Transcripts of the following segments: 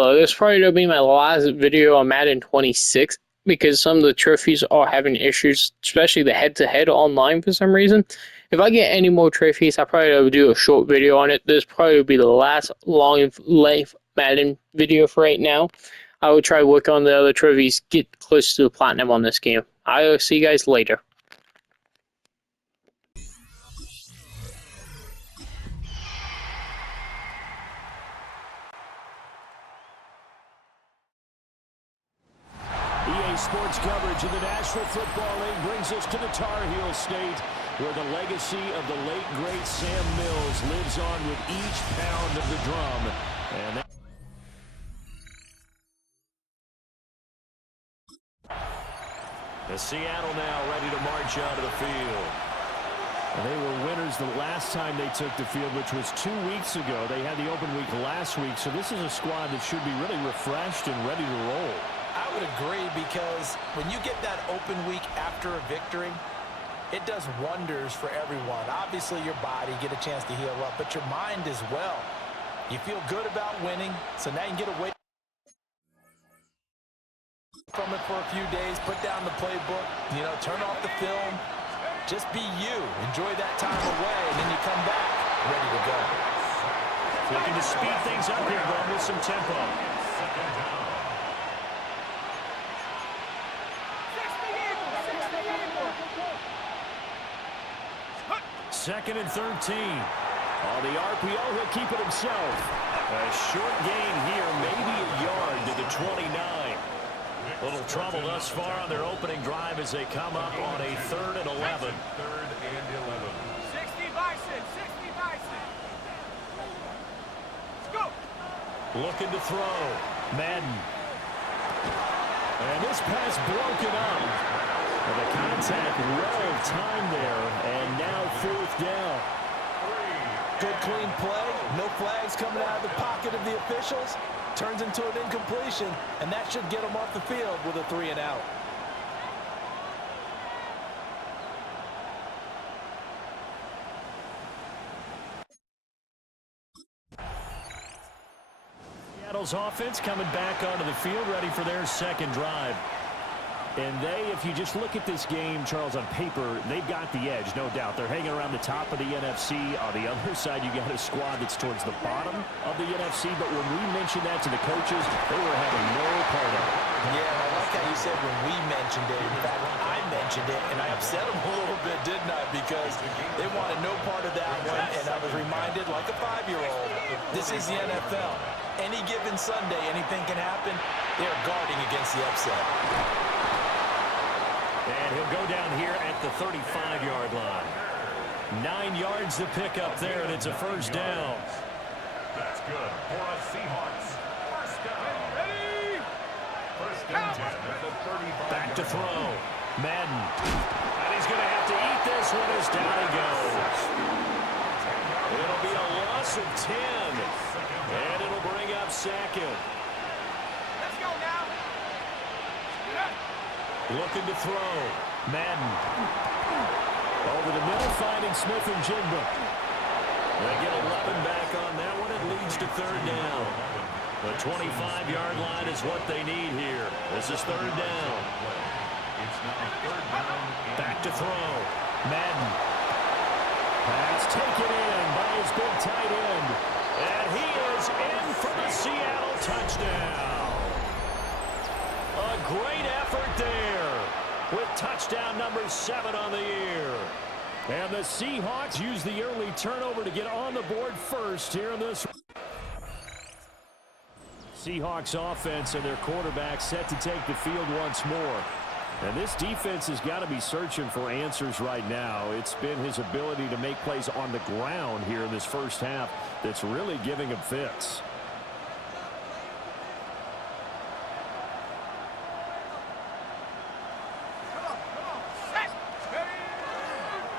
fellow, this probably will be my last video on Madden 26 because some of the trophies are having issues, especially the head-to-head online for some reason. If I get any more trophies, I probably will do a short video on it. This probably will be the last long-length Madden video for right now. I will try to work on the other trophies, get close to the platinum on this game. I will see you guys later. EA Sports coverage of the National Football League brings us to the Tar Heel State, where the legacy of the late, great Sam Mills lives on with each pound of the drum. And the Seattle now ready to march out of the field. And they were winners the last time they took the field, which was 2 weeks ago. They had the open week last week, so this is a squad that should be really refreshed and ready to roll. I would agree, because when you get that open week after a victory, it does wonders for everyone. Obviously, your body, get a chance to heal up, but your mind as well. You feel good about winning, so now you can get away from it for a few days, put down the playbook, turn off the film, just be you. Enjoy that time away, and then you come back ready to go. Looking to speed things up here, going with some tempo. Second and 13. On the RPO, he'll keep it himself. A short gain here, maybe a yard to the 29. Little trouble thus far on their opening drive as they come up on a 3rd and 11. 3rd and 11. 60 Bison, 60 Bison. Let's go. Looking to throw. Madden. And this pass broken up. And the contact well timed there, and now 4th down. Good clean play, no flags coming out of the pocket of the officials. Turns into an incompletion, and that should get them off the field with a 3 and out. Seattle's offense coming back onto the field, ready for their second drive. And if you just look at this game, Charles, on paper, they've got the edge, no doubt. They're hanging around the top of the NFC. On the other side, you got a squad that's towards the bottom of the NFC. But when we mentioned that to the coaches, they were having no part of it. Yeah, I like how you said when we mentioned it. In fact, I mentioned it, and I upset them a little bit, didn't I? Because they wanted no part of that one, and I was reminded, like a 5-year-old, this is the NFL. Any given Sunday, anything can happen. They are guarding against the upset. And he'll go down here at the 35-yard line. 9 yards to pick up there, and it's a 1st down. That's good for a Seahawks. 1st down. Ready? 1st and 10 at the 35. Back to throw. Madden. And he's going to have to eat this one as down he goes. It'll be a loss of 10. And it'll bring up 2nd. Let's go now. Looking to throw. Madden. Over the middle, finding Smith and Jigba. They get 11 back on that one. It leads to 3rd down. The 25-yard line is what they need here. This is 3rd down. It's now 3rd down. Back to throw. Madden. Pass taken in by his big tight end. And he is in for the Seattle touchdown. A great effort there with touchdown number 7 on the year. And the Seahawks use the early turnover to get on the board first here in this. Seahawks offense and their quarterback set to take the field once more. And this defense has got to be searching for answers right now. It's been his ability to make plays on the ground here in this first half that's really giving him fits.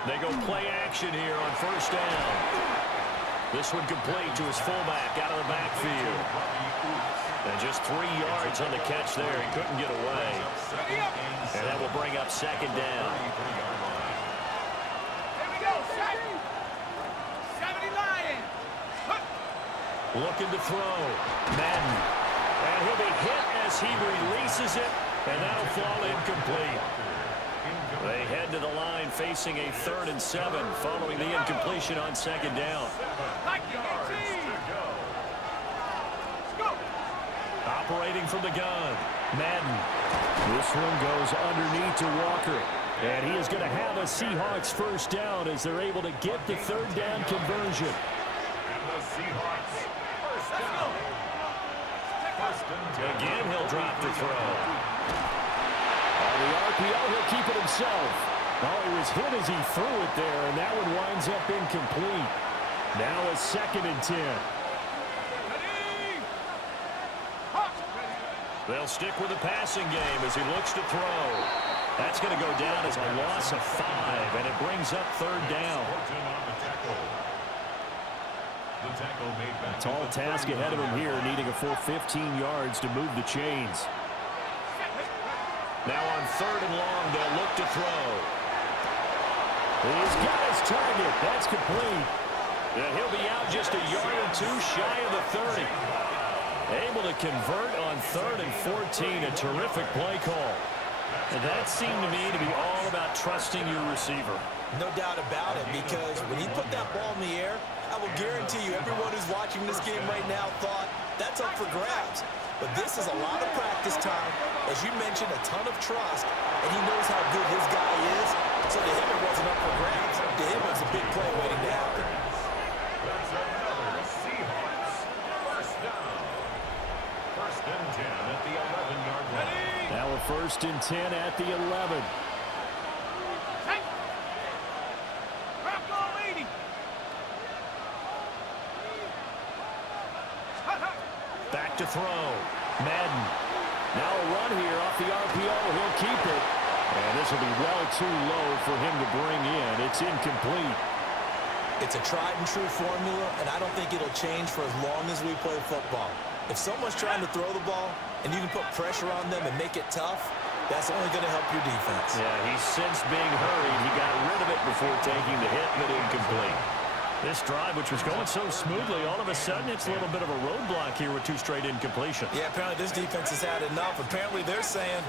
They go play action here on 1st down. This one complete to his fullback out of the backfield. And just 3 yards on the catch there. He couldn't get away. And that will bring up 2nd down. Here we go. 70 Lions. Looking to throw. Madden. And he'll be hit as he releases it, and that'll fall incomplete. They head to the line facing a 3rd and 7 following the incompletion on 2nd down. Operating from the gun, Madden. This one goes underneath to Walker. And he is going to have a Seahawks 1st down as they're able to get the 3rd down conversion. And the Seahawks, 1st down. Again, he'll drop the throw. On the RPO, he'll keep it himself. Oh, he was hit as he threw it there, and that one winds up incomplete. Now a 2nd and 10. They'll stick with the passing game as he looks to throw. That's going to go down as a loss of 5, and it brings up 3rd down. A tall task ahead of him here, needing a full 15 yards to move the chains. Now on 3rd and long, they'll look to throw. He's got his target. That's complete. And he'll be out just a yard or 2 shy of the 30. Able to convert on 3rd and 14. A terrific play call. And that seemed to me to be all about trusting your receiver. No doubt about it, because when he put that ball in the air, I will guarantee you everyone who's watching this game right now thought that's up for grabs. But this is a lot of practice time. As you mentioned, a ton of trust, and he knows how good his guy is. So to him, it wasn't up for grabs. To him, it was a big play waiting to happen. That's another Seahawks 1st down. 1st and 10 at the 11-yard line. Now a 1st and 10 at the 11. Back to throw. Madden. Now a run here off the RPO. He'll keep it. And this will be well too low for him to bring in. It's incomplete. It's a tried and true formula, and I don't think it'll change for as long as we play football. If someone's trying to throw the ball and you can put pressure on them and make it tough, that's only going to help your defense. Yeah, he's sensed being hurried. He got rid of it before taking the hit, but incomplete. This drive, which was going so smoothly, all of a sudden it's a little bit of a roadblock here with 2 straight incompletions. Yeah, apparently this defense has had enough. Apparently they're saying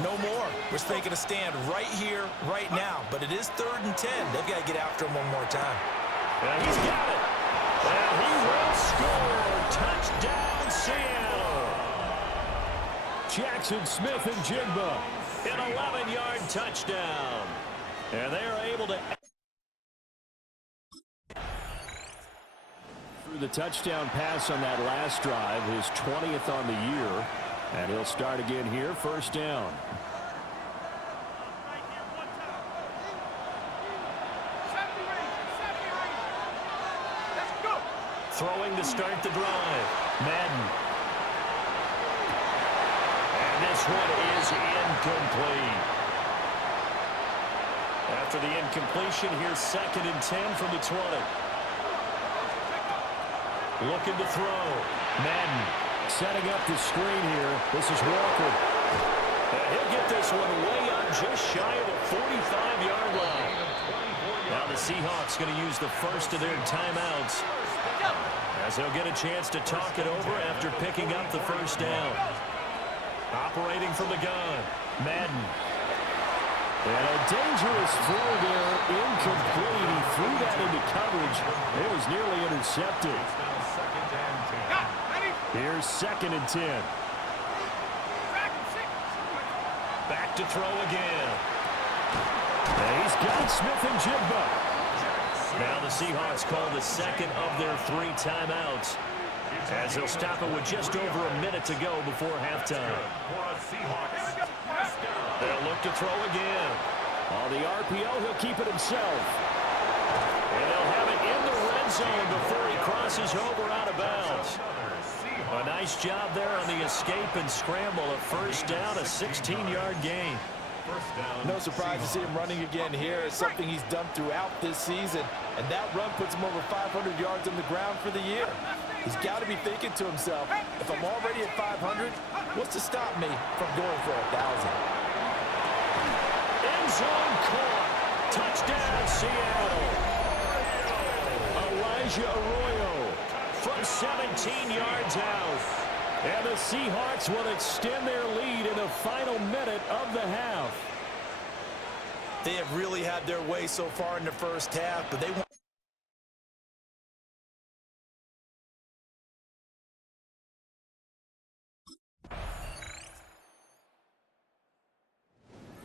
no more. We're taking a stand right here, right now. But it is 3rd and 10. They've got to get after him one more time. Yeah, he's got it. And he will score. Touchdown, Seattle. Jackson Smith and Jigba. An 11-yard touchdown. And they are able to... Through the touchdown pass on that last drive, his 20th on the year. And he'll start again here, 1st down. Throwing to start the drive. Madden. And this one is incomplete. After the incompletion, here's 2nd and 10 from the 20. Looking to throw. Madden setting up the screen here. This is Walker. And he'll get this one way up just shy of the 45-yard line. Now the Seahawks going to use the first of their timeouts, as they'll get a chance to talk it over after picking up the 1st down. Operating from the gun, Madden. And a dangerous throw there, incomplete. He threw that into coverage. It was nearly intercepted. Here's 2nd and 10. Back to throw again. And he's got Smith and Jigba. Now the Seahawks call the 2nd of their 3 timeouts, as they'll stop it with just over a minute to go before halftime. They'll look to throw again. On the RPO, he'll keep it himself. And they'll have it in the red zone before he crosses over out of bounds. A nice job there on the escape and scramble. A 1st down, a 16-yard gain. No surprise to see him running again here. It's something he's done throughout this season. And that run puts him over 500 yards on the ground for the year. He's got to be thinking to himself, if I'm already at 500, what's to stop me from going for 1,000? End zone caught. Touchdown, Seattle. Elijah Arroyo from 17 yards out. And the Seahawks will extend their lead in the final minute of the half. They have really had their way so far in the first half, but they want.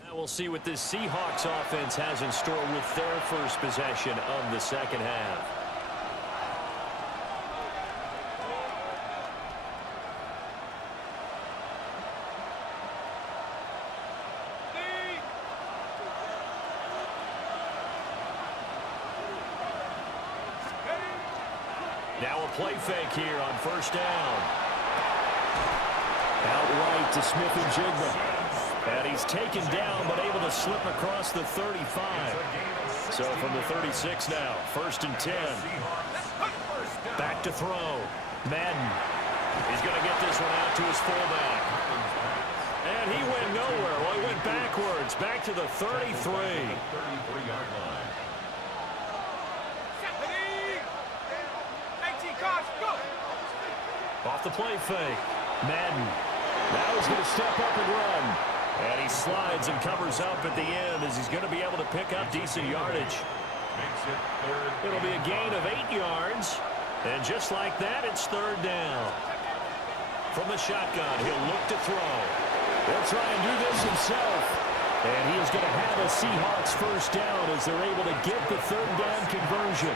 Now we'll see what this Seahawks offense has in store with their first possession of the second half. Now a play fake here on first down. Out right to Smith-Njigba. And he's taken down but able to slip across the 35. So from the 36 now, first and 10. Back to throw. Madden. He's going to get this one out to his fullback. And he went nowhere. Well, he went backwards. Back to the 33. 33-yard line. Off the play fake. Madden. Now he's going to step up and run. And he slides and covers up at the end as he's going to be able to pick up decent yardage. It'll be a gain of 8 yards. And just like that, it's third down. From the shotgun, he'll look to throw. He'll try and do this himself. And he is going to have a Seahawks first down as they're able to get the third down conversion.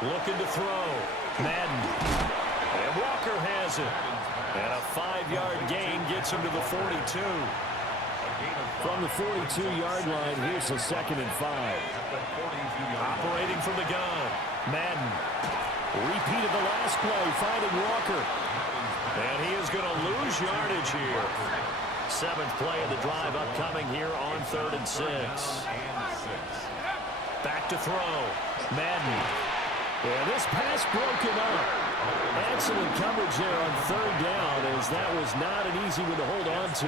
Looking to throw. Madden. And Walker has it. And a 5-yard gain gets him to the 42. From the 42-yard line, here's a 2nd and 5. Operating from the gun. Madden. Repeated the last play, finding Walker. And he is going to lose yardage here. 7th play of the drive upcoming here on 3rd and 6. Back to throw. Madden. And this pass broken up. Excellent coverage there on 3rd down, as that was not an easy one to hold on to.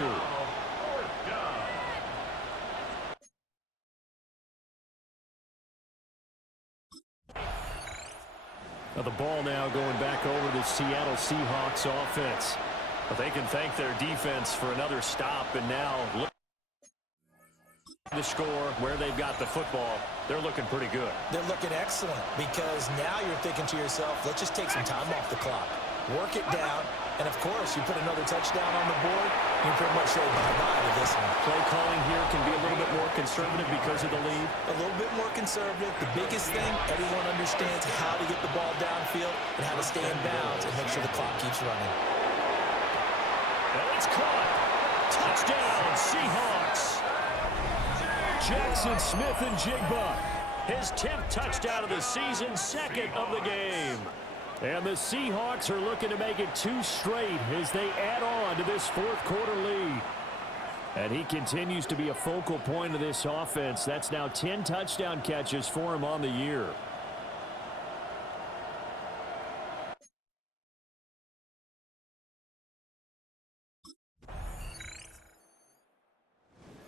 Now the ball now going back over the Seattle Seahawks offense. But they can thank their defense for another stop, and now look the score where they've got the football. They're looking pretty good. They're looking excellent because now you're thinking to yourself, let's just take some time off the clock. Work it down, and of course, you put another touchdown on the board, you pretty much say bye-bye to this one. Play calling here can be a little bit more conservative because of the lead. A little bit more conservative. The biggest thing, everyone understands how to get the ball downfield and how to stay in bounds and make sure the clock keeps running. And it's caught. Touchdown, Seahawks. Jackson Smith-Njigba, his 10th touchdown of the season, 2nd of the game. And the Seahawks are looking to make it 2 straight as they add on to this 4th quarter lead. And he continues to be a focal point of this offense. That's now 10 touchdown catches for him on the year.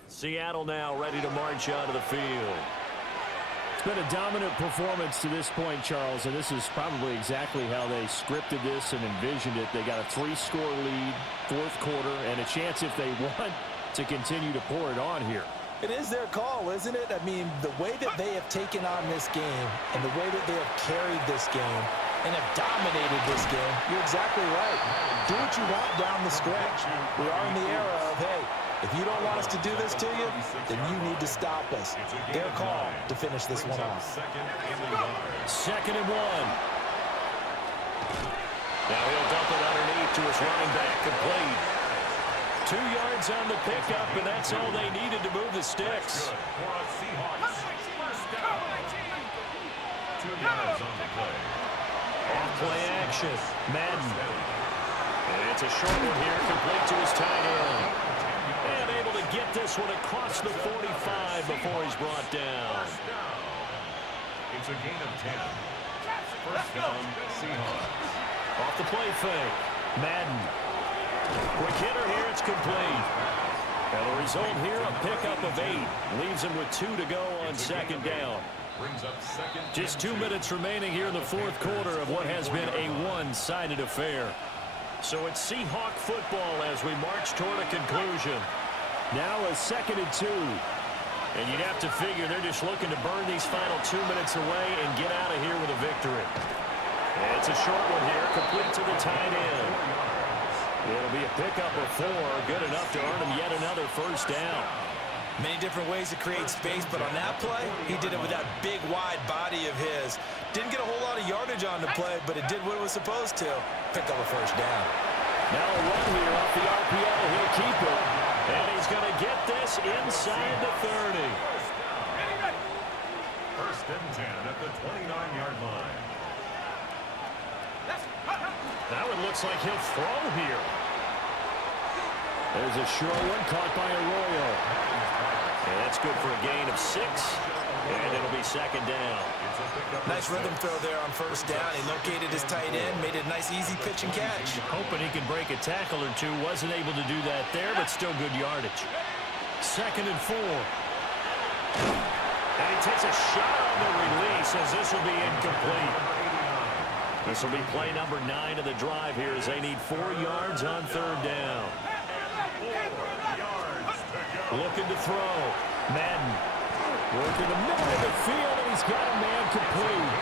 Seattle now ready to march out of the field. It's been a dominant performance to this point, Charles, and this is probably exactly how they scripted this and envisioned it. They got a 3-score lead, 4th quarter, and a chance if they want to continue to pour it on here. It is their call, isn't it? I mean, the way that they have taken on this game and the way that they have carried this game and have dominated this game, you're exactly right. Do what you want down the stretch. We are in the era of, hey, if you don't want us to do this to you, then you need to stop us. Their call to finish this one off. 2nd and 1. Now he'll dump it underneath to his running back, complete. 2 yards on the pickup, and that's all they needed to move the sticks. 2 yards on the play. Off-play action. Madden. And it's a short one here, complete to his tight end. And able to get this one across the 45 before he's brought down. It's a gain of 10. First down, Seahawks. Off the play fake. Madden. Quick hitter here, it's complete. And the result here, a pickup of 8. Leaves him with 2 to go on 2nd down. Brings up second. Just 2 minutes remaining here in the fourth quarter of what has been a one-sided affair. So it's Seahawk football as we march toward a conclusion. Now a 2nd and 2. And you'd have to figure they're just looking to burn these final 2 minutes away and get out of here with a victory. It's a short one here, complete to the tight end. It'll be a pickup of 4, good enough to earn him yet another first down. Many different ways to create space, but on that play, he did it with that big, wide body of his. Didn't get a whole lot of yardage on the play, but it did what it was supposed to. Pick up a first down. Now a run here off the RPO. He'll keep it. And he's going to get this inside the 30. First and 10 at the 29-yard line. That one looks like he'll throw here. There's a short one caught by Arroyo. And that's good for a gain of 6. And it'll be 2nd down. Nice rhythm throw there on first down. He located his tight end, made it a nice, easy pitch and catch. Hoping he can break a tackle or two. Wasn't able to do that there, but still good yardage. 2nd and 4. And he takes a shot on the release as this will be incomplete. This will be play number 9 of the drive here as they need 4 yards on 3rd down. Looking to throw. Madden working the middle of the field, and he's got a man complete.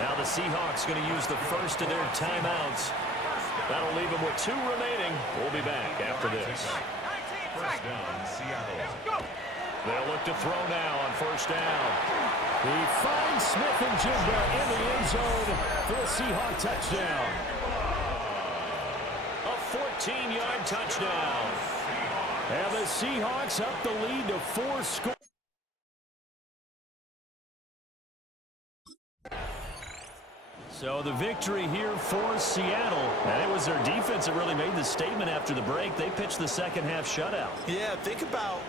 Now the Seahawks going to use the first of their timeouts. That'll leave them with 2 remaining. We'll be back after this. First down, Seattle. They'll look to throw now on first down. He finds Smith and Jigba in the end zone for a Seahawk touchdown. A 14-yard touchdown. And the Seahawks up the lead to 4 scores. So the victory here for Seattle. And it was their defense that really made the statement after the break. They pitched the second half shutout. Yeah, think about...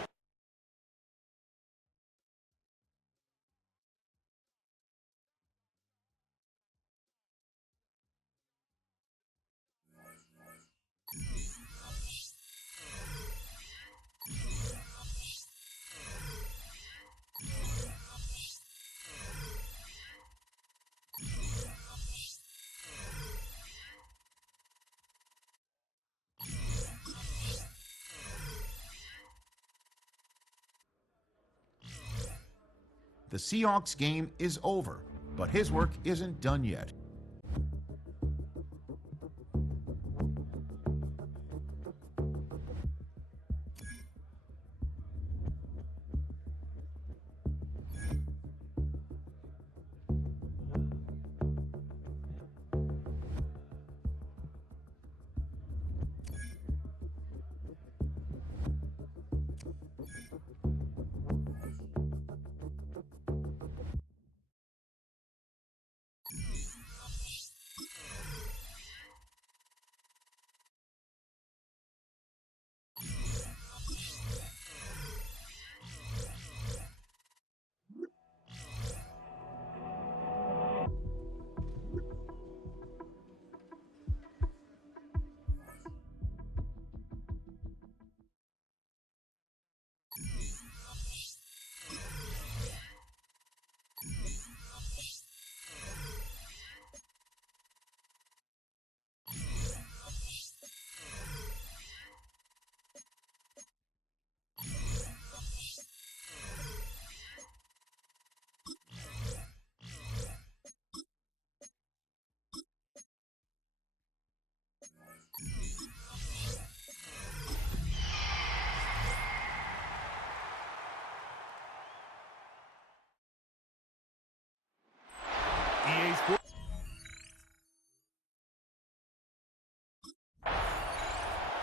The Seahawks game is over, but his work isn't done yet.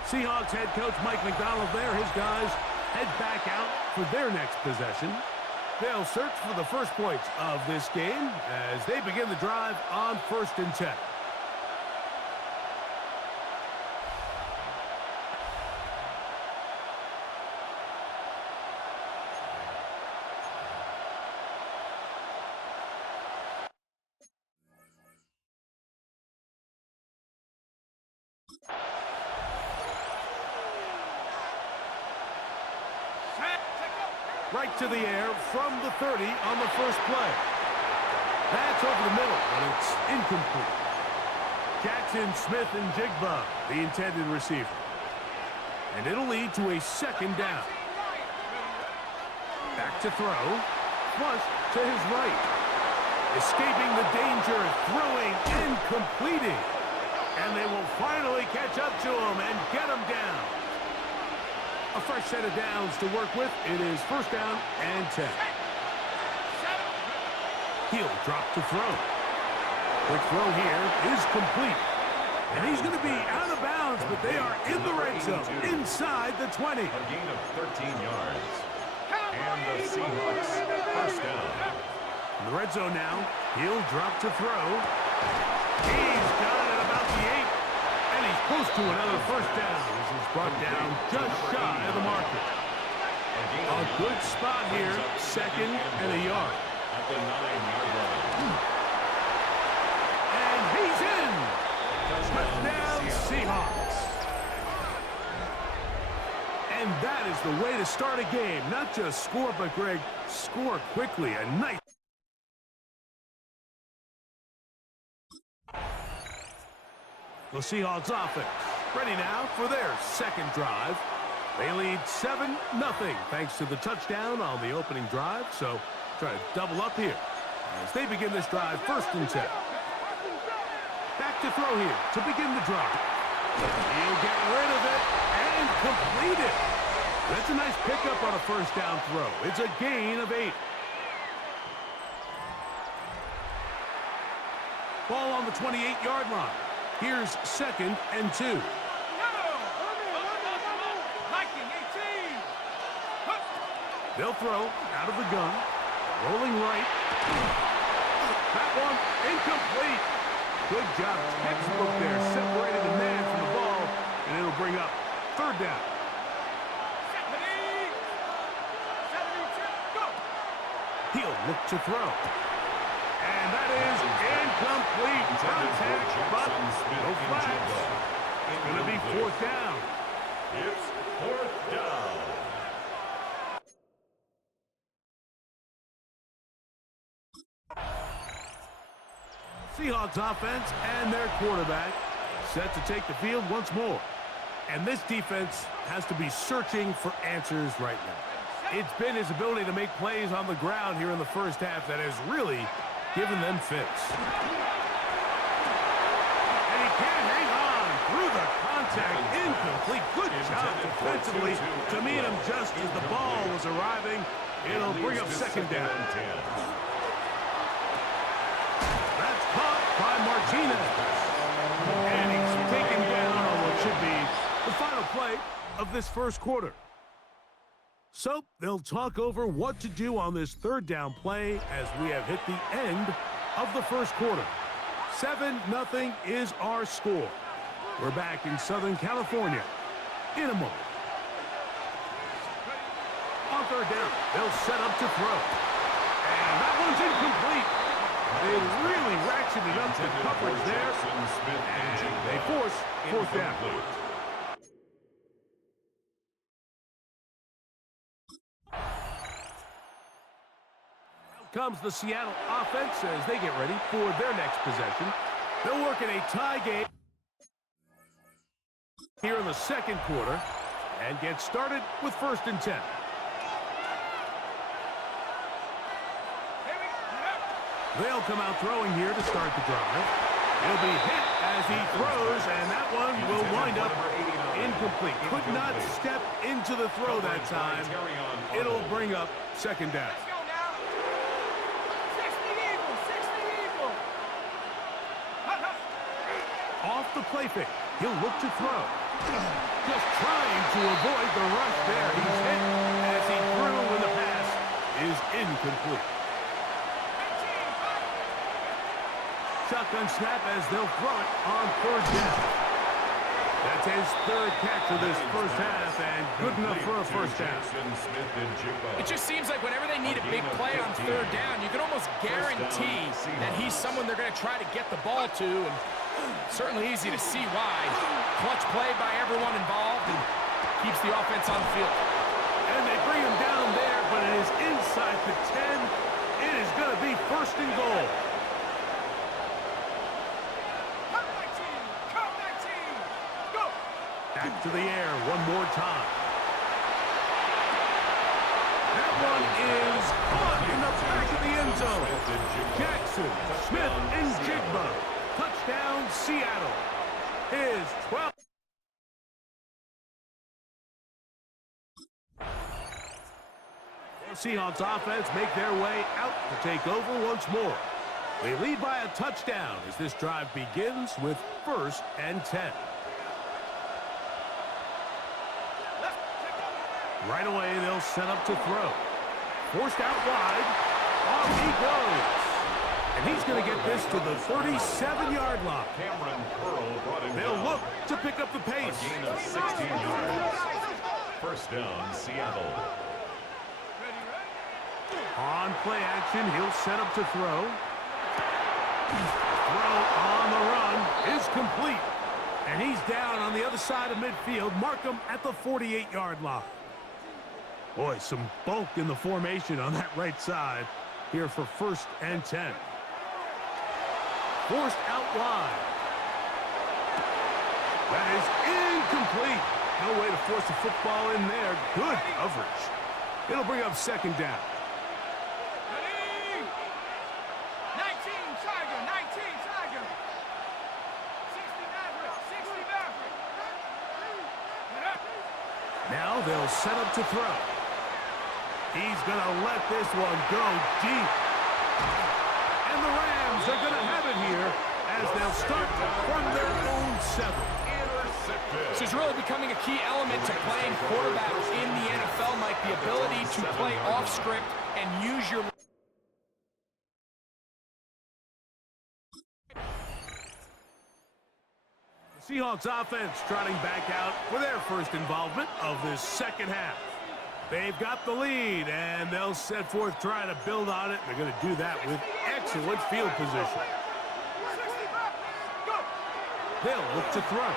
Seahawks head coach Mike McDonald there. His guys head back out for their next possession. They'll search for the first points of this game as they begin the drive on 1st and 10. Right to the air from the 30 on the first play. That's over the middle, but it's incomplete. Jackson, Smith, and Jigba, the intended receiver. And it'll lead to a second down. Back to throw. Flush to his right. Escaping the danger, throwing and completing. And they will finally catch up to him and get him down. A fresh set of downs to work with. It is first down and 10. He'll drop to throw. Quick throw here is complete. And he's going to be out of bounds, but they are in the red zone, inside the 20. A gain of 13 yards. And the Seahawks first down. In the red zone now, he'll drop to throw. He's got it at about the 8. And he's close to another first down. This is brought down just shy of the marker. A good spot here, second and a yard. At the 9-yard line. And he's in. Touchdown, Seahawks. And that is the way to start a game. Not just score, but, Greg, score quickly. A nice... The Seahawks offense ready now for their second drive. They lead 7-0 thanks to the touchdown on the opening drive. So try to double up here as they begin this drive first and 10. Back to throw here to begin the drive. He'll get rid of it and complete it. That's a nice pickup on a first down throw. It's a gain of 8. Ball on the 28-yard line. Here's second and 2. They'll throw out of the gun. Rolling right. That one incomplete. Good job. Textbook there. Separated the man from the ball. And it'll bring up third down. He'll look to throw. And that is incomplete. Contact, but no flags. It's going to be fourth down. It's fourth down. Seahawks offense and their quarterback set to take the field once more. And this defense has to be searching for answers right now. It's been his ability to make plays on the ground here in the first half that has really given them fits. And he can't hang on through the contact. Incomplete. Good job defensively to meet him just as the ball was arriving. It'll bring up second down. That's caught by Martinez. And he's taken down on what should be the final play of this first quarter. So they'll talk over what to do on this third down play as we have hit the end of the first quarter. 7-0 is our score. We're back in Southern California in a moment. On third down, they'll set up to throw. And that one's incomplete. They really ratcheted up the coverage there. And they force fourth down. Comes the Seattle offense as they get ready for their next possession. They'll work in a tie game here in the second quarter and get started with first and 10. They'll come out throwing here to start the drive. He'll be hit as he throws, and that one will wind up incomplete. Could not step into the throw that time. It'll bring up second down. Off the play fake, he'll look to throw. Just trying to avoid the rush there. He's hit as he threw when the pass is incomplete. Shotgun snap as they'll throw it on third down. That's his third catch of this first half, and good enough for a first down. It just seems like whenever they need a big play on third down, you can almost guarantee that he's someone they're going to try to get the ball to, and certainly easy to see why. Clutch play by everyone involved and keeps the offense on the field. And they bring him down there, but it is inside the 10. It is going to be first and goal. That one is caught in the back of the end zone. Jackson, Smith, and Jigba. Touchdown, Seattle. His 12th. The Seahawks offense make their way out to take over once more. They lead by a touchdown as this drive begins with 1st and 10. Right away, they'll set up to throw. Forced out wide. Off he goes. And he's going to get this to the 37-yard line. They'll look to pick up the pace. A gain of 16 yards. First down, Seattle. On play action, he'll set up to throw. Throw on the run is complete. And he's down on the other side of midfield. Mark him at the 48-yard line. Boy, some bulk in the formation on that right side here for 1st and 10. Forced out wide. That is incomplete. No way to force the football in there. Good coverage. It'll bring up 2nd down. 19 Tiger, 19 Tiger. 60 Maverick, 60 Maverick. Now they'll set up to throw. He's going to let this one go deep. And the Rams are going to have it here as they'll start from their own 7. This is really becoming a key element to playing quarterback in the NFL, Mike, the ability to play off script and use your... The Seahawks offense trotting back out for their first involvement of this 2nd half. They've got the lead, and they'll set forth trying to build on it. They're going to do that with excellent field position. They'll look to throw.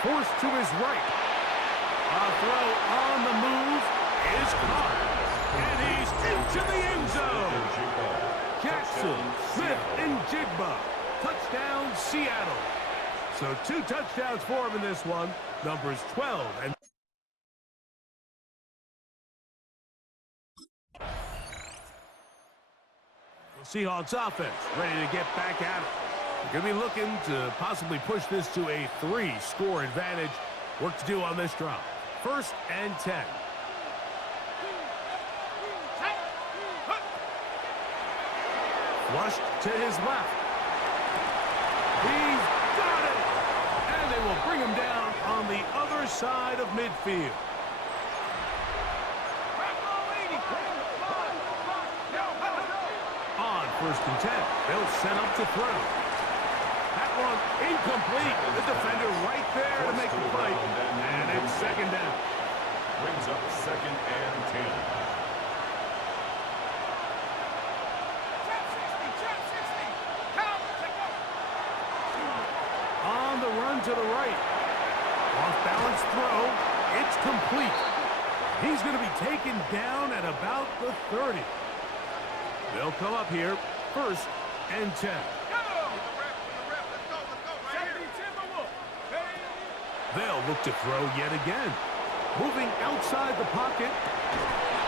Forced to his right. A throw on the move is caught. And he's into the end zone. Jackson, Smith, and Jigba. Touchdown, Seattle. So 2 touchdowns for him in this one. Numbers 12 and... Seahawks offense ready to get back at it. They're going to be looking to possibly push this to a 3-score advantage. Work to do on this drive. 1st and 10. Flushed to his left. He's got it! And they will bring him down on the other side of midfield. On 1st and 10, they'll set up to throw. That one incomplete. The defender right there to make the play. And it's 2nd down. Brings up 2nd and 10. On the run to the right. Off-balance throw. It's complete. He's going to be taken down at about the 30. They'll come up here, 1st and 10. They'll look to throw yet again. Moving outside the pocket.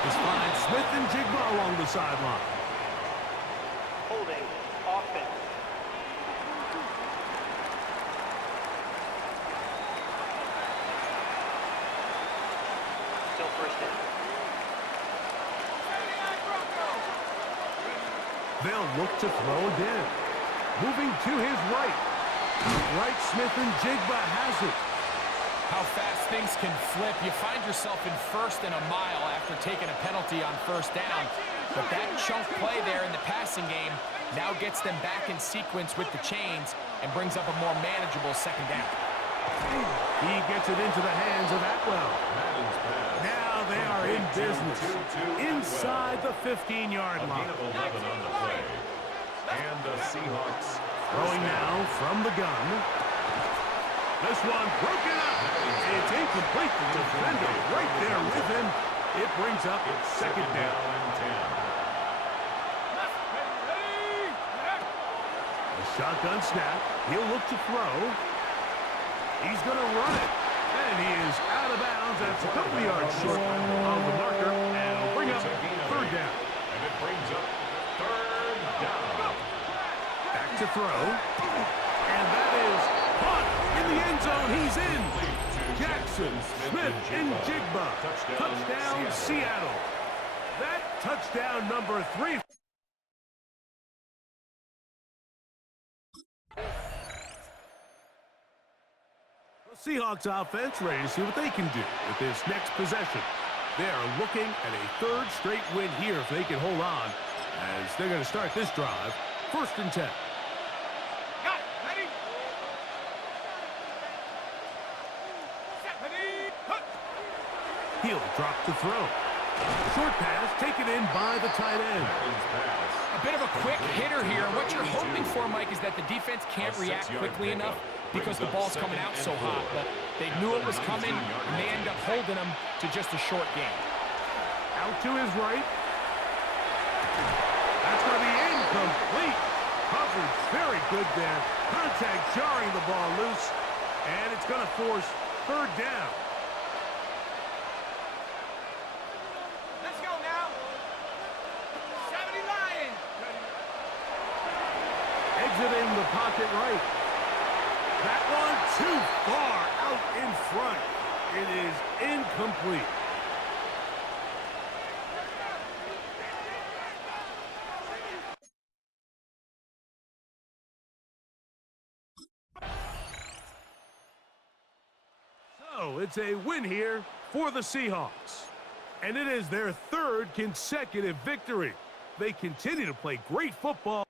This finds Smith and Jigba along the sideline. Holding offense. Still 1st down. They'll look to throw again. Moving to his right. Right, Smith and Jigba has it. How fast things can flip. You find yourself in 1st and a mile after taking a penalty on 1st down. But that chunk play there in the passing game now gets them back in sequence with the chains and brings up a more manageable 2nd down. He gets it into the hands of Atwell. Now they are in business. Inside the 15-yard line. A gain of 11 on the play. And the Seahawks throwing now from the gun. This one broken up. It's incomplete. The defender right there with him. It brings up 2nd down. A shotgun snap. He'll look to throw. He's going to run it. And he is out of bounds. That's a couple yards short of the marker. And it'll bring up throw. And that is caught in the end zone. He's in. Jackson, Smith, and Jigba. Touchdown, Seattle. That touchdown number 3. The Seahawks offense ready to see what they can do with this next possession. They are looking at a 3rd straight win here if they can hold on, as they're going to start this drive 1st and 10. He'll drop the throw. Short pass taken in by the tight end. A bit of a quick hitter here. What you're hoping for, Mike, is that the defense can't react quickly enough because the ball's coming out so hot. But they knew it was coming, and they end up holding them to just a short game. Out to his right. That's going to be incomplete. Coverage very good there. Contact jarring the ball loose. And it's going to force 3rd down. Let's go now. 70 Lions. Exiting the pocket right. That one too far out in front. It is incomplete. So it's a win here for the Seahawks. And it is their 3rd consecutive victory. They continue to play great football.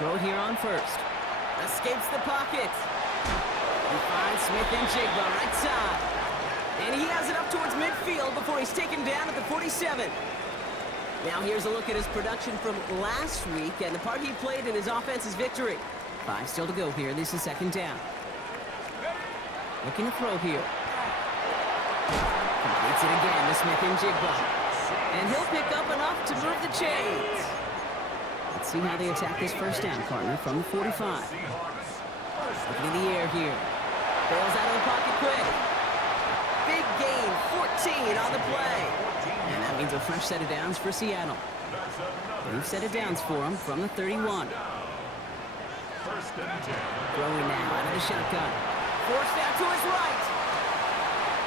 Throw here on 1st. Escapes the pocket. He finds Smith and Jigba right side. And he has it up towards midfield before he's taken down at the 47. Now here's a look at his production from last week and the part he played in his offense's victory. 5 still to go here. This is 2nd down. Looking to throw here. Completes it again to Smith and Jigba. And he'll pick up enough to move the chains. Let's see how they attack this 1st down, partner, from the 45. Looking in the air here. Bails out of the pocket quick. Big gain, 14 on the play. And that means a fresh set of downs for Seattle. Brief set of downs for him from the 31. Throwing now out of the shotgun. Forced out to his right.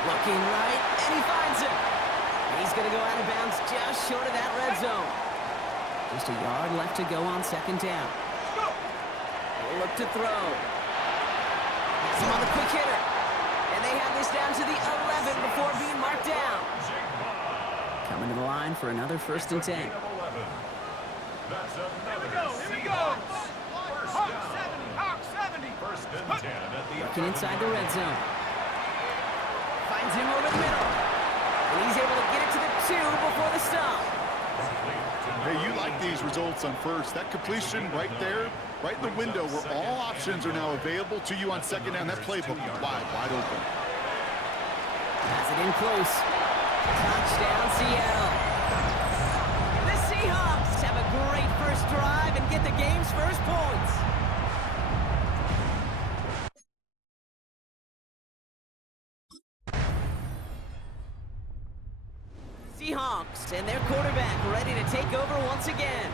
Looking right, and he finds it. And he's going to go out of bounds just short of that red zone. Just a yard left to go on second down. They'll look to throw. Gets him on the quick hitter. And they have this down to the 11 before being marked down. Coming to the line for another 1st and 10. That's another Here we go. Hawk 70. Hawk 70. 1st and 10 at the Working inside the red zone. Finds him over the middle. And he's able to get it to the 2 before the stop. Hey, you like these results on first. That completion right there, right in the window where all options are now available to you on second down. That playbook wide open. Has it in close. Touchdown, Seattle. The Seahawks have a great first drive and get the game's first points. Seahawks and their quarterback ready to take over once again.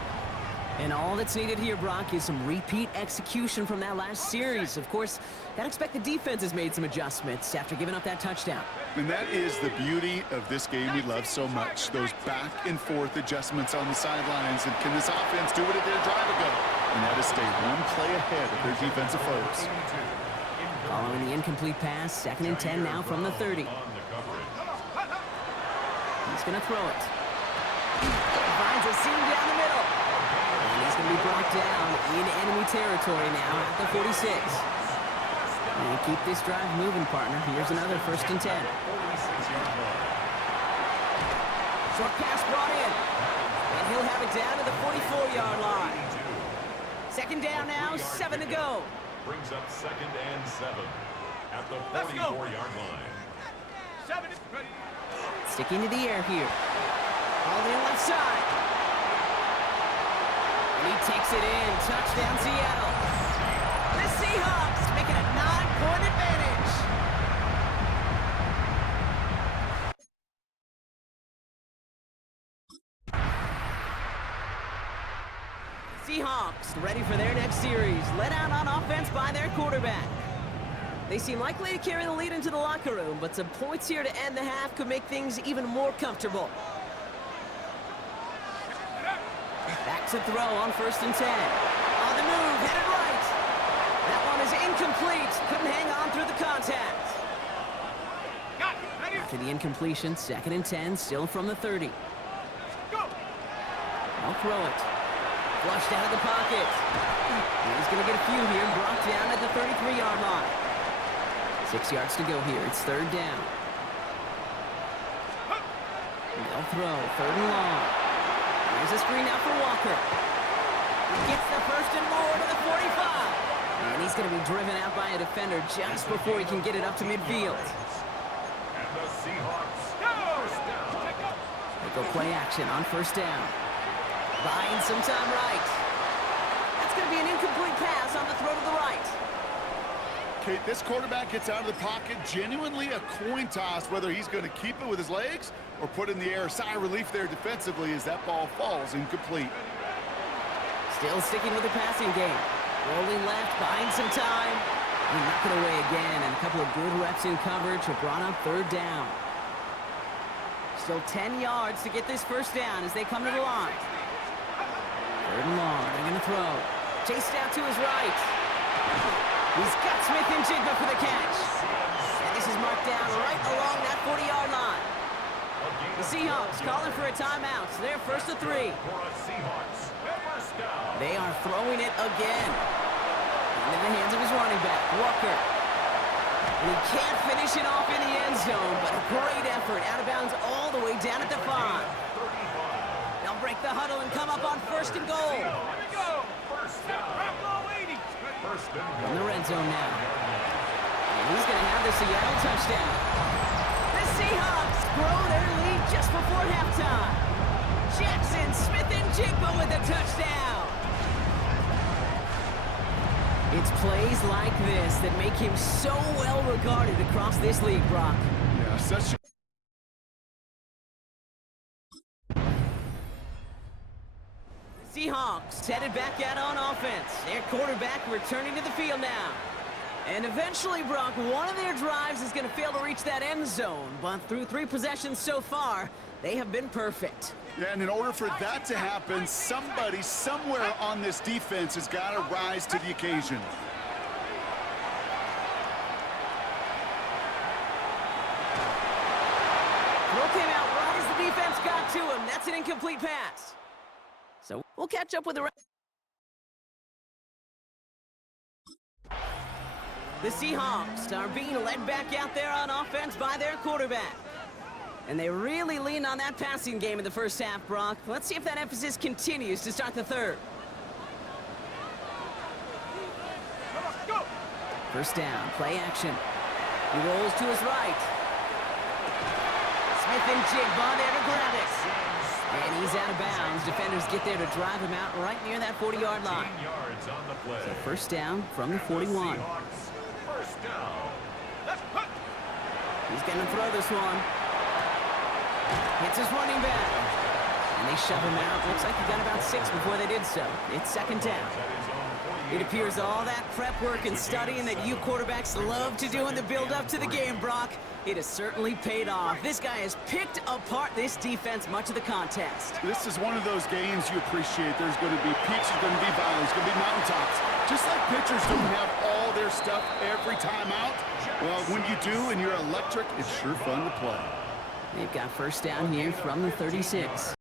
And all that's needed here, Brock, is some repeat execution from that last series. Of course, gotta expect the defense has made some adjustments after giving up that touchdown. And that is the beauty of this game we love so much. Those back and forth adjustments on the sidelines. And can this offense do what it did a drive ago? And that is stay one play ahead of their defensive foes. Following the incomplete pass, 2nd and 10 now from the 30. He's going to throw it. Finds a seam down the middle. And he's going to be brought down in enemy territory now at the 46. And keep this drive moving, partner. Here's another 1st and 10. Short pass brought in. And he'll have it down to the 44-yard line. 2nd down now, 7 to go. Brings up 2nd and 7 at the 44-yard line. 7 ready. Sticking to the air here. All in left side. And he takes it in. Touchdown, Seattle. The Seahawks making a 9-point advantage. Seahawks ready for their next series. Led out on offense by their quarterback. They seem likely to carry the lead into the locker room, but some points here to end the half could make things even more comfortable. Back to throw on 1st and 10. On the move, headed right. That one is incomplete. Couldn't hang on through the contact. After the incompletion, 2nd and 10, still from the 30. I'll throw it. Flushed out of the pocket. He's going to get a few here, brought down at the 33-yard line. 6 yards to go here. It's 3rd down. They'll throw. 3rd and long. There's a screen out for Walker. He gets the 1st and more to the 45. And he's going to be driven out by a defender just before he can get it up to midfield. And the Seahawks first down. They go play action on 1st down. Buying some time right. That's going to be an incomplete pass on the throw to the right. Okay, this quarterback gets out of the pocket, genuinely a coin toss, whether he's going to keep it with his legs or put it in the air. Sigh of relief there defensively as that ball falls incomplete. Still sticking with the passing game. Rolling left, buying some time. We knock it away again, and a couple of good reps in coverage have brought up 3rd down. Still 10 yards to get this 1st down as they come to the line. 3rd and long, they're going to throw. Chased out to his right. He's got Smith and Jigba for the catch. And this is marked down right along that 40-yard line. The Seahawks calling for a timeout. So they're 1st to 3. They are throwing it again. Into the hands of his running back, Walker. And he can't finish it off in the end zone, but a great effort. Out of bounds all the way down at the 5. They'll break the huddle and come up on 1st and goal. Here we go. First down. In the red zone now. And he's going to have the Seattle touchdown. The Seahawks grow their lead just before halftime. Jackson, Smith, and Jigba with a touchdown. It's plays like this that make him so well regarded across this league, Brock. Yeah, such Seahawks headed back out on offense. Their quarterback returning to the field now. And eventually, Brock, one of their drives is going to fail to reach that end zone. But through 3 possessions so far, they have been perfect. Yeah, and in order for that to happen, somebody somewhere on this defense has got to rise to the occasion. Throw came out right as the defense got to him. That's an incomplete pass. So we'll catch up with the rest. The Seahawks are being led back out there on offense by their quarterback. And they really leaned on that passing game in the first half, Brock. Let's see if that emphasis continues to start the third. First down, play action. He rolls to his right. Smith and Jigba there to grab it. And he's out of bounds. Defenders get there to drive him out right near that 40-yard line. So first down from the 41. He's going to throw this one. Hits his running back. And they shove him out. Looks like he got about 6 before they did so. It's second down. It appears all that prep work and studying that you quarterbacks love to do in the build-up to the game, Brock, it has certainly paid off. This guy has picked apart this defense much of the contest. This is one of those games you appreciate. There's going to be peaks, there's going to be valleys, there's going to be mountaintops. Just like pitchers don't have all their stuff every time out, well, when you do and you're electric, it's sure fun to play. They've got first down here from the 36.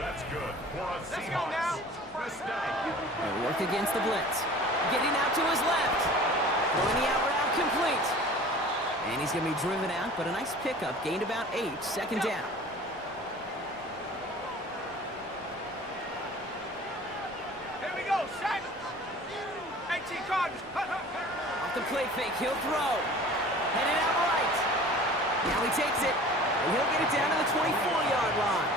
That's good for a Seahawks. First down. They'll work against the blitz. Getting out to his left. Throwing the out route complete. And he's going to be driven out, but a nice pickup. Gained about 8. Second down. Here we go, set. 18 cards. Off the play fake, he'll throw. Headed out right. Now he takes it, and he'll get it down to the 24-yard line.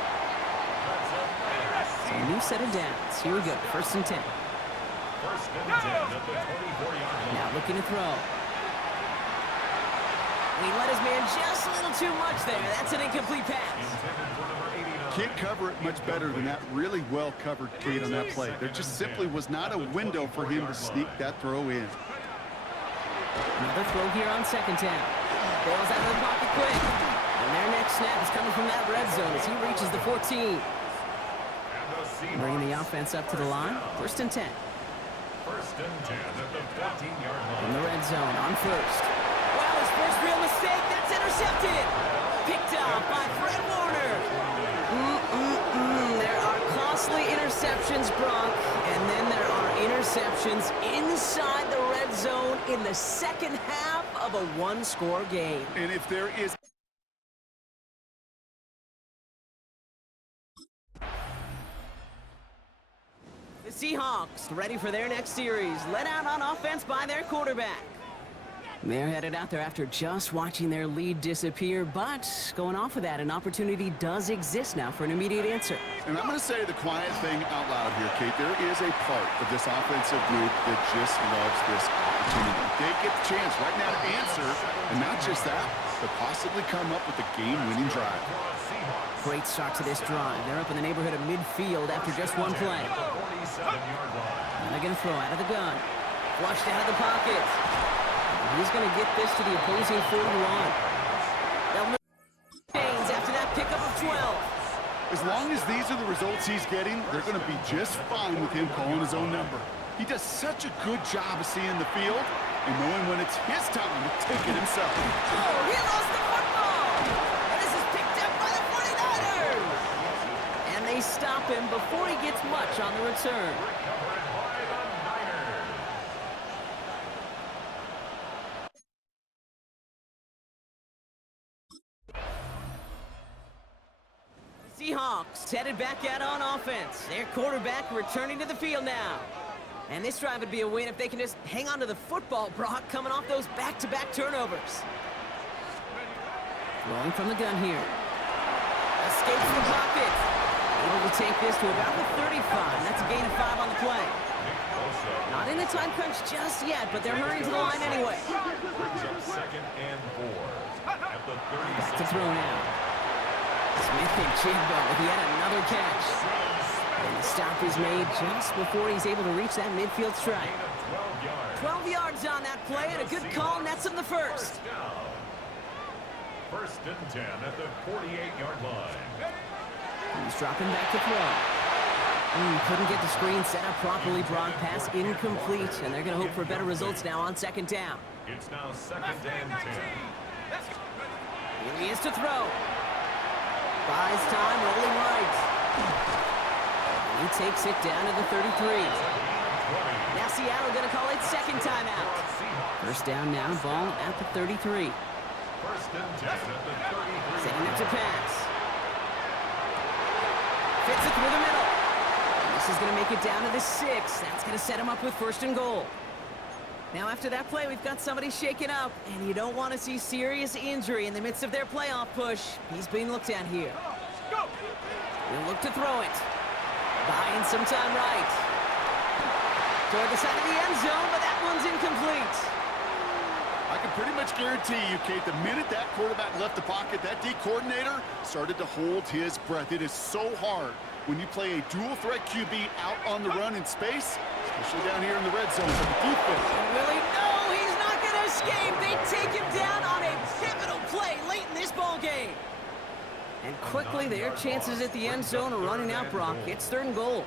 So a new set of downs. Here we go, first and 10. First and 10 at the 24-yard line. Now looking to throw. And he let his man just a little too much there. That's an incomplete pass. Can't cover it much better than that really well covered Kate on that play. There just simply was not a window for him to sneak that throw in. Another throw here on second down. Bails out of the pocket quick. And their next snap is coming from that red zone as he reaches the 14. Bringing the offense up to the line. First and 10. First and 10 at the 14-yard line. From the red zone on first. Wow, his first real mistake. That's intercepted. Picked off by Fred Warner. There are costly interceptions, Brock. And then there are interceptions inside the red zone in the second half of a one-score game. And if there is... The Seahawks ready for their next series, led out on offense by their quarterback. They're headed out there after just watching their lead disappear, but going off of that, an opportunity does exist now for an immediate answer. And I'm going to say the quiet thing out loud here, Kate. There is a part of this offensive group that just loves this opportunity. They get the chance right now to answer, and not just that, but possibly come up with a game-winning drive. Great start to this drive. They're up in the neighborhood of midfield after just one play. And they're going to throw out of the gun. Flushed out of the pocket. He's going to get this to the opposing 41. They'll move chains after that pickup of 12. As long as these are the results he's getting, they're going to be just fine with him calling his own number. He does such a good job of seeing the field and knowing when it's his time to take it himself. Oh, he lost the football! And this is picked up by the 49ers! And they stop him before he gets much on the return. Seahawks headed back out on offense. Their quarterback returning to the field now. And this drive would be a win if they can just hang on to the football, Brock, coming off those back-to-back turnovers. Throwing from the gun here. Escapes the pocket. Able to take this to about the 35. That's a gain of 5 on the play. Not in the time crunch just yet, but they're hurrying to the line anyway. Brings up second and 4 at the 36. Back to throw now. Smith and Jigba with yet another catch. And the stop is made just before he's able to reach that midfield strike. 12 yards on that play, and a good call nets him the first. First and 10 at the 48-yard line. He's dropping back to throw. Couldn't get the screen set up properly. Broad pass incomplete, and they're going to hope for better results now on second down. It's now second and 10. Here he is to throw. Buys time, rolling right. And he takes it down to the 33. Now Seattle going to call it second timeout. First down now, ball at the 33. First and 10 at the 33. Setting up to pass. Fits it through the middle. And this is going to make it down to the 6. That's going to set him up with first and goal. Now after that play, we've got somebody shaken up, and you don't want to see serious injury in the midst of their playoff push. He's being looked at here. He'll look to throw it. Buying some time right. Toward the side of the end zone, but that one's incomplete. I can pretty much guarantee you, Kate, the minute that quarterback left the pocket, that D coordinator started to hold his breath. It is so hard when you play a dual-threat QB out on the run in space, especially down here in the red zone. But the defense... Really? No, he's not going to escape. They take him down on a pivotal play late in this ball game. And quickly, their chances at the end zone are running out, Brock. It's third and goal.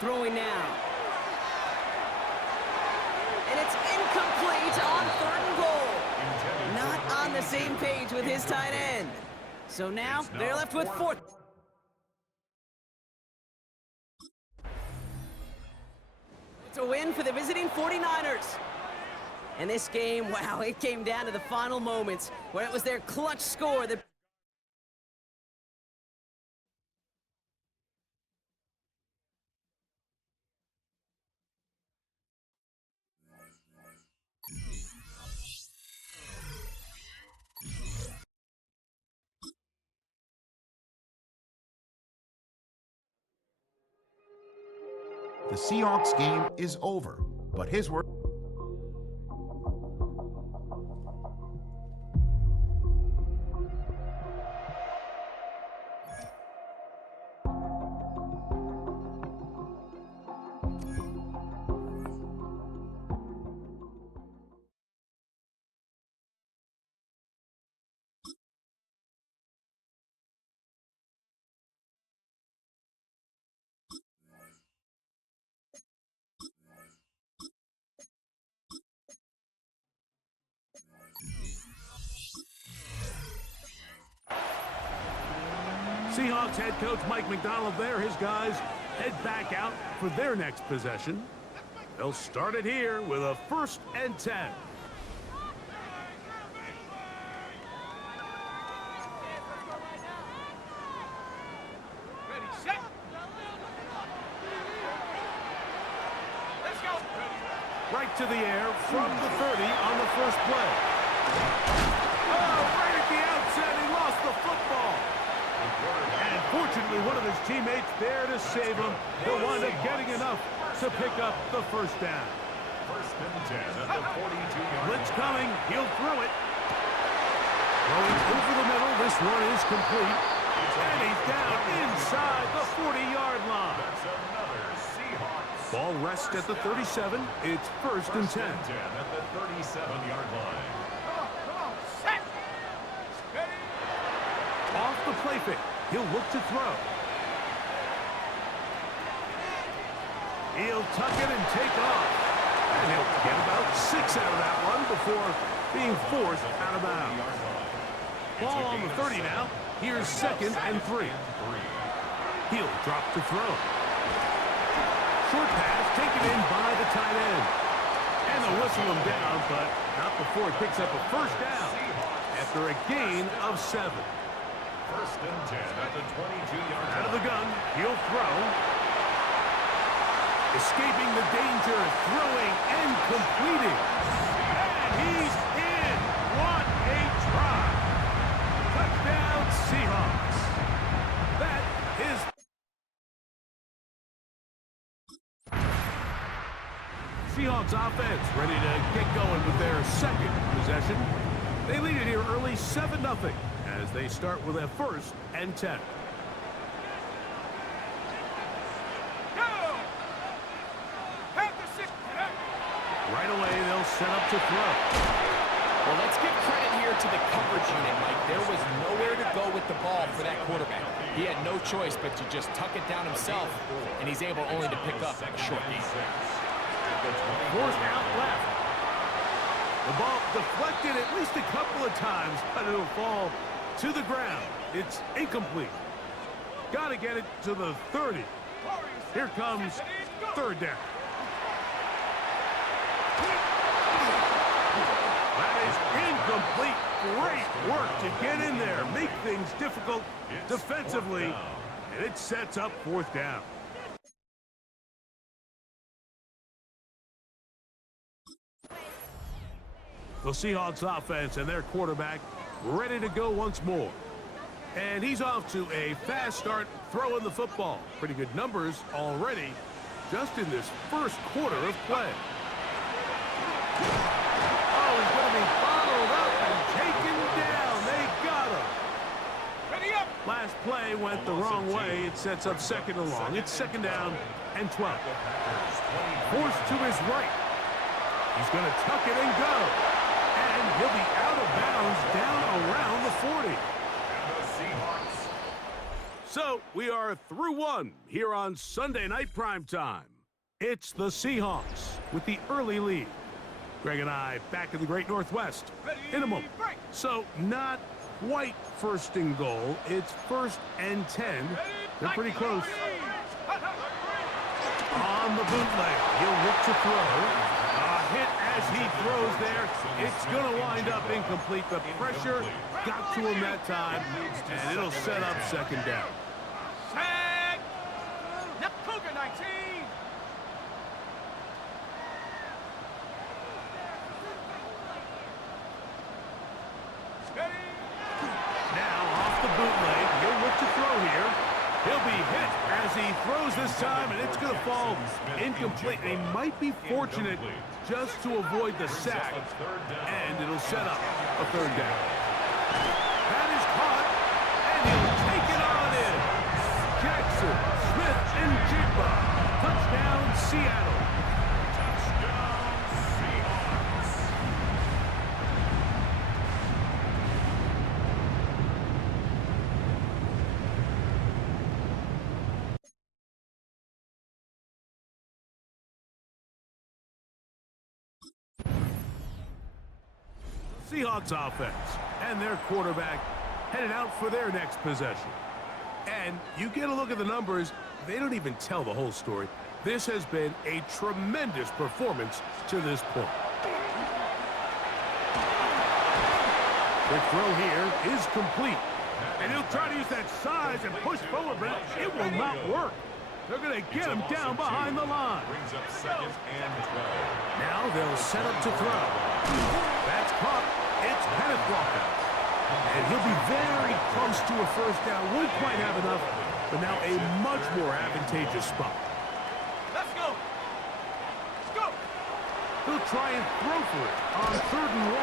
Throwing now. And it's incomplete on third and goal. Not on the same page with his tight end. So now they're left with fourth. It's a win for the visiting 49ers. And this game, wow, it came down to the final moments where it was their clutch score that... The Seahawks game is over, but his work... Seahawks head coach Mike McDonald there. His guys head back out for their next possession. They'll start it here with a 1st and 10. Ready, set. Let's go. Right to the air from the 30 on the first play. Oh, right at the outset, he lost the football. And fortunately, one of his teammates there to save him. He'll wind up getting enough to pick up the first down. First and 10 at the 42-yard Blitz coming. He'll throw it. Going over the middle. This one is complete. And he's down inside the 40-yard line. That's another Seahawks. Ball rests at the 37. It's 1st and 10. At the 37-yard line. Set. Ready. Off the play fake. He'll look to throw. He'll tuck it and take off. And he'll get about 6 out of that one before being forced out of bounds. Ball on the 30 now. Here's 2nd and 3. He'll drop to throw. Short pass taken in by the tight end. And they'll whistle him down, but not before he picks up a first down after a gain of 7. First and 10 at the 22-yard line. Out of the gun, he'll throw. Escaping the danger, throwing and completing. And he's in. What a try. Touchdown, Seahawks. That is... Seahawks offense ready to get going with their second possession. They lead it here early 7-0. as they start with a 1st and 10. Right away, they'll set up to throw. Well, let's give credit here to the coverage unit, Mike. There was nowhere to go with the ball for that quarterback. He had no choice but to just tuck it down himself, and he's able only to pick up a short gain. Forced out left. The ball deflected at least a couple of times, but it'll fall to the ground. It's incomplete. Got to get it to the 30. Here comes 3rd down. That is incomplete. Great work to get in there, make things difficult defensively, and it sets up 4th down. The Seahawks offense and their quarterback ready to go once more. And he's off to a fast start throwing the football. Pretty good numbers already just in this 1st quarter of play. Oh, he's going to be bottled up and taken down. They got him. Ready up. Last play went the wrong way. It sets up 2nd and long. It's 2nd down and 12. Forced to his right. He's going to tuck it and go. And he'll be out of bounds down around the 40. So we are through 1 here on Sunday Night Primetime. It's the Seahawks with the early lead. Greg and I back in the Great Northwest in a moment. So not quite 1st and goal. It's 1st and 10. They're pretty close. On the bootleg, he'll look to throw. Hit as he throws there. It's going to wind up incomplete. The pressure got to him that time, and it'll set up 2nd down. Set. Cougar 19. Now off the bootleg, he'll look to throw here. He'll be hit as he throws this time, and it's going to fall incomplete. He might be fortunate just to avoid the sack, and it'll set up a 3rd down. That is caught, and he'll take it on in. Jackson, Smith, and Jigba. Touchdown, Seattle. Seahawks offense and their quarterback headed out for their next possession. And you get a look at the numbers, they don't even tell the whole story. This has been a tremendous performance to this point. The throw here is complete. And he'll try to use that size and push forward, but it will not work. They're going to get him down behind the line. Now they'll set up to throw. That's caught. It's Kenneth Walker. And he'll be very close to a 1st down. Won't quite have enough, but now a much more advantageous spot. Let's go. Let's go. He'll try and throw for it on 3rd and 1.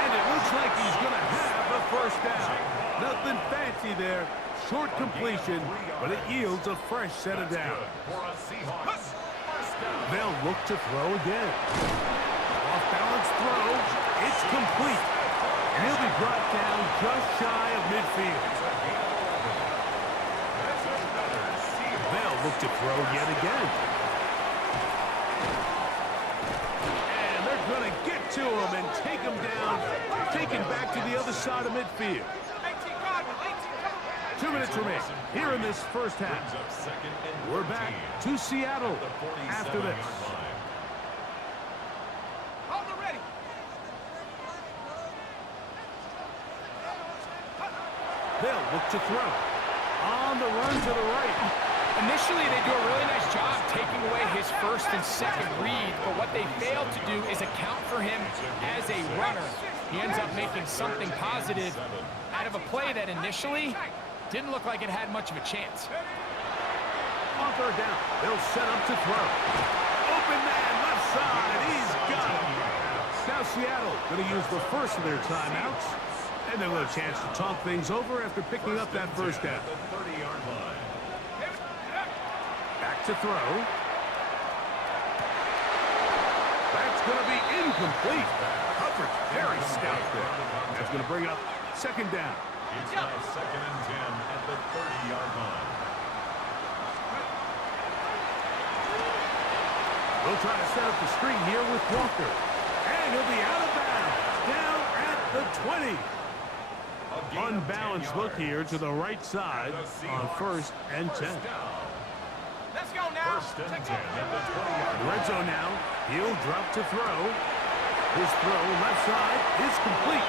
And it looks like he's going to have the 1st down. Nothing fancy there. Short completion, but it yields a fresh set of downs. They'll look to throw again. Off-balance throw. It's complete. And he'll be brought down just shy of midfield. They'll look to throw yet again. And they're going to get to him and take him down, taken back to the other side of midfield. 2 minutes remain here in this 1st half. We're back to Seattle after this. Hold it ready. They'll look to throw. On the run to the right. Initially, they do a really nice job taking away his 1st and 2nd read, but what they failed to do is account for him as a runner. He ends up making something positive out of a play that initially didn't look like it had much of a chance. On 3rd down, they'll set up to throw. Open man, left side, he's got it. Now Seattle going to use the first of their timeouts. And they'll have a chance to talk things over after picking up that first down. The 30-yard line. Back to throw. That's going to be incomplete. Coverage very stout there. That's going to bring up second down. It's now 2nd and 10 at the 30-yard line. We'll try to set up the screen here with Walker. And he'll be out of bounds. Down at the 20. Unbalanced look here to the right side on 1st and 10. Let's go now. 1st and 10 at the 20-yard line. Red zone now. He'll drop to throw. His throw left side is complete.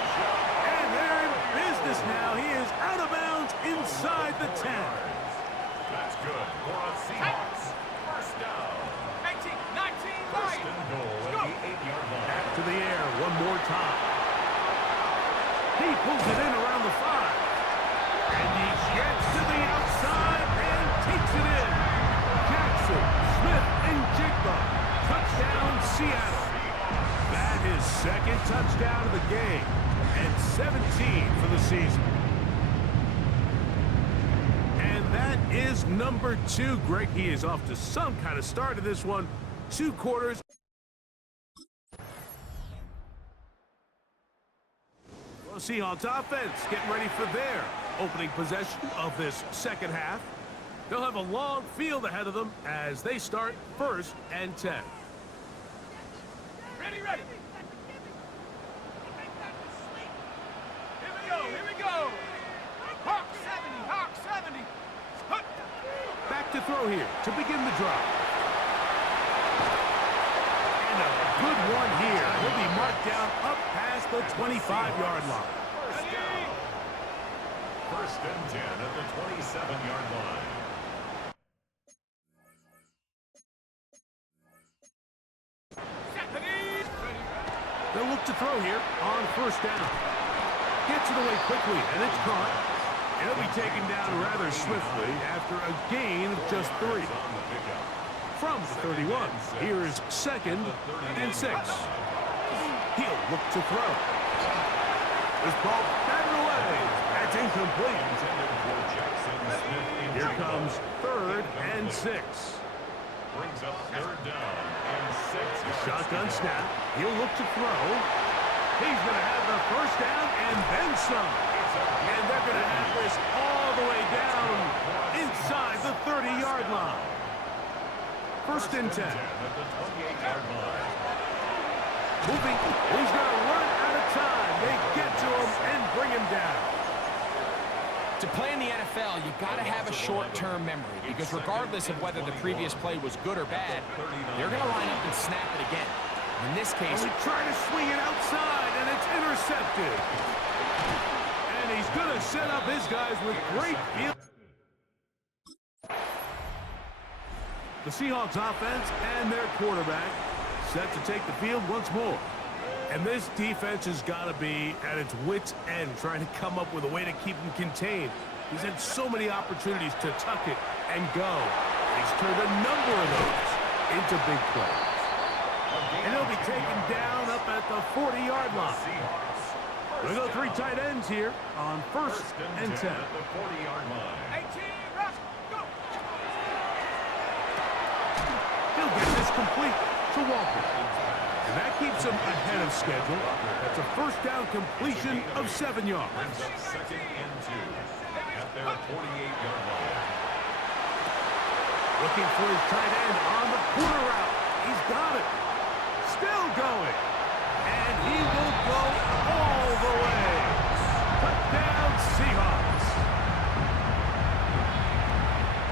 And they're in business now. He is out of bounds inside the 10. That's good for a Seahawks. 1st down. 18, 19, 1st and goal at the 8-yard line. Back to the air one more time. He pulls it in around the 5. And he gets to the outside and takes it in. Jackson, Smith, and Jigba. Touchdown, Seattle. That is 2nd touchdown of the game. And 17 for the season. And that is number 2. Greg, he is off to some kind of start in this one. 2 quarters. Well, Seahawks offense getting ready for their opening possession of this second half. They'll have a long field ahead of them as they start 1st and 10. Ready, ready. Here we go. Hawk 70, Hawk 70. Back to throw here to begin the drive. And a good one here. He'll be marked down up past the 25-yard line. 1st and 10 at the 27-yard line. They'll look to throw here on 1st down. Gets it away quickly, and it's caught. And he'll be taken down rather swiftly after a gain of just 3. From the 31, here's 2nd and 6. He'll look to throw. This ball batted away. That's incomplete. Here comes 3rd and 6. Brings up 3rd down and 6. Shotgun snap. He'll look to throw. He's going to have the 1st down and then some. And they're going to have this all the way down inside the 30-yard line. 1st and 10. Moving. He's going to run out of time. They get to him and bring him down. To play in the NFL, you got to have a short-term memory because regardless of whether the previous play was good or bad, they're going to line up and snap it again. In this case, he's trying to swing it outside, and it's intercepted. And he's going to set up his guys with great field. The Seahawks offense and their quarterback set to take the field once more. And this defense has got to be at its wits' end, trying to come up with a way to keep him contained. He's had so many opportunities to tuck it and go. He's turned a number of those into big plays. And he'll be taken down up at the 40-yard line. We'll go 3 tight ends here on 1st and 10. At the 40-yard line. 18, rush, go. He'll get this complete to Walker. And that keeps him ahead of schedule. That's a 1st down completion of 7 yards. Brings up 2nd and 2 at their 48-yard line. Looking for his tight end on the corner route. He's got it. Still going. And he will go all the way. Touchdown Seahawks.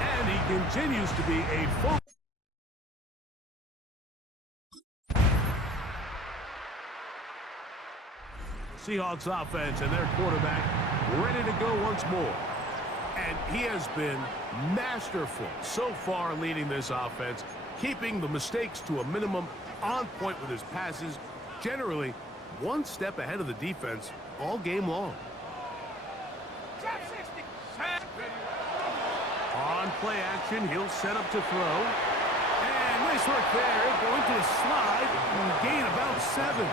And he continues to be a full. Seahawks offense and their quarterback ready to go once more. And he has been masterful so far leading this offense, keeping the mistakes to a minimum, on point with his passes, generally one step ahead of the defense all game long. On play action, he'll set up to throw. And nice work there, going to a slide and gain about 7.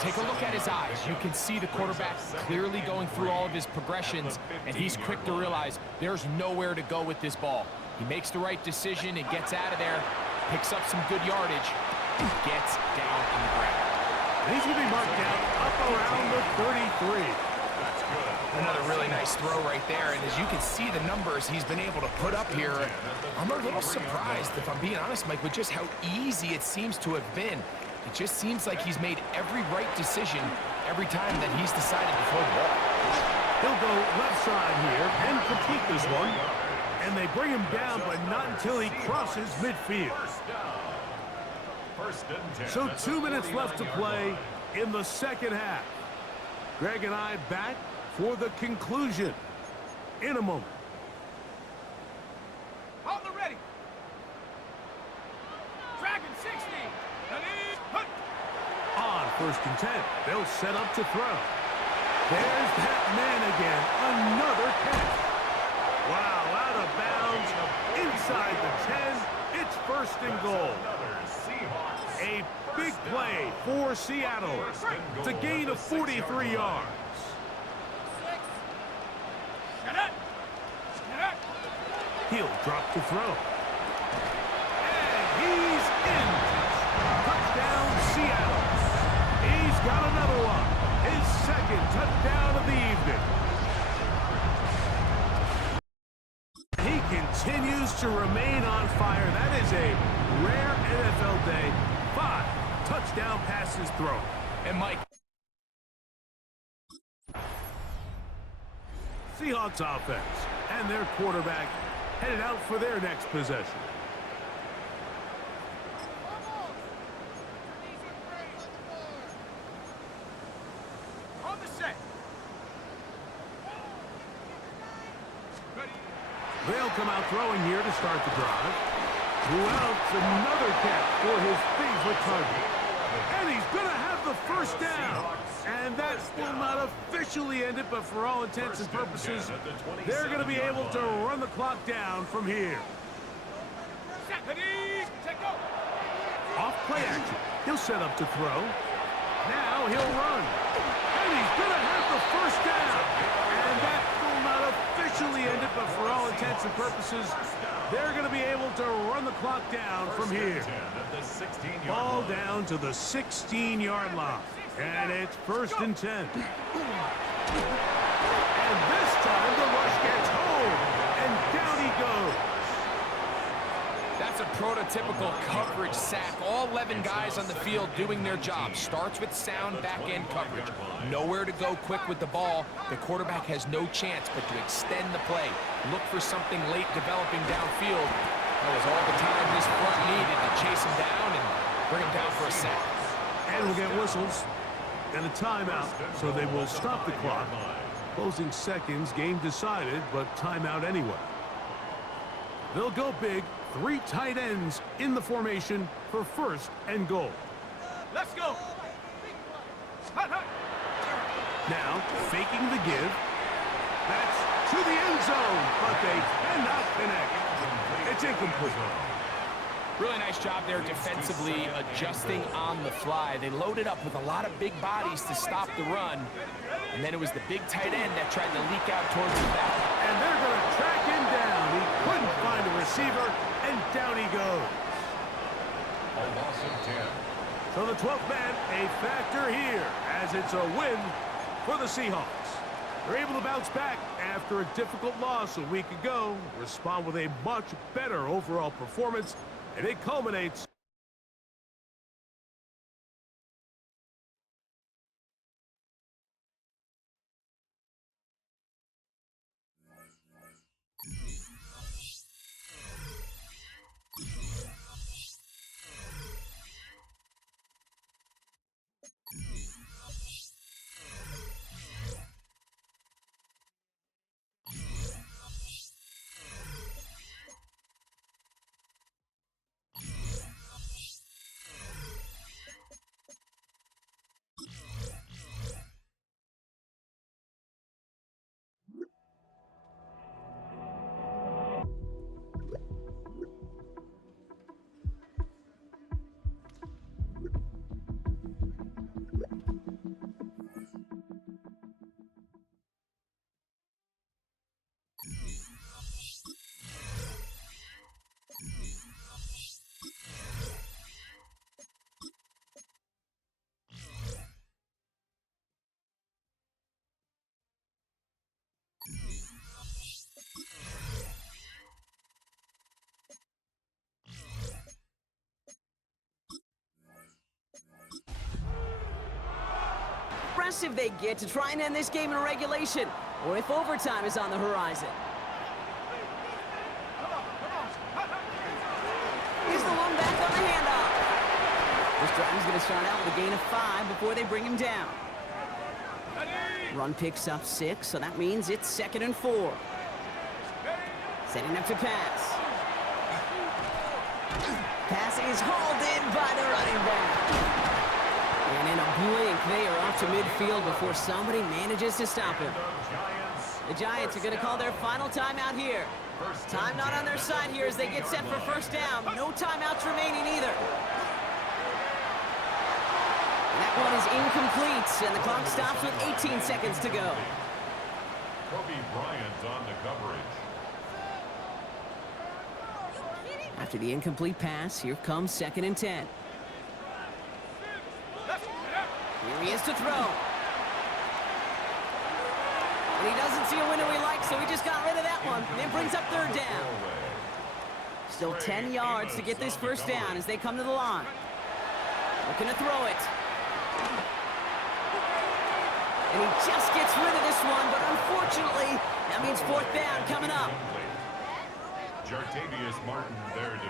Take a look at his eyes. You can see the quarterback clearly going through all of his progressions, and he's quick to realize there's nowhere to go with this ball. He makes the right decision and gets out of there, picks up some good yardage, and gets down on the ground. And he's going to be marked down up around the 33. Another really nice throw right there, and as you can see the numbers he's been able to put up here, I'm a little surprised, if I'm being honest, Mike, with just how easy it seems to have been. It just seems like he's made every right decision every time that he's decided to throw the ball. He'll go left side here and complete this one. And they bring him down, but not until he crosses midfield. So 2 minutes left to play in the second half. Greg and I back for the conclusion in a moment. Hold the ready. Dragon 60. On 1st and 10, they'll set up to throw. There's that man again. Another catch. Wow, out of bounds. Inside the 10. It's 1st and goal. A big play for Seattle to gain of 43 yards. He'll drop to throw. And he's in. Touchdown, Seattle. He's got another one. His 2nd touchdown of the evening. He continues to remain on fire. That is a rare NFL day. 5 touchdown passes thrown. And Mike. Seahawks offense and their quarterback headed out for their next possession. On the set. They'll come out throwing here to start the drive. Throughout, another catch for his favorite target. And he's going to have the 1st down. And that will not officially end it, but for all intents and purposes, they're going to be able to run the clock down from here. Off play action. He'll set up to throw. Now he'll run. And he's going to have the 1st down. And that will not officially end it, but for all intents and purposes, they're going to be able to run the clock down from here. Ball down to the 16-yard line. And it's 1st and 10. And this time the rush gets home. And down he goes. That's a prototypical coverage sack. All 11 guys on the field doing their job. Starts with sound back-end coverage. Nowhere to go quick with the ball. The quarterback has no chance but to extend the play. Look for something late developing downfield. That was all the time this front needed to chase him down and bring him down for a sack. And we'll get whistles and a timeout, so they will stop the clock. Closing seconds, game decided, but timeout anyway. They'll go big. 3 tight ends in the formation for 1st and goal. Let's go. Now, faking the give. That's to the end zone, but they cannot connect. It's incomplete. Really nice job there defensively, adjusting on the fly. They loaded up with a lot of big bodies to stop the run, and then it was the big tight end that tried to leak out towards the back. And they're going to track him down. He couldn't find a receiver, and down he goes. A loss of 10. So the 12th man, a factor here, as it's a win for the Seahawks. They're able to bounce back after a difficult loss a week ago, respond with a much better overall performance, and it culminates. aggressive they get to try and end this game in regulation, or if overtime is on the horizon. Here's the one back on the handoff. This drive is going to start out with a gain of 5 before they bring him down. Run picks up 6, so that means it's 2nd and 4. Setting up to pass. Pass is hauled in by the running back. And in a blink, they are off to midfield before somebody manages to stop him. The Giants are going to call their final timeout here. Time not on their side here as they get set for first down. No timeouts remaining either. That one is incomplete, and the clock stops with 18 seconds to go. Kobe Bryant on the coverage. After the incomplete pass, here comes 2nd and 10. Here he is to throw. And he doesn't see a window he likes, so he just got rid of that one. And it brings up 3rd down. Still 10 yards to get this first down as they come to the line. Looking to throw it. And he just gets rid of this one, but unfortunately, that means 4th down coming up. Jartavius Martin there to...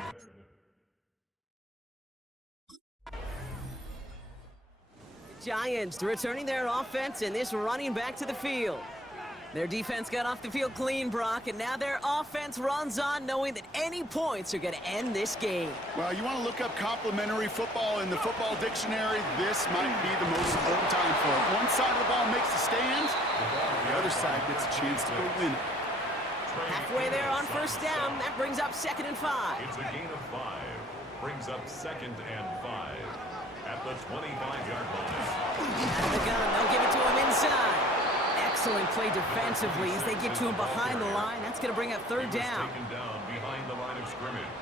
Giants returning their offense and this running back to the field. Their defense got off the field clean, Brock, and now their offense runs on knowing that any points are going to end this game. Well, you want to look up complimentary football in the football dictionary, this might be the most important time for it. One side of the ball makes a stand, the other side gets a chance to go win it. Halfway there on first down, that brings up 2nd and 5. It's a gain of 5. Brings up 2nd and 5 at the 25-yard line. Out of the gun, they'll give it to him inside. Excellent play defensively as they get to him behind the line. That's going to bring up 3rd down. Taken down behind the line of scrimmage.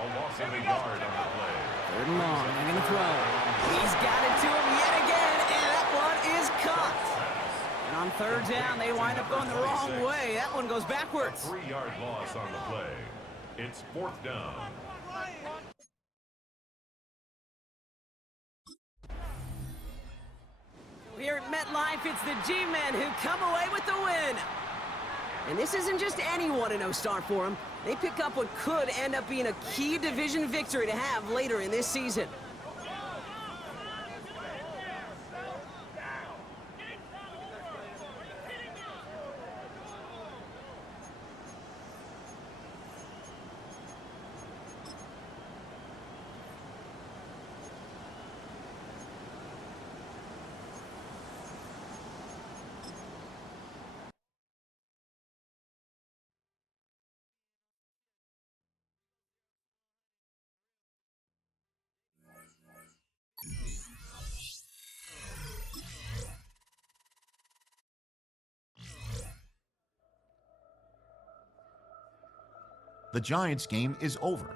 A loss of a yard on the play. 3rd and long, they're going to throw. He's got it to him yet again, and that one is caught. And on 3rd down, they wind up going the wrong way. That one goes backwards. A 3-yard loss on the play. It's 4th down. Here at MetLife, it's the G-Men who come away with the win. And this isn't just any 1-0 start for them. They pick up what could end up being a key division victory to have later in this season. The Giants game is over.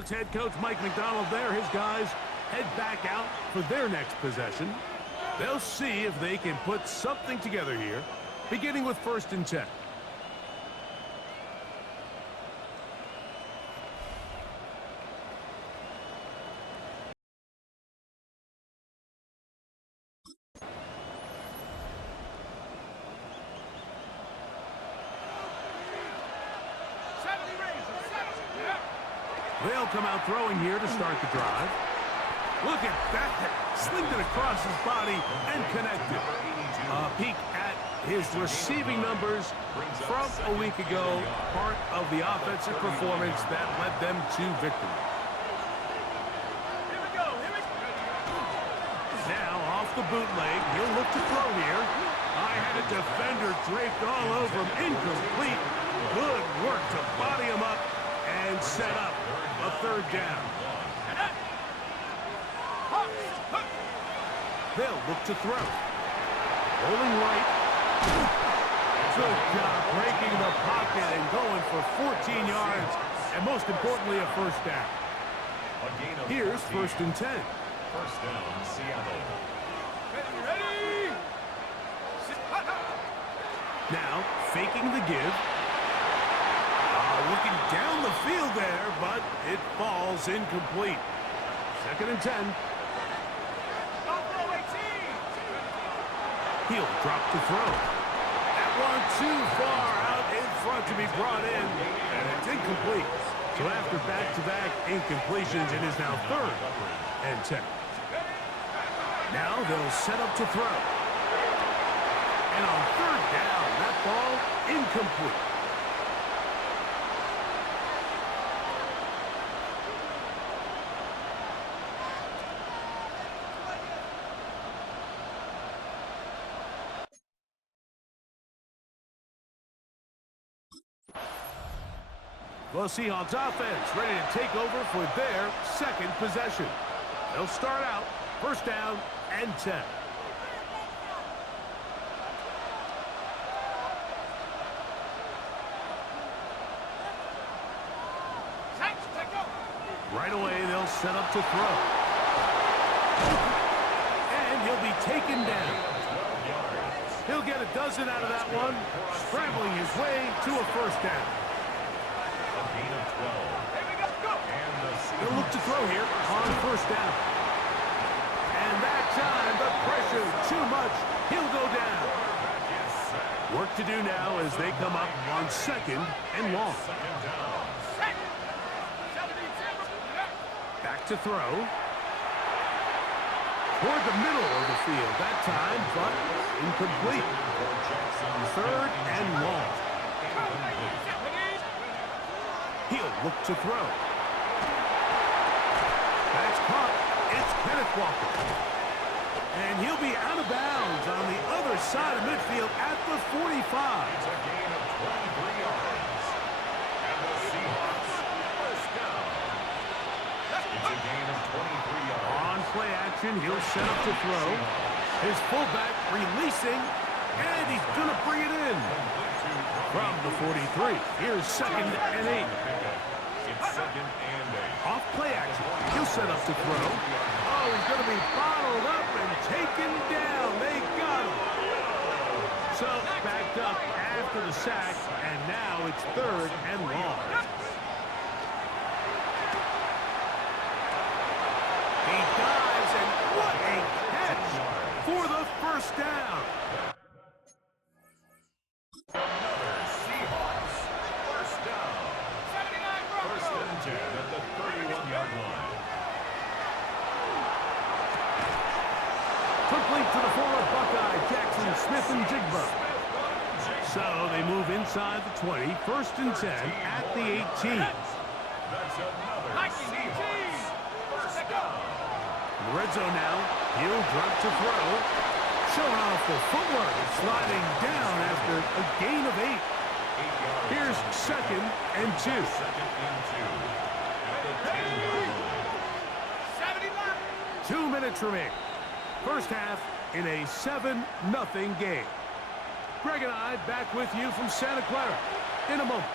Seahawks head coach Mike McDonald there. His guys head back out for their next possession. They'll see if they can put something together here, beginning with 1st and 10. They'll come out throwing here to start the drive. Look at that. Slipped it across his body and connected. A peek at his receiving numbers from a week ago. Part of the offensive performance that led them to victory. Here we go. Now off the bootleg. He'll look to throw here. I had a defender draped all over him. Incomplete. Good work to body him up and set up a 3rd down. They'll look to throw. Rolling right. Good job breaking the pocket and going for 14 yards. And most importantly, a 1st down. Here's 1st and 10. 1st down, Seattle. Ready? Now, faking the give. Looking down the field there, but it falls incomplete. 2nd and 10. He'll drop to throw. That one too far out in front to be brought in, and it's incomplete. So after back-to-back incompletions, it is now 3rd and 10. Now they'll set up to throw. And on 3rd down, that ball incomplete. The Seahawks offense ready to take over for their 2nd possession. They'll start out 1st down and 10. Right away, they'll set up to throw. And he'll be taken down. He'll get a dozen out of that one, scrambling his way to a 1st down. He'll look to throw here on 1st down. And that time, the pressure too much. He'll go down. Work to do now as they come up on 2nd and long. Back to throw. Toward the middle of the field that time, but incomplete. 3rd and long. He'll look to throw. That's caught. It's Kenneth Walker. And he'll be out of bounds on the other side of midfield at the 45. It's a gain of 23 yards. And the Seahawks, 1st down. It's a gain of 23 yards. On play action, he'll set up to throw. His fullback releasing, and he's going to bring it in. From the 43, here's 2nd and 8. It's 2nd and 8. Off play action, he'll set up to throw. Oh, he's going to be bottled up and taken down. They got him. So backed up after the sack, and now it's 3rd and long. He dives, and what a catch for the 1st down. Another Seahawks, 1st down. 1st and 10 at the 31-yard line. Quickly to the former Buckeye, Jackson Smith-Njigba. So they move inside the 20, 1st and 10 at the 18. That's another Seahawks, 1st down. In the red zone now, he'll drop to throw. Showing off the footwork, sliding down after a gain of 8. Here's 2nd and 2. 2nd and 2 at the 10-yard line. 2 minutes remaining. First half in a 7-0 game. Greg and I back with you from Santa Clara in a moment.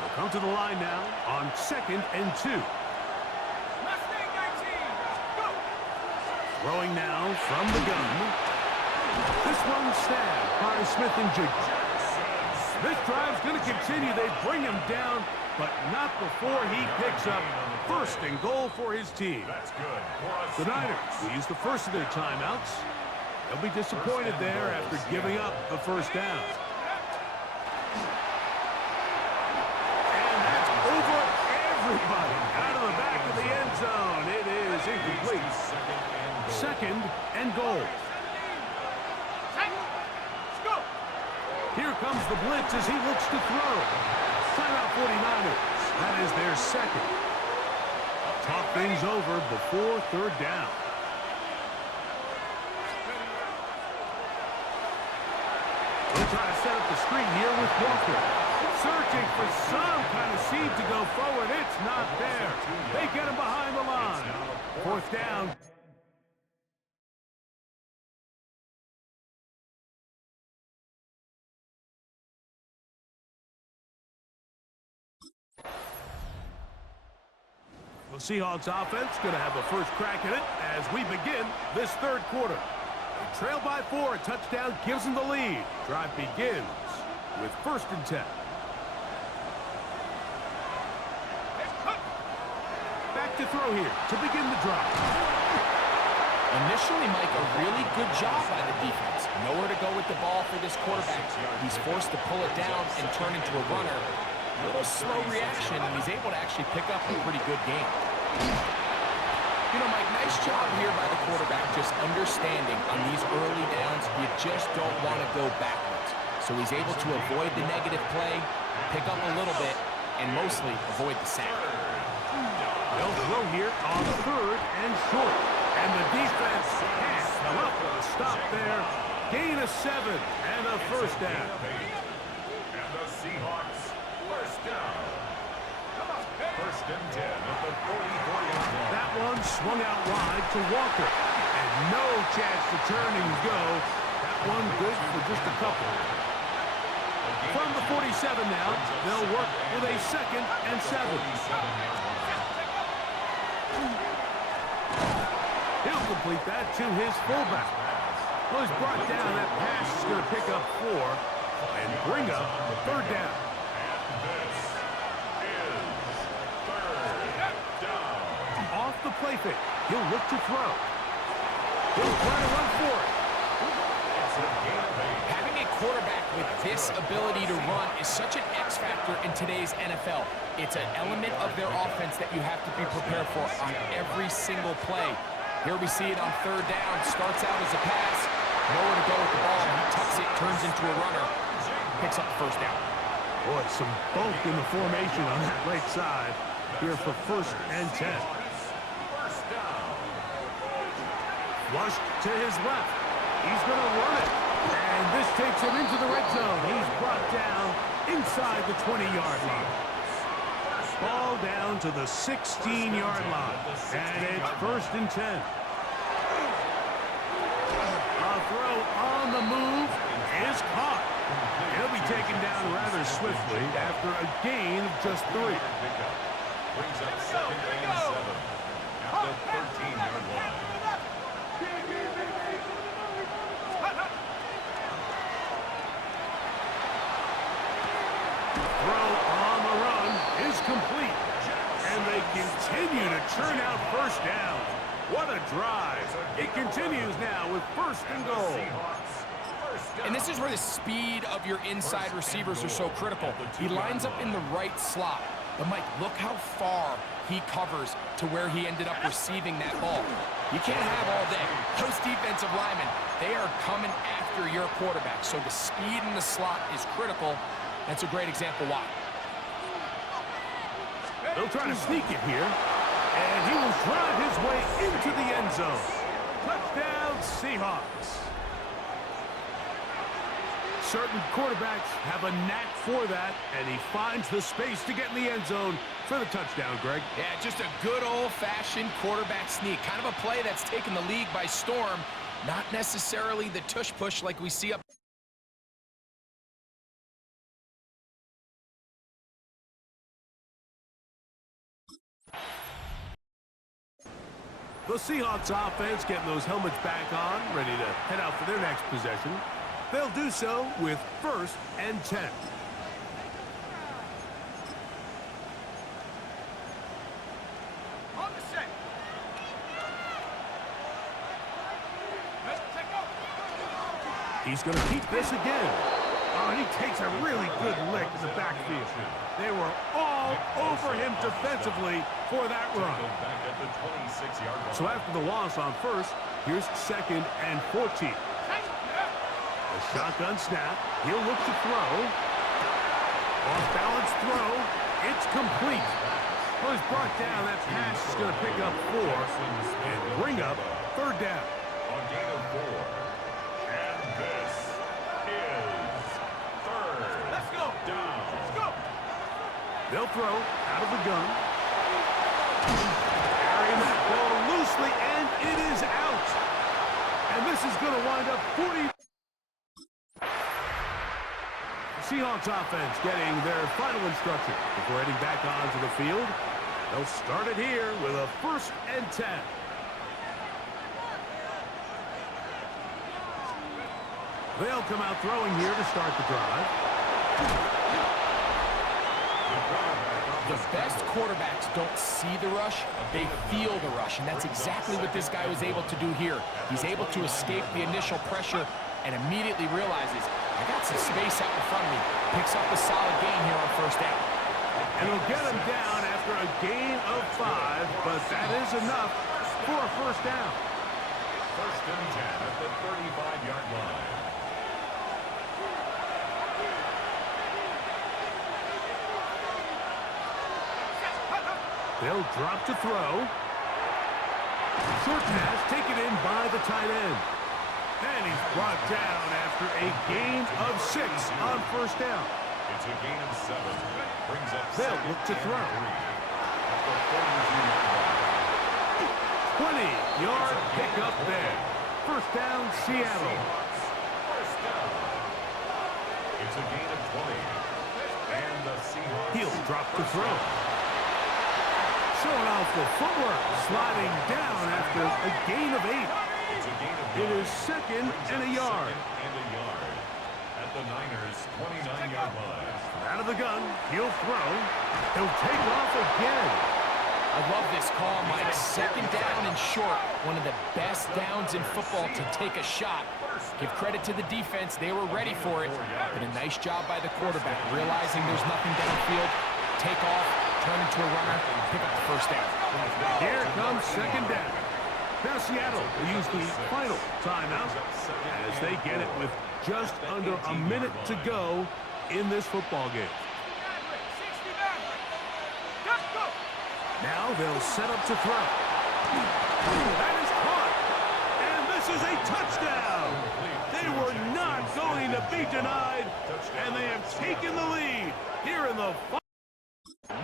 We'll come to the line now on 2nd and 2. Throwing now from the gun. This one stabbed by Smith and Jigba. This drive's going to continue. They bring him down, but not before he picks up first and goal for his team. The Niners will use the first of their timeouts. They'll be disappointed there after giving up the first down. And that's over everybody out of the back of the end zone. It is incomplete. Second and goal. Here comes the blitz as he looks to throw. Timeout 49ers. That is their second. Talk things over before third down. They'll try to set up the screen here with Walker. Searching for some kind of seed to go forward. It's not there. They get him behind the line. Fourth down. The Seahawks offense going to have a first crack at it as we begin this third quarter. They trail by 4. A touchdown gives them the lead. Drive begins with 1st and 10. Back to throw here to begin the drive. Initially, Mike, a really good job by the defense. Nowhere to go with the ball for this quarterback. He's forced to pull it down and turn into a runner. A little slow reaction, and he's able to actually pick up a pretty good game. You know, Mike, nice job here by the quarterback, just understanding on these early downs, you just don't want to go backwards. So he's able to avoid the negative play, pick up a little bit, and mostly avoid the sack. They'll throw here on 3rd and short. And the defense has come up with a stop there. Gain of 7 and a first down. And the Seahawks, first down. 1st and 10 at the 44-yard line. That one swung out wide to Walker. And no chance to turn and go. That one good for just a couple. From the 47 now, they'll work with a 2nd and 7. He'll complete that to his fullback. Well, he's brought down. That pass is going to pick up 4 and bring up the 3rd down. Off the play fake. He'll look to throw. He'll try to run for it. Having a quarterback with this ability to run is such an X factor in today's NFL. It's an element of their offense that you have to be prepared for on every single play. Here we see it on 3rd down. Starts out as a pass. Nowhere to go with the ball. He tucks it, turns into a runner. Picks up the 1st down. Boy, some bulk in the formation on that right side here for 1st and 10. Flushed to his left. He's going to run it. And this takes him into the red zone. He's brought down inside the 20-yard line. Ball down to the 16-yard line. And it's 1st and 10. A throw on the move is caught. He'll be taken down rather swiftly after a gain of just 3. Brings up 2nd and 7 at the 13-yard line. Throw on the run is complete. And they continue to churn out 1st down. What a drive. It continues now with 1st and goal. And this is where the speed of your inside receivers are so critical. He lines up in the right slot. But, Mike, look how far he covers to where he ended up receiving that ball. You can't have all day. Those defensive linemen, they are coming after your quarterback. So the speed in the slot is critical. That's a great example why. They'll try to sneak it here. And he will drive his way into the end zone. Touchdown, Seahawks. Certain quarterbacks have a knack for that, and he finds the space to get in the end zone for the touchdown, Greg. Yeah, just a good old-fashioned quarterback sneak. Kind of a play that's taken the league by storm. Not necessarily the tush-push like we see up. The Seahawks offense getting those helmets back on, ready to head out for their next possession. They'll do so with 1st and 10. On the set. Let's take off. He's going to keep this again. Oh, he takes a really good lick in the backfield. They were all over him defensively for that run. So after the loss on 1st, here's 2nd and 14. A shotgun snap. He'll look to throw. Off-balance throw. It's complete. Well, he's brought down. That pass is going to pick up 4 and bring up 3rd down. On gain of 4. And this is 3rd. Let's go. Down. Let's go. They'll throw out of the gun. Carrying that ball loosely, and it is out. And this is going to wind up 40. Seahawks offense getting their final instruction before heading back onto the field. They'll start it here with a 1st and 10. They'll come out throwing here to start the drive. The best quarterbacks don't see the rush, they feel the rush, and that's exactly what this guy was able to do here. He's able to escape the initial pressure and immediately realizes, I got some space out in front of me. Picks up a solid gain here on 1st down. And he'll get him down after a gain of 5, but that is enough for a 1st down. 1st and 10 at the 35-yard line. They'll drop to throw. Short pass taken in by the tight end. And he's brought down after a gain of 6 on 1st down. It's a gain of 7. Brings up They'll look to throw. 20-yard pickup there. 1st down, Seattle. First down. It's a gain of 20. And the Seahawks. He'll drop to throw. Showing off the footwork, sliding down after a gain of 8. It's a gain of 9. It is 2nd and a yard. And a yard. At the Niners' 29-yard line. Out of the gun, he'll throw. He'll take off again. I love this call, Mike. 2nd down and short. One of the best downs in football to take a shot. Give credit to the defense. They were ready for it. But a nice job by the quarterback, realizing there's nothing downfield. Take off, turn into a runner, pick up the 1st down. Here comes 2nd down. Now Seattle will use the final timeout as they get it with just under a minute to go in this football game. Now they'll set up to throw. That is caught. And this is a touchdown. They were not going to be denied, and they have taken the lead here in the final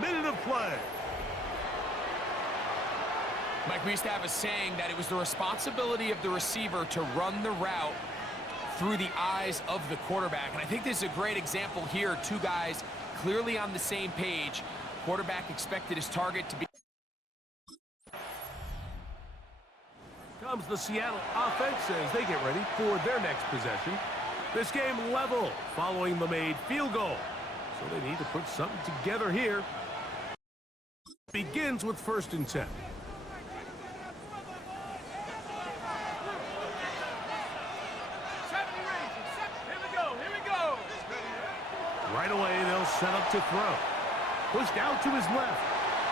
minute of play. Mike, we used to have a saying that it was the responsibility of the receiver to run the route through the eyes of the quarterback. And I think this is a great example here. 2 guys clearly on the same page. Quarterback expected his target to be. Comes the Seattle offense as they get ready for their next possession. This game level following the made field goal. So they need to put something together here. Begins with 1st and 10. Right away, they'll set up to throw. Pushed out to his left.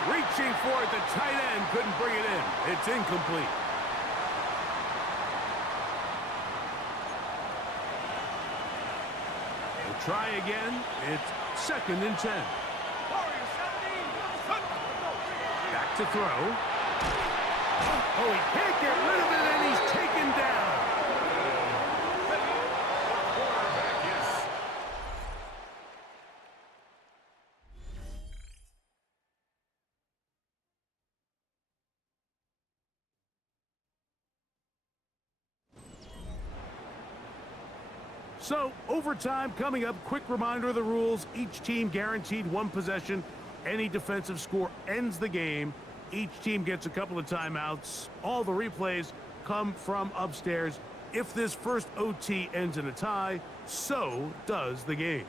Reaching for it, the tight end couldn't bring it in. It's incomplete. We'll try again. It's 2nd and 10. Back to throw. Oh, he can't get rid of it, and he's taken down. So, overtime coming up. Quick reminder of the rules. Each team guaranteed 1 possession. Any defensive score ends the game. Each team gets a couple of timeouts. All the replays come from upstairs. If this first OT ends in a tie, so does the game.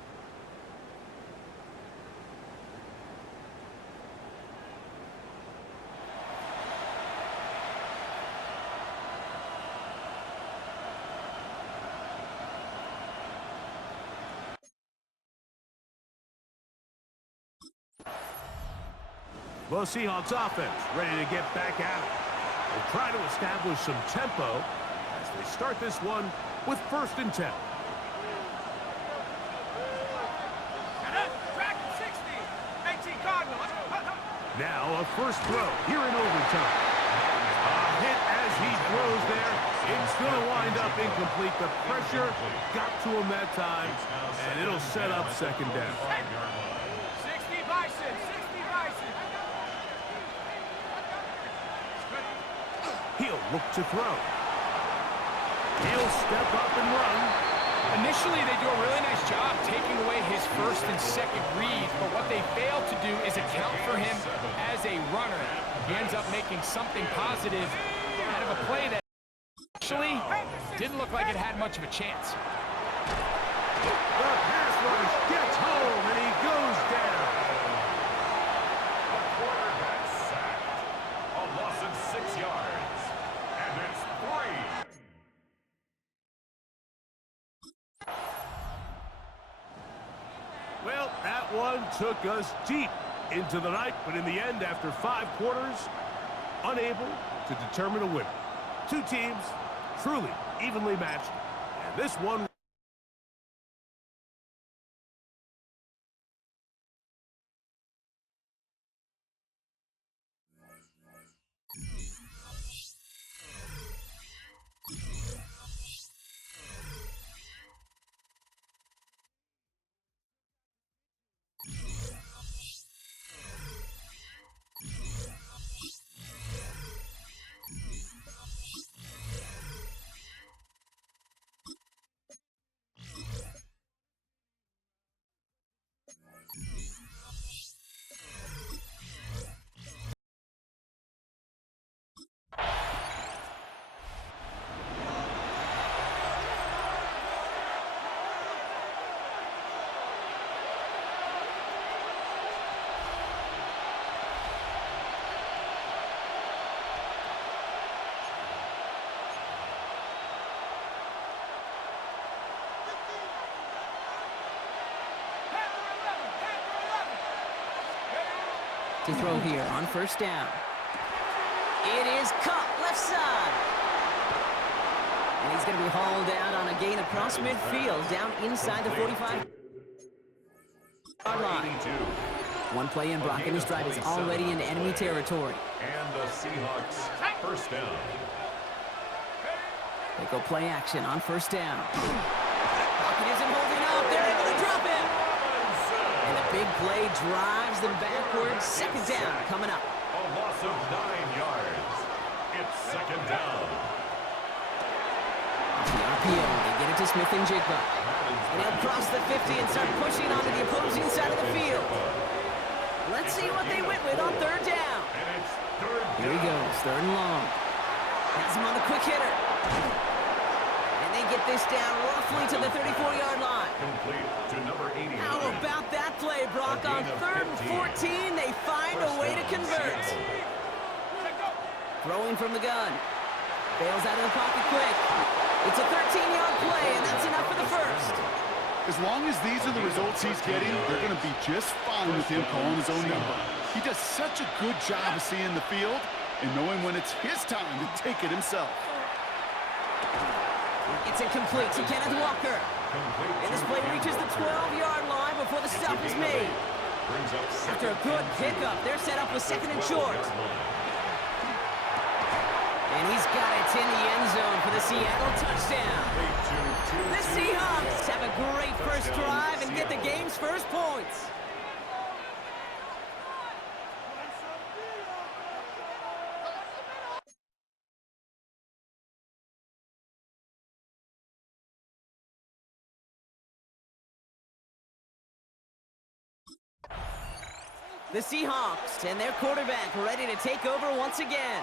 The Seahawks offense ready to get back at it. They'll try to establish some tempo as they start this one with 1st and 10. Now a first throw here in overtime. A hit as he throws there. It's going to wind up incomplete. The pressure got to him that time, and it'll set up 2nd down. 60 Bison, 60 Bison. He'll look to throw. He'll step up and run. Initially, they do a really nice job taking away his 1st and 2nd reads, but what they fail to do is account for him as a runner. He ends up making something positive out of a play that actually didn't look like it had much of a chance. The pass rush gets home, and he goes down. The quarterback sacked. A loss of 6 yards. And it's 3. Well, that one took us deep into the night, but in the end, after 5 quarters, unable to determine a winner. 2 teams truly evenly matched, and this one to throw here on 1st down. It is caught left side. And he's going to be hauled out on a gain across midfield down inside the 45-yard line. One play in, Brock, and his drive is already into enemy territory. And the Seahawks 1st down. They go play action on 1st down. Pocket isn't holding up. They're able to drop him. And the big play drives them backwards. 2nd down coming up. A loss of 9 yards. It's 2nd down. Off the RPO, they get it to Smith and Jigba. And he'll cross the 50 and start pushing onto the opposing side of the field. Let's see what they went with on 3rd down. And it's 3rd down. Here he goes, 3rd and long. Has him on the quick hitter. And they get this down roughly to the 34-yard line. Complete to number 89. How about that play, Brock? On 3rd and 14, they find a way to convert. Throwing from the gun. Bails out of the pocket quick. It's a 13-yard play, and that's enough for the 1st. As long as these are the results he's getting, they're going to be just fine with him calling his own number. He does such a good job of seeing the field and knowing when it's his time to take it himself. It's incomplete to Kenneth Walker. And this play reaches the 12-yard line before the stop is made. After a good pickup, they're set up with 2nd and short. And he's got it in the end zone for the Seattle touchdown. The Seahawks have a great first drive and get the game's first points. The Seahawks and their quarterback ready to take over once again.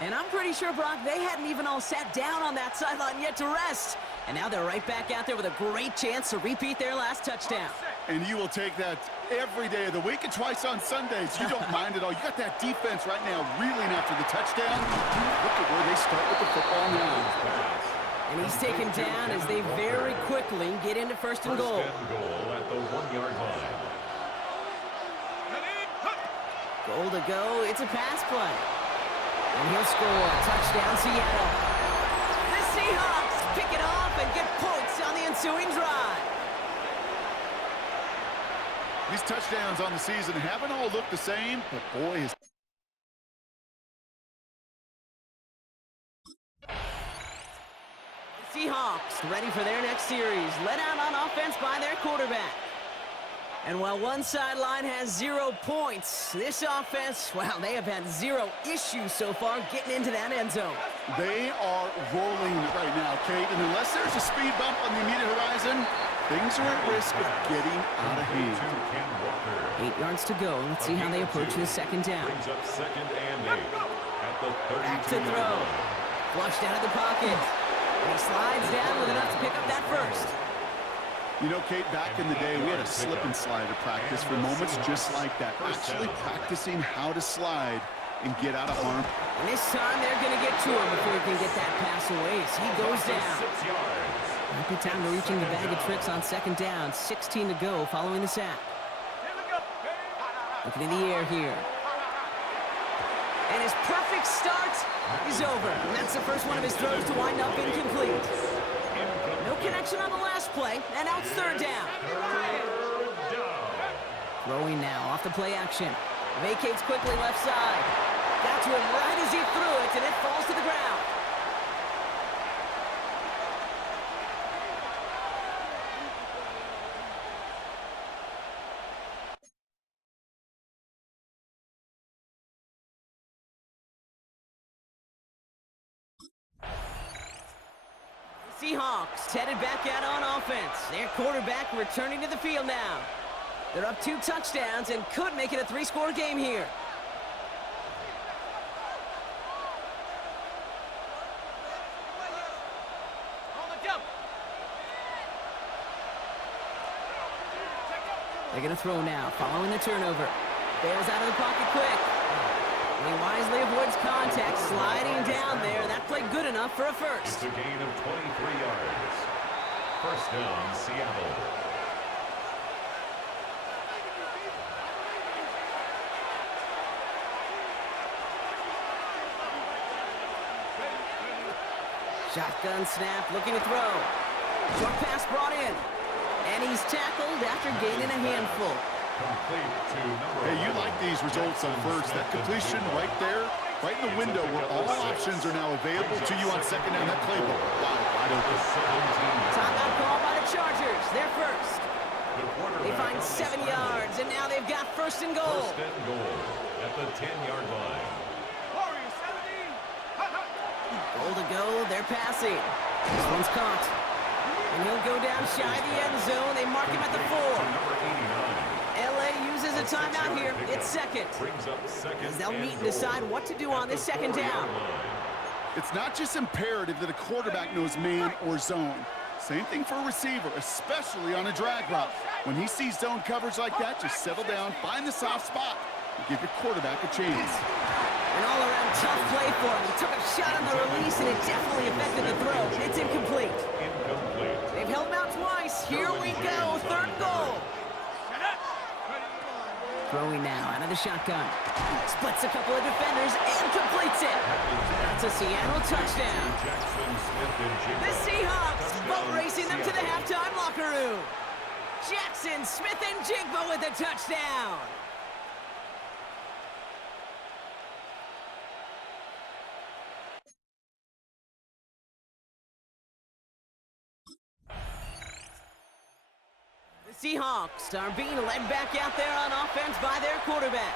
And I'm pretty sure, Brock, they hadn't even all sat down on that sideline yet to rest. And now they're right back out there with a great chance to repeat their last touchdown. And you will take that every day of the week and twice on Sundays. You don't mind at all. You got that defense right now reeling after the touchdown. Look at where they start with the football now. And he's taken down as they very quickly get into first and goal. First and goal at the 1-yard line. Goal to go. It's a pass play. And he'll score. Touchdown, Seattle. The Seahawks pick it off and get points on the ensuing drive. These touchdowns on the season haven't all looked the same, but boy, is Seahawks ready for their next series, led out on offense by their quarterback. And while one sideline has 0 points, this offense, well, they have had 0 issues so far getting into that end zone. they are rolling right now, Kate, and unless there's a speed bump on the immediate horizon, things are at risk of getting out of hand. 8 yards to go. Let's see how they approach the second down. Brings up 2nd and 8 at the 32. Back to throw. Flushed out of the pocket. And he slides down with enough to pick up that first. You know, Kate, back in the day, we had a slip and slide at practice for moments just like that. Actually practicing how to slide and get out of harm. And this time they're going to get to him before he can get that pass away as he goes down. 6 yards. Might be time to reaching the bag of tricks on second down. 16 to go following the sack. Looking in the air here. And his perfect start is over. And that's the first one of his throws to wind up incomplete. No connection on the last play, and now it's third down. Throwing now off the play action. Vacates quickly left side. Got to him right as he threw it, and it falls to the ground. Seahawks headed back out on offense. Their quarterback returning to the field now. They're up 2 touchdowns and could make it a 3-score game here. They're going to throw now, following the turnover. Bails out of the pocket quick. And he wisely avoids contact, sliding down there. That played good enough for a first. It's a gain of 23 yards. First down, Seattle. Shotgun snap, looking to throw. Short pass brought in. And he's tackled after gaining a handful. Complete to number Hey, you like these results on first. That completion right there, right in the window where all options are now available to you on second down. That playbook wide open. Timeout call by the Chargers. They're first. They find 7 yards, and now they've got first and goal. First and goal at the 10-yard line. Goal to go. They're passing. This one's caught. And he'll go down shy of the end zone. They mark him at the 4. Number 89. LA uses a timeout here. It's second. Brings up second. As they'll meet and decide what to do on this second down. It's not just imperative that a quarterback knows man or zone. Same thing for a receiver, especially on a drag route. When he sees zone coverage like that, just settle down, find the soft spot, and give your quarterback a chance. An all-around tough play for him. He took a shot on the release, and it definitely affected the throw. It's incomplete. They've held him out twice. Here we go. Third goal. Throwing now out of the shotgun. Splits a couple of defenders and completes it. That's a Seattle touchdown. The Seahawks boat racing them to the halftime locker room. Jackson, Smith, and Jigba with a touchdown. The Seahawks are being led back out there on offense by their quarterback.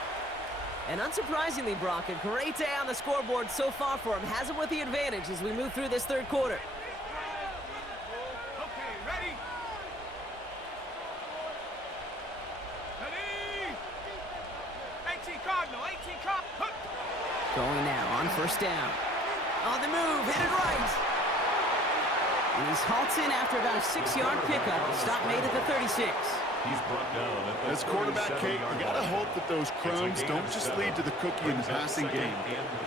And unsurprisingly, Brock, a great day on the scoreboard so far for him. Has him with the advantage as we move through this third quarter. Okay, ready? Ready? Cardinal, 18 cop. Going now on first down. On the move, headed right. And he's halted after about a 6-yard pickup. Stop made at the 36. He's brought down at the As quarterback, Kate, you got to hope that those crumbs don't just lead to the cookie in the passing game.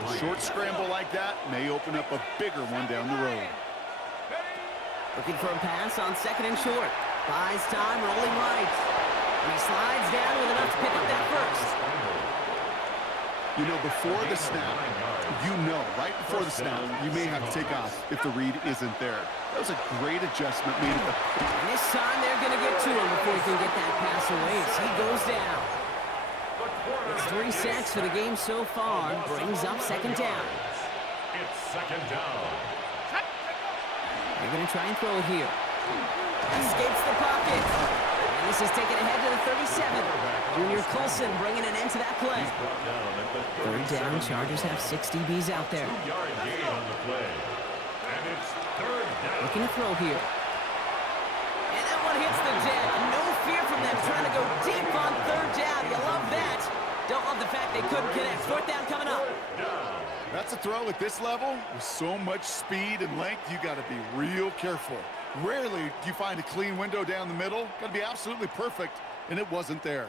A short scramble like that may open up a bigger one down the road. Looking for a pass on second and short. Buys time, rolling right. And he slides down with enough to pick up that first. You know, before the snap, right before the snap, you may have to take off if the read isn't there. That was a great adjustment made at the... And this time they're going to get to him before he can get that pass away as he goes down. It's 3 sacks for the game so far. Brings up second down. It's second down. They're going to try and throw it here. Escapes the pocket. And this is taken ahead to the 37. Junior Colson bringing an end to that play. Third down, Chargers have 6 DBs out there. 2-yard gain on the play. And it's third down. Looking to throw here. And that one hits the deck. No fear from them trying to go deep on third down. You love that. Don't love the fact they couldn't connect. Fourth down coming up. That's a throw at this level. With so much speed and length, you got to be real careful. Rarely do you find a clean window down the middle. Got to be absolutely perfect, and it wasn't there.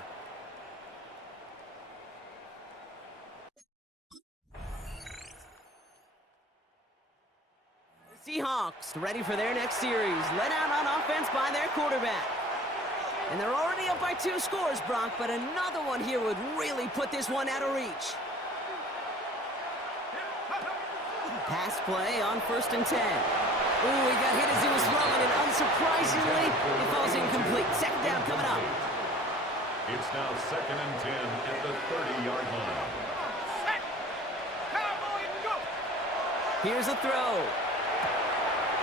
The Seahawks ready for their next series. Led out on offense by their quarterback. And they're already up by 2 scores, Brock, but another one here would really put this one out of reach. Pass play on first and 10. Ooh, he got hit as he was throwing, and unsurprisingly, it falls incomplete. Second down coming up. It's now second and 10 at the 30-yard line. Set. Cowboy, go. Here's a throw.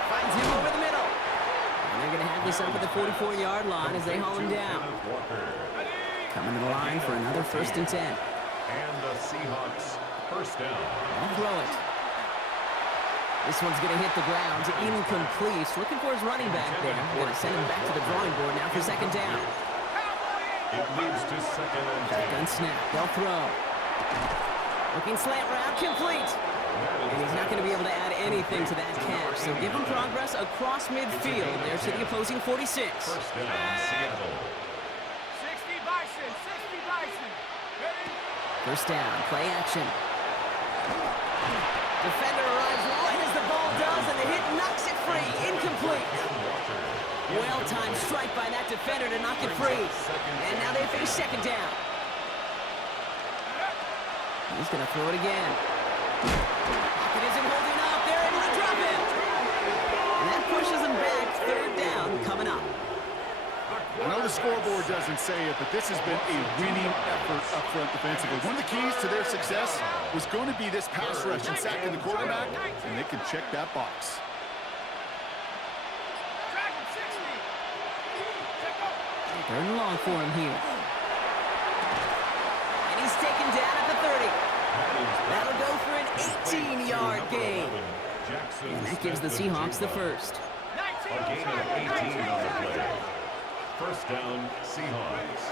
Finds him over the middle. And they're going to have this up at the 44-yard line as they haul him down. Coming to the line for another first and 10. And the Seahawks first down. I'll throw it. This one's going to hit the ground. Incomplete. Looking for his running back there. Going to send him back to the drawing board now for second down. It leads to second and 10. Shotgun snap. They'll throw. Looking slant route. Complete. And he's not going to be able to add anything to that catch. So give him progress across midfield there to the opposing 46. First down, Seattle. 60 Bison, 60 Bison. Ready? First down. Play action. Defender arrives right as the ball does, and the hit knocks it free. Incomplete. Well-timed strike by that defender to knock it free. And now they face second down. He's going to throw it again. Pocket isn't holding up. They're able to drop it. And that pushes them back. Third down coming up. I know the scoreboard doesn't say it, but this has been a winning effort up front defensively. One of the keys to their success was going to be this pass rush and sacking the quarterback, and they can check that box. Dragon 60. Check up. Third and long for him here. And he's taken down at the 30. That'll go for an 18-yard gain. And that gives the Seahawks the first. A gain of 18 on the play. First down, Seahawks.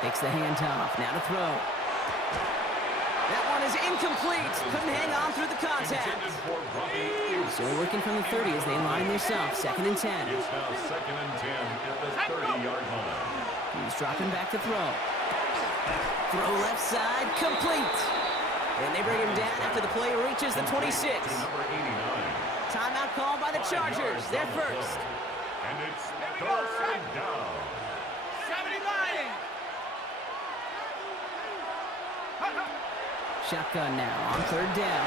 Takes the handoff. Now to throw. That one is incomplete. Couldn't hang on through the contact. So we're working from the 30 as they line this up. Second and 10. It's now second and 10 at the 30-yard line. He's dropping back to throw. Throw left side. Complete. And they bring him down after the play reaches the 26. Number 89. Timeout called by the Chargers. They're first. And it's third down. 79. Shotgun now on third down.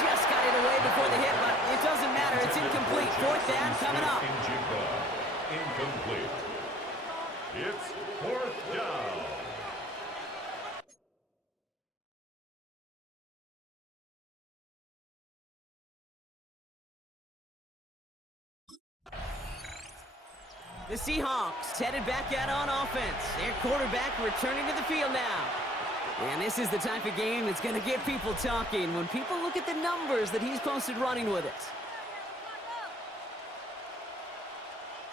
Just got it away before the hit, but it doesn't matter. It's incomplete. Fourth down coming up. Incomplete. It's fourth down. The Seahawks headed back out on offense. Their quarterback returning to the field now. And this is the type of game that's going to get people talking when people look at the numbers that he's posted running with it.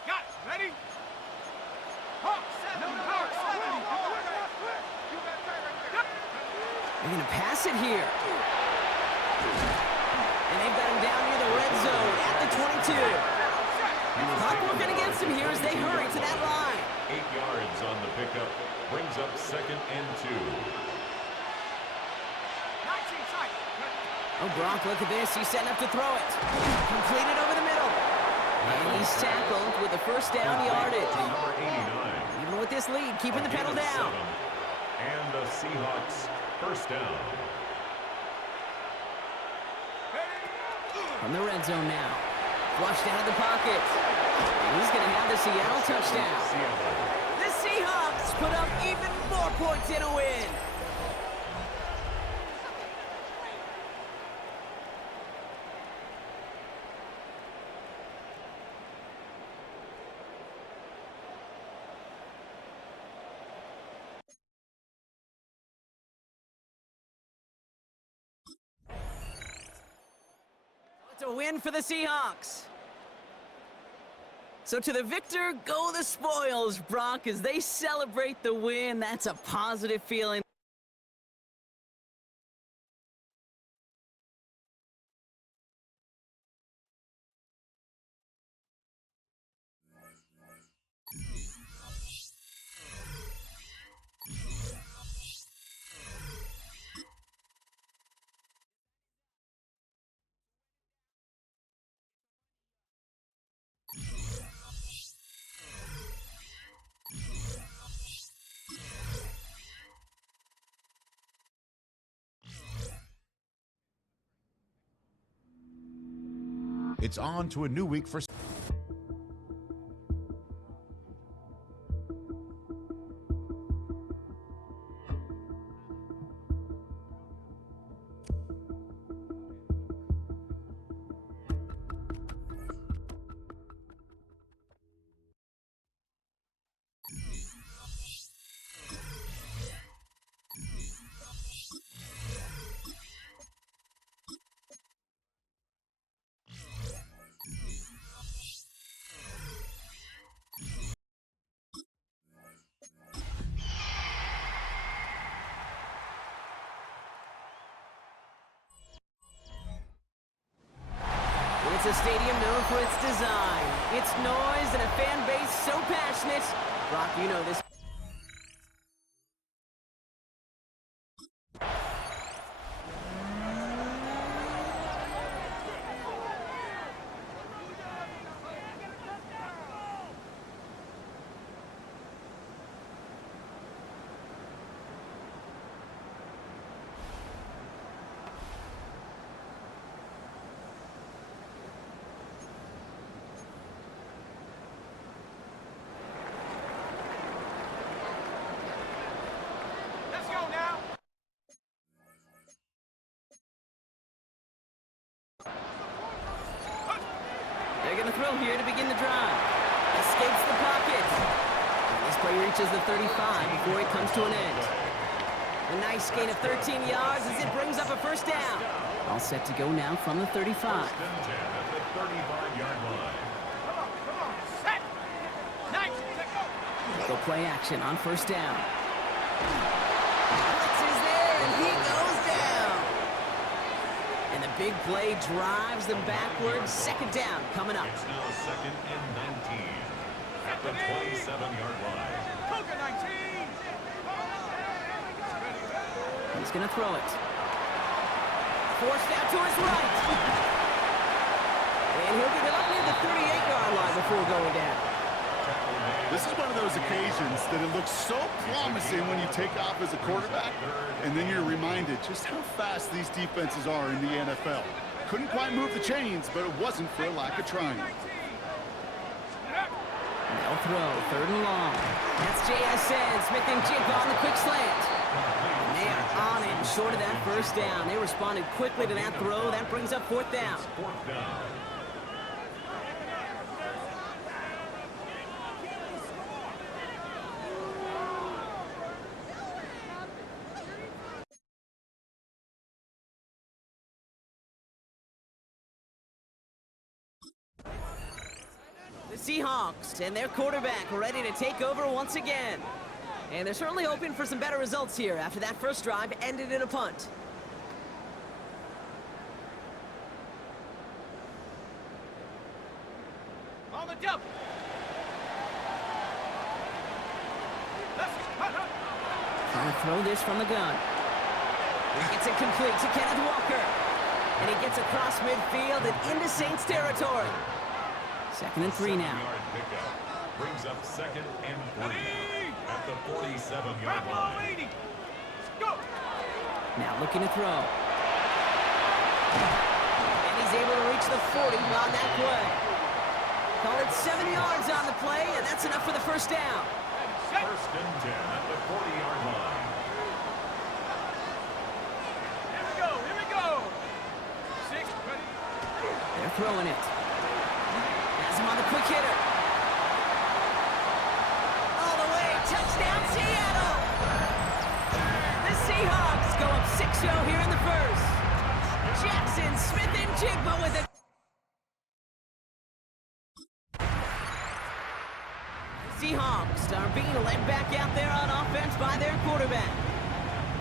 Got it. Ready? Hawk 70. Hawk 70. They're going to pass it here. And they've got him down near the red zone at the 22. Clock working against him here as they hurry to that line. 8 yards on the pickup. Brings up 2nd and 2. Oh, Gronk, look at this. He's setting up to throw it. Completed over the middle. And he's tackled with a first down yardage. Number 89. Even with this lead, keeping the pedal down. And the Seahawks first down. From the red zone now. Flushed out of the pocket. And he's going to have the Seattle touchdown. The Seahawks put up even more points in a win. It's a win for the Seahawks. So to the victor go the spoils, Brock, as they celebrate the win. That's a positive feeling. It's on to a new week for... It's a stadium known for its design, its noise, and a fan base so passionate. Brock, you know this. They're going to throw here to begin the drive. Escapes the pocket. And this play reaches the 35 before it comes to an end. A nice gain of 13 yards as it brings up a first down. All set to go now from the 35. At the 35-yard line. Go play action on first down. Blitz is there, and he goes down. And the big play drives them backwards. Second down coming up. It's now 2nd and 19 at the 27-yard line. He's going to throw it. Forced out to his right. And he'll get it up near the 38-yard line before going down. This is one of those occasions that it looks so promising when you take off as a quarterback, and then you're reminded just how fast these defenses are in the NFL. Couldn't quite move the chains, but it wasn't for a lack of trying. They'll throw, 3rd and long. That's JSN, Smith and Jigba on the quick slant. And they are on it, short of that first down. They responded quickly to that throw. That brings up 4th down. 4th down. The Seahawks and their quarterback ready to take over once again. And they're certainly hoping for some better results here after that first drive ended in a punt. On the double. Trying to throw this from the gun. He gets it complete to Kenneth Walker. And he gets across midfield and into Saints territory. 2nd and 3 now. Brings up 2nd and 3 at the 47-yard line. Go. Now looking to throw. And he's able to reach the 40 on that play. Call it 7 yards on the play, and that's enough for the first down. 1st and 10 at the 40-yard line. Here we go. Here we go. 6. They're throwing it. Has him on the quick hitter. All the way, touchdown Seattle! The Seahawks go up 6-0 here in the first. Jackson, Smith, and Jigba with it. Seahawks are being led back out there on offense by their quarterback.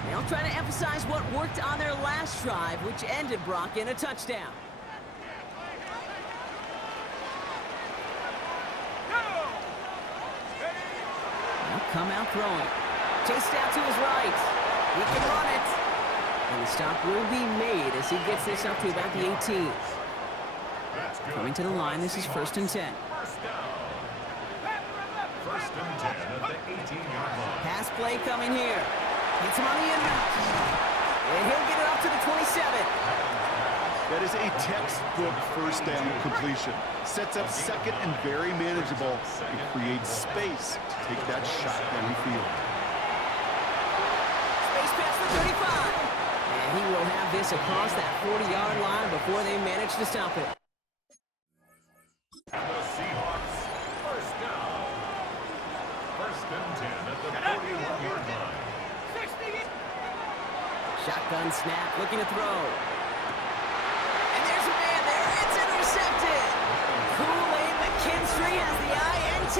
They'll try to emphasize what worked on their last drive, which ended Brock in a touchdown. They'll come out throwing. Chased out to his right. He can run it. And the stop will be made as he gets this up to about the 18. Coming to the line, this is 1st and 10. 1st and 10 at the 18-yard line. Pass play coming here. Gets him on the end route. And he'll get it up to the 27. That is a textbook first down completion. Sets up 2nd and very manageable. It creates space to take that shot downfield. Space pass for 35. And he will have this across that 40-yard line before they manage to stop it. And the Seahawks, 1st down. 1st and 10 at the 41-yard line. Shotgun snap, looking to throw. And there's a man there. It's intercepted. Kool-Aid McKinstry has the INT.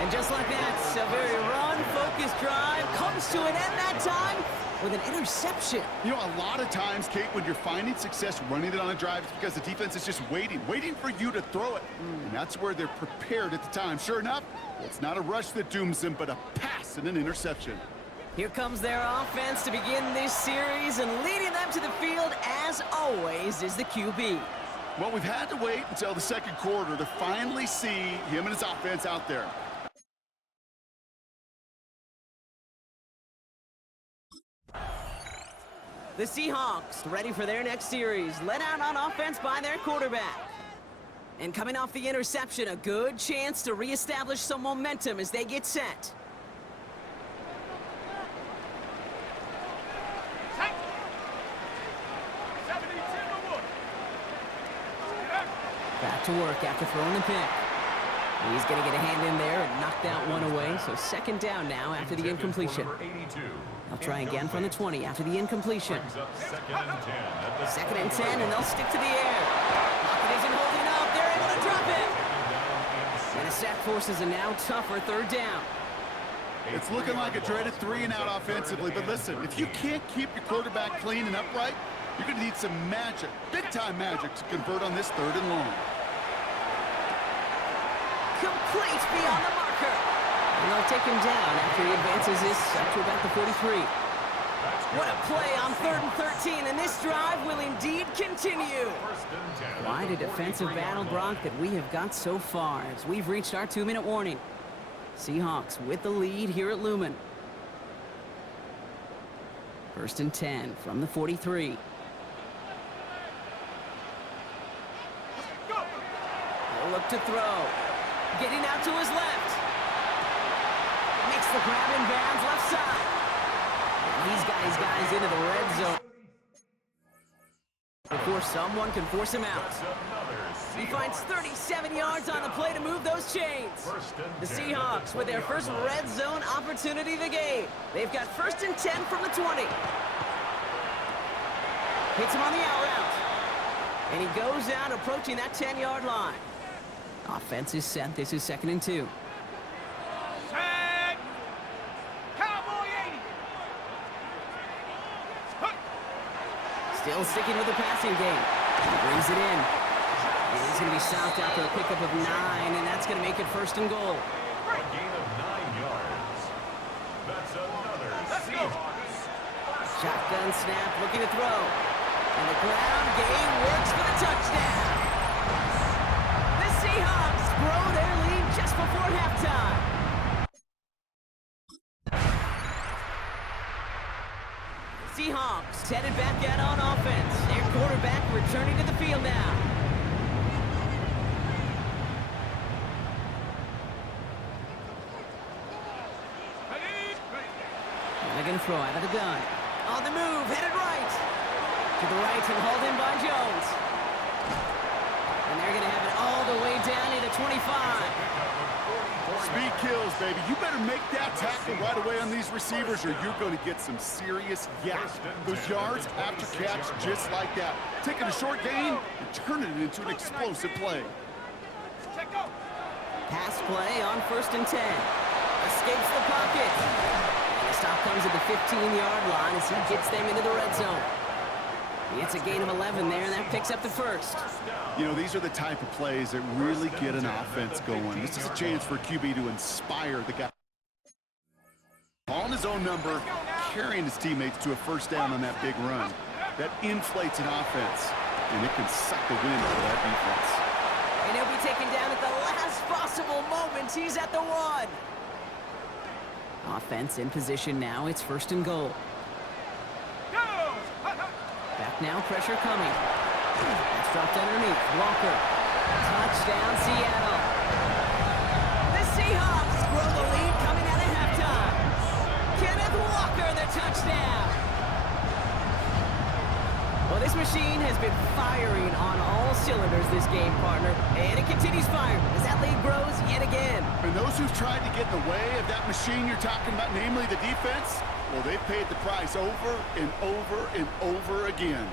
And just like that, a very run-focused drive comes to an end that time with an interception. You know, a lot of times, Kate, when you're finding success running it on a drive, it's because the defense is just waiting for you to throw it. And that's where they're prepared at the time. Sure enough, it's not a rush that dooms them, but a pass and an interception. Here comes their offense to begin this series, and leading them to the field, as always, is the QB. Well, we've had to wait until the 2nd quarter to finally see him and his offense out there. The Seahawks ready for their next series, led out on offense by their quarterback. And coming off the interception, a good chance to reestablish some momentum as they get set. Back to work after throwing the pick. He's going to get a hand in there and knock that one away. So 2nd down now after the incompletion. They'll try again from the 20 after the incompletion. 2nd and 10, and they'll stick to the air. Pocket isn't holding up. They're able to drop it. And the sack forces a now tougher 3rd down. It's looking like a dreaded 3-and-out offensively, but listen, if you can't keep your quarterback clean and upright, you're going to need some magic, big-time magic, to convert on this 3rd and long. Complete beyond the marker. And they'll take him down after he advances this up to about the 43. What a play on 3rd and 13, and this drive will indeed continue. Quite a defensive battle, Brock, that we have got so far as we've reached our 2-minute warning. Seahawks with the lead here at Lumen. 1st and 10 from the 43. He'll look to throw. Getting out to his left. Makes the grab in bounds left side. And he's got his guys into the red zone before someone can force him out. He finds 37 yards on the play to move those chains. The Seahawks with their first red zone opportunity of the game. They've got 1st and 10 from the 20. Hits him on the out route. And he goes out approaching that 10-yard line. Offense is set. This is 2nd and 2. Still sticking with the passing game. He brings it in. And he's going to be stopped after a pickup of 9, and that's going to make it first and goal. A gain of 9 yards. That's another Seahawks. Shotgun snap, looking to throw. And the ground game works for the touchdown. The Seahawks grow their lead just before halftime. Seahawks headed back out on offense. Their quarterback returning to the field now. And they're going to throw out of the gun. On the move, headed right. To the right and hauled in by Jones. And they're going to have it all the way down to the 25. Speed kills, baby. You better make that tackle right away on these receivers or you're going to get some serious yak. Those yards after catch just like that. Taking a short gain and turning it into an explosive play. Pass play on 1st and 10. Escapes the pocket. And the stop comes at the 15-yard line as he gets them into the red zone. It's a gain of 11 there, and that picks up the first. You know, these are the type of plays that really get an offense going. This is a chance for QB to inspire the guy. On his own number, carrying his teammates to a first down on that big run. That inflates an offense, and it can suck the wind out of that defense. And he'll be taken down at the last possible moment. He's at the 1. Offense in position now. It's 1st and goal. Back now, pressure coming. That's dropped underneath. Walker. Touchdown, Seattle. The Seahawks grow the lead coming out of halftime. Kenneth Walker, the touchdown. Well, this machine has been firing on all cylinders this game, partner. And it continues firing as that lead grows yet again. And those who've tried to get in the way of that machine you're talking about, namely the defense, well, they've paid the price over and over and over again.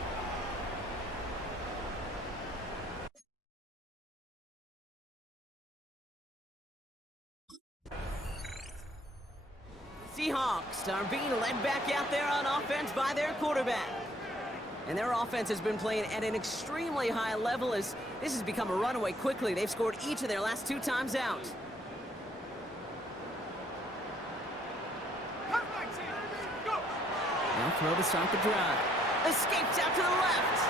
Seahawks are being led back out there on offense by their quarterback. And their offense has been playing at an extremely high level as this has become a runaway quickly. They've scored each of their last 2 times out. Now throw to start the drive. Escapes out to the left.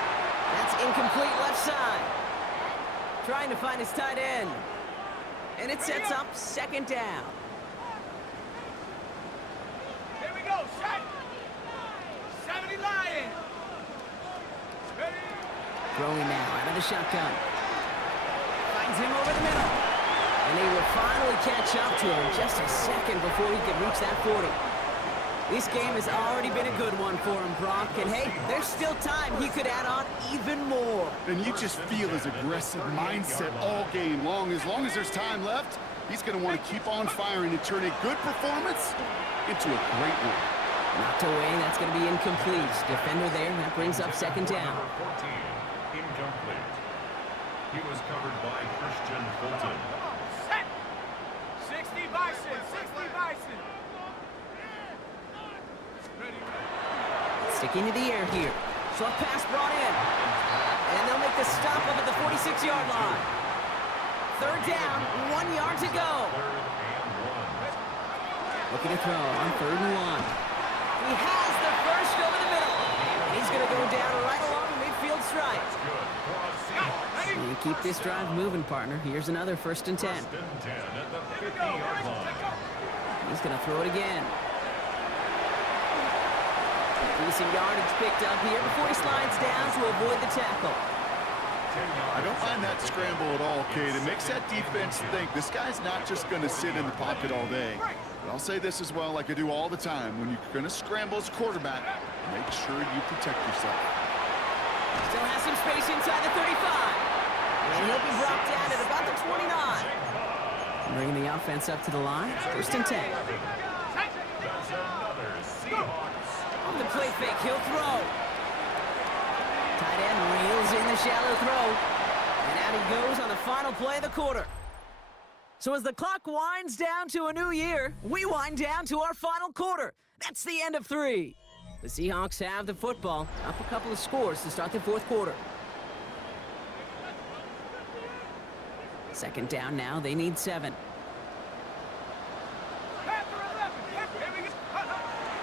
That's incomplete left side. Trying to find his tight end. And it sets up 2nd down. Here we go, set. 70 Lions. Throwing now out of the shotgun. Finds him over the middle. And he will finally catch up to him just a second before he can reach that 40. This game has already been a good one for him, Brock. And hey, there's still time he could add on even more. And you just feel his aggressive mindset all game long. As long as there's time left, he's going to want to keep on firing and turn a good performance into a great one. Knocked away, that's going to be incomplete. Defender there, that brings up 2nd down. Number 14, incomplete. He was covered by Christian Fulton. Set. 60 Bison, 60 Bison. Sticking to the air here. Short pass brought in. And they'll make the stop up at the 46-yard line. 3rd down, 1 yard to go. Looking to throw on 3rd and 1. He has the first over the middle. And he's going to go down right along the midfield stripe. And keep this drive moving, partner. Here's another 1st and 10. He's going to throw it again. Decent yardage picked up here before he slides down to avoid the tackle. I don't mind that scramble at all, Kate. It makes that defense think this guy's not just going to sit in the pocket all day. But I'll say this as well, like I do all the time. When you're going to scramble as quarterback, make sure you protect yourself. Still has some space inside the 35. And he'll be brought down at about the 29. Bringing the offense up to the line. 1st and 10. On the play fake, he'll throw. Tight end reels in the shallow throw. And out he goes on the final play of the quarter. So as the clock winds down to a new year, we wind down to our final quarter. That's the end of 3. The The Seahawks have the football, up a couple of scores to start the fourth quarter. Second down now, they need 7.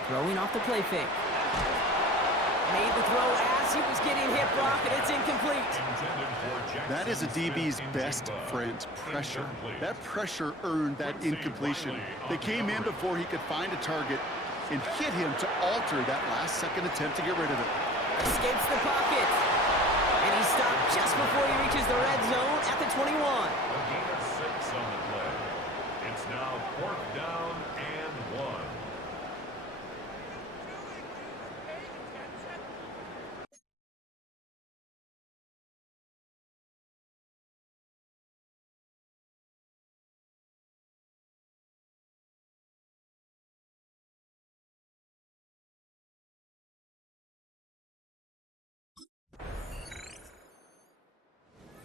Throwing off the play fake. Made the throw as he was getting hit, Brock, and it's incomplete. That is a DB's best friend, pressure. That pressure earned that incompletion. They came in before he could find a target and hit him to alter that last-second attempt to get rid of it. Escapes the pocket. And he stopped just before he reaches the red zone at the 21. A gain of 6 on the play. It's now 4th down and 1.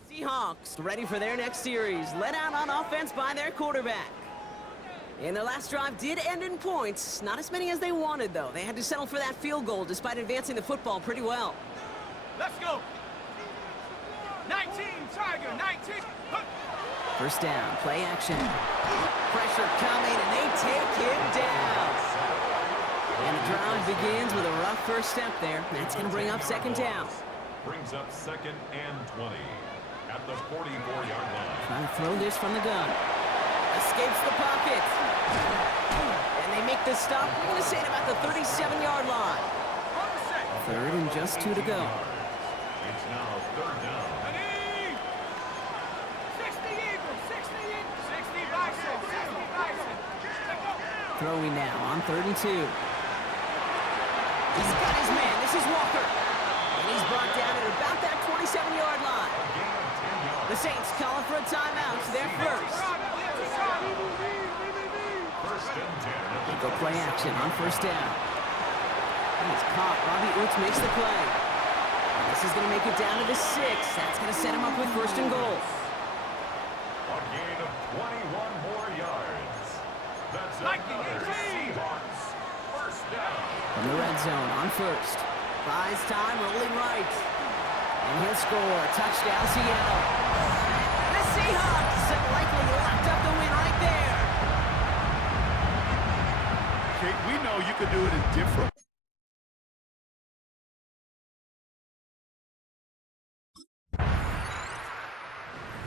Seahawks ready for their next series, led out on offense by their quarterback. And their last drive did end in points. Not as many as they wanted, though. They had to settle for that field goal despite advancing the football pretty well. Let's go. 19, Tiger, 19. First down, play action. Pressure coming, and they take him down. And the drive begins with a rough first step there. That's going to bring up second down. Brings up 2nd and 20 at the 44-yard line. Trying to throw this from the gun. Escapes the pocket. And they make the stop. We're going to say it about the 37-yard line. 3rd and just 2 to go. It's now 3rd down. 60 Eagles, 60 Eagles, 60 Bison, 60 Bison. Throwing now on 3rd and 2. He's got his man. This is Walker. And he's brought down at about that 27-yard line. The Saints calling for a timeout. They're first. They go play action on first down. He's caught. Robbie Oots makes the play. And this is going to make it down to the 6. That's going to set him up with 1st and goal. A gain of 21 more yards. That's another Seahawks 1st down. From the red zone on 1st. Buys time, rolling right. And he'll score. Touchdown, Seattle. The Seahawks have likely locked up the win right there. Kate, we know you can do it in different.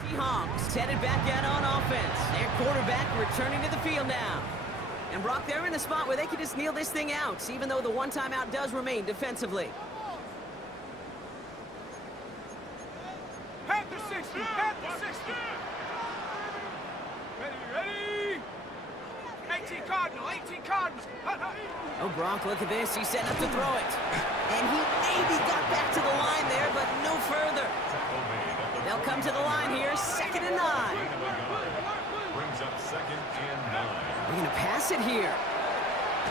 Seahawks headed back out on offense. Their quarterback returning to the field now. And Brock, they're in a spot where they can just kneel this thing out, even though the one timeout does remain defensively. Panther 60, Panther 60. Ready. 18 Cardinal, 18 Cardinal. Oh, Brock, look at this. He's setting up to throw it. And he maybe got back to the line there, but no further. They'll come to the line here, 2nd and 9. Brings up 2nd and 9. They're going to pass it here.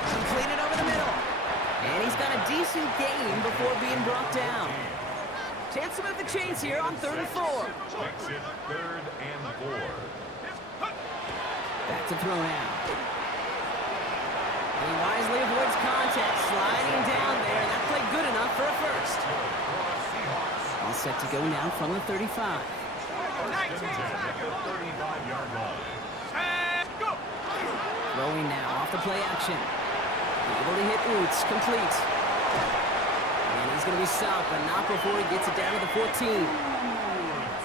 Completed over the middle. And he's got a decent gain before being brought down. Chance to move the chains here on 3rd and 4. Makes it 3rd and 4. Back to throw now. He wisely avoids contact, sliding down there. That played good enough for a first. All set to go now from the 35. 1st and 10 at the 35-yard line. Throwing now off the play action. Able to hit Oots, complete. And he's going to be stopped, but not before he gets it down to the 14.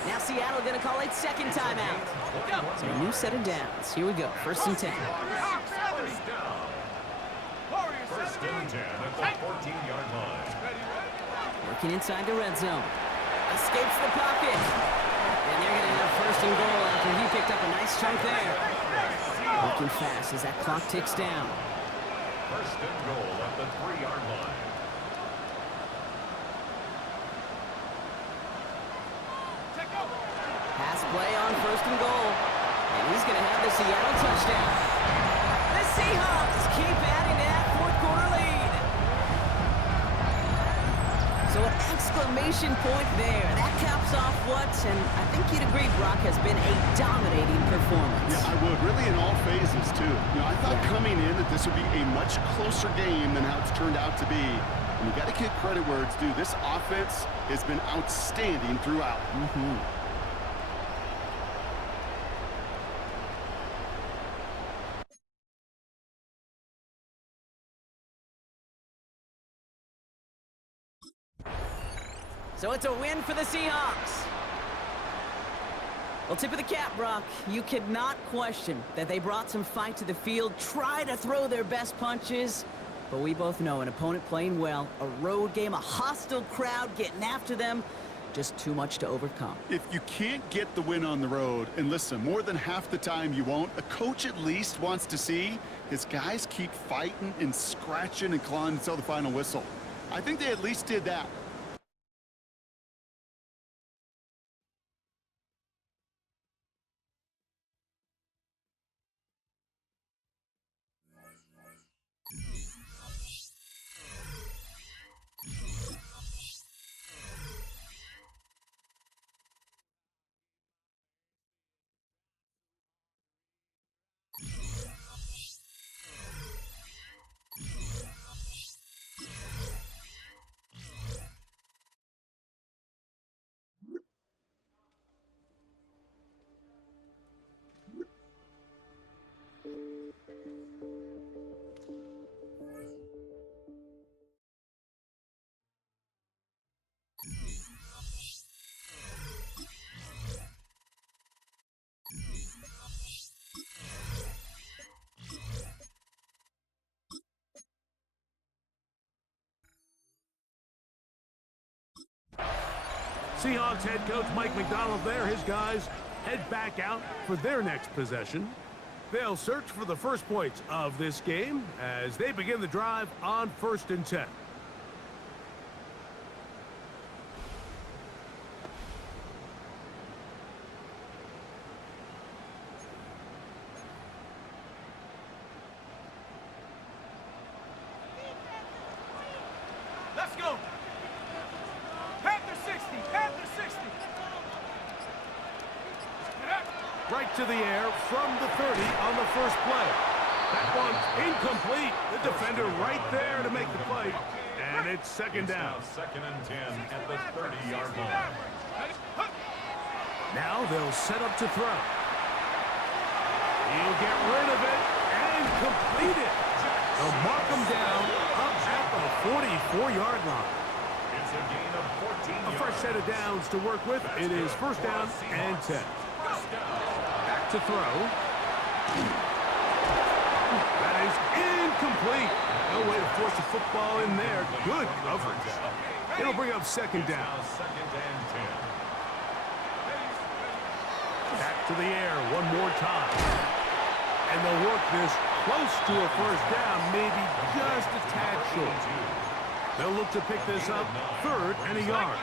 Now Seattle going to call it 2nd timeout. So a new set of downs. Here we go, 1st and 10. 1st and 10 at the 14-yard line. Working inside the red zone. Escapes the pocket. And they're going to have 1st and goal after he picked up a nice chunk there. Working fast as that clock ticks down. 1st and goal at the 3-yard line. Pass play on 1st and goal. And he's going to have the Seattle touchdown. The Seahawks keep adding that 4th quarter lead. So an exclamation point there. That caps off what, and I think you'd agree, Brock, has been a dominating performance. Yeah, I would. Really in all phases, too. I thought coming in that this would be a much closer game than how it's turned out to be. And you got to give credit where it's due. This offense has been outstanding throughout. So it's a win for the Seahawks. Well, tip of the cap, Brock. You cannot question that they brought some fight to the field, try to throw their best punches. But we both know an opponent playing well, a road game, a hostile crowd getting after them, just too much to overcome. If you can't get the win on the road, and listen, more than half the time you won't, a coach at least wants to see his guys keep fighting and scratching and clawing until the final whistle. I think they at least did that. Seahawks head coach Mike Macdonald there. His guys head back out for their next possession. They'll search for the first points of this game as they begin the drive on 1st and 10. Let's go. Panther 60. Panther 60. Right to the air from the 30 on the first play. That one's incomplete. The defender right there to make the play. And it's second down. Second and 10 at the 30-yard line. Now they'll set up to throw. He'll get rid of it and complete it. They'll mark him down up at the 44-yard line. It's a gain of 14 yards. A fresh set of downs to work with. It is first down and 10. Back to throw. That is incomplete. No way to force a football in there. Good coverage. It'll bring up second down. Second and 10. Back to the air one more time. And they'll work this close to a first down, maybe just a tad short. They'll look to pick this up 3rd and a yard.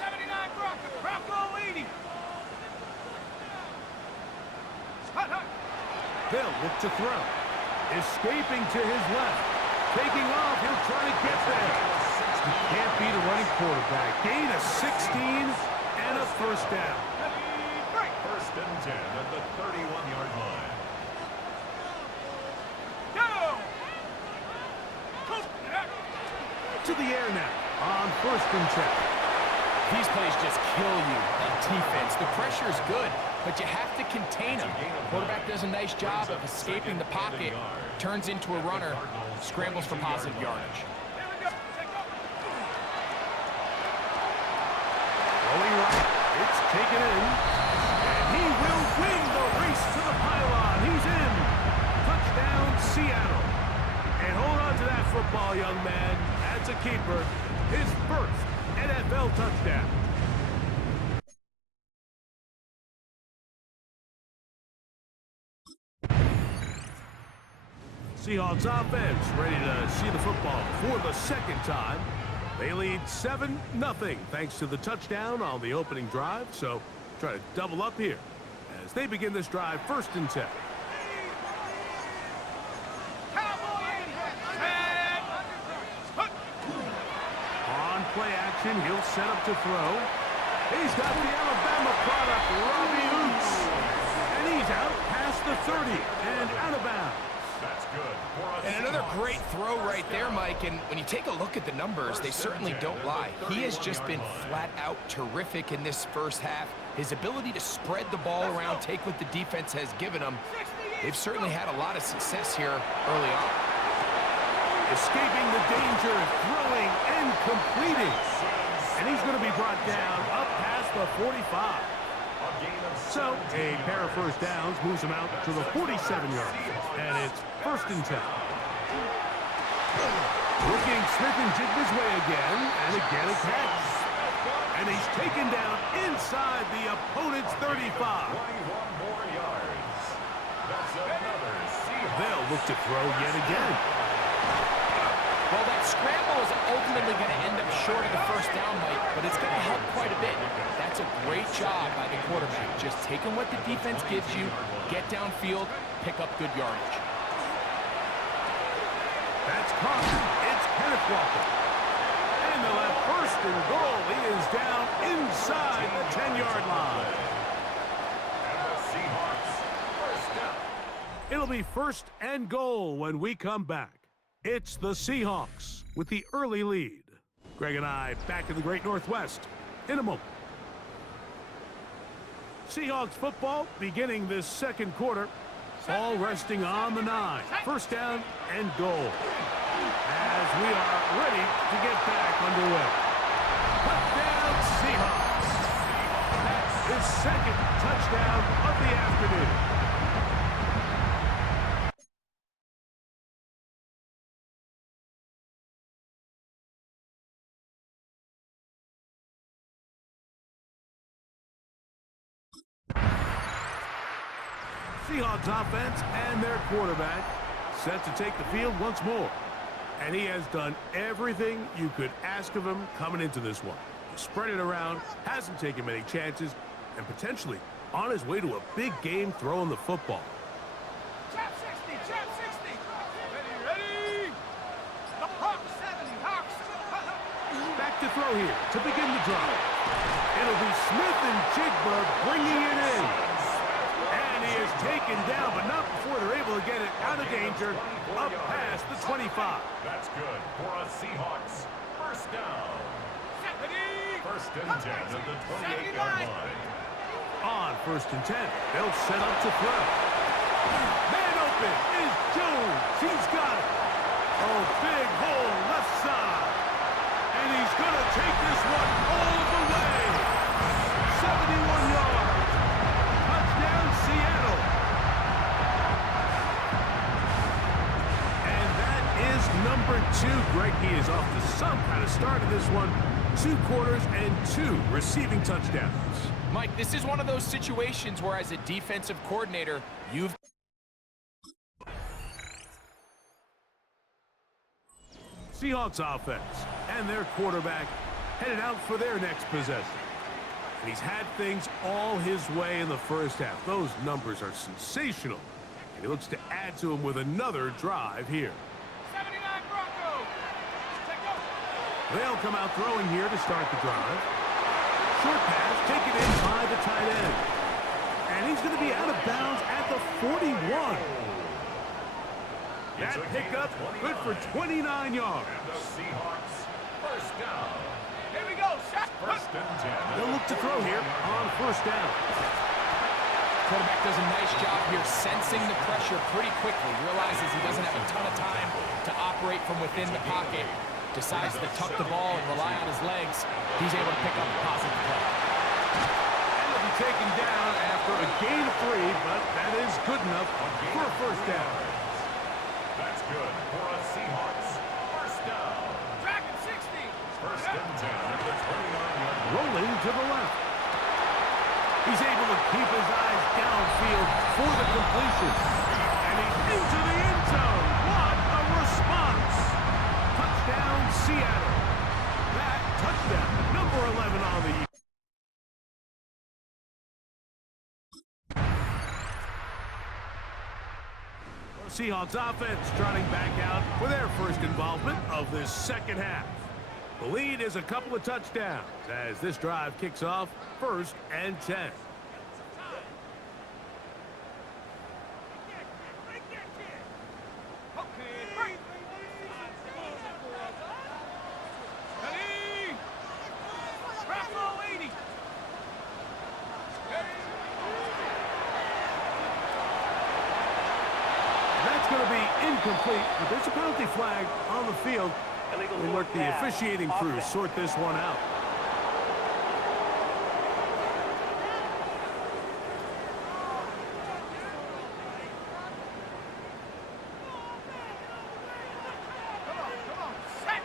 79 Bronco. Bronco 80. They'll look to throw. Escaping to his left. Taking off, he'll try to get there. You can't beat a running quarterback. Gain of 16 and a first down. First and 10 at the 31-yard line. To the air now on 1st and 10. These plays just kill you on defense. The pressure is good, but you have to contain them. Quarterback does a nice job of escaping the pocket, turns into a runner, scrambles for positive yardage. Rolling right, it's taken in, and he will win the race to the pylon. He's in. Touchdown, Seattle. And hold on to that football, young man. That's a keeper. His first NFL touchdown. Seahawks offense ready to see the football for the second time. They lead 7-0 thanks to the touchdown on the opening drive. So try to double up here as they begin this drive 1st and 10. action. He'll set up to throw. He's got the Alabama product, Robbie Oots. And he's out past the 30 and out of bounds. That's good. And another great throw right there, Mike. And when you take a look at the numbers, they certainly don't lie. He has just been flat out terrific in this first half. His ability to spread the ball around, take what the defense has given him. They've certainly had a lot of success here early on. Escaping the danger, throwing and completing. And he's going to be brought down up past the 45. So a pair of first downs moves him out to the 47-yard. And it's 1st and 10. Looking Smith and Jigba's way again, and again a catch. And he's taken down inside the opponent's 35. 21 more yards. That's another Seahawks. They'll look to throw yet again. Well, that scramble is ultimately going to end up short of the first down, Mike, but it's going to help quite a bit. That's a great job by the quarterback. Just taking what the defense gives you, get downfield, pick up good yardage. That's caught. It's Kenneth Walker. And they'll have 1st and goal. He is down inside the 10-yard line. And the Seahawks first down. It'll be 1st and goal when we come back. It's the Seahawks with the early lead. Greg and I back in the Great Northwest in a moment. Seahawks football beginning this second quarter. All resting on the 9. 1st down and goal. As we are ready to get back underway. Touchdown Seahawks. That's his 2nd touchdown of the afternoon. Seahawks offense and their quarterback set to take the field once more. And he has done everything you could ask of him coming into this one. He spread it around, hasn't taken many chances, and potentially on his way to a big game throwing the football. Chop 60, chop 60. Ready. The Hawks 70, Hawks. Back to throw here to begin the drive. It'll be Smith and Jigba bringing it in. And he is taken down, but not before they're able to get it out of danger up past the 25. That's good for a Seahawks first down. 1st and 10 at the 28-yard line. On 1st and 10, they'll set up to throw. Man open is Jones. He's got it. Oh, big hole left side. And he's going to take this one all the way. 71 yards. Touchdown, Seattle. And that is number 2. Greg, he is off to some kind of start in this one. 2 quarters and 2 receiving touchdowns. Mike, this is one of those situations where as a defensive coordinator, you've... Seahawks offense and their quarterback headed out for their next possession. And he's had things all his way in the first half. Those numbers are sensational. And he looks to add to them with another drive here. 79 Broncos. Take over. They'll come out throwing here to start the drive. Short pass taken in by the tight end. And he's going to be out of bounds at the 41. That pickup good for 29 yards. And the Seahawks first down. Here we go. Shot. 1st and 10. They'll look to throw here on 1st down. Quarterback does a nice job here sensing the pressure pretty quickly. Realizes he doesn't have a ton of time to operate from within the pocket. Decides to tuck the ball and rely on his legs. He's able to pick up a positive play. And he'll be taken down after a gain of 3, but that is good enough for a 1st down. That's good for a Seahawks first down. Dragon 60. 1st and 10 at the 29-yard line. Rolling to the left. He's able to keep his eyes downfield for the completion. And he's into the end zone. What a response. Touchdown, Seattle. That touchdown, number 11 on the year. Seahawks offense trotting back out for their first involvement of this second half. The lead is a couple of touchdowns as this drive kicks off 1st and 10. That's going to be incomplete, but there's a penalty flag on the field. We'll let the officiating crew sort this one out. Come on, set!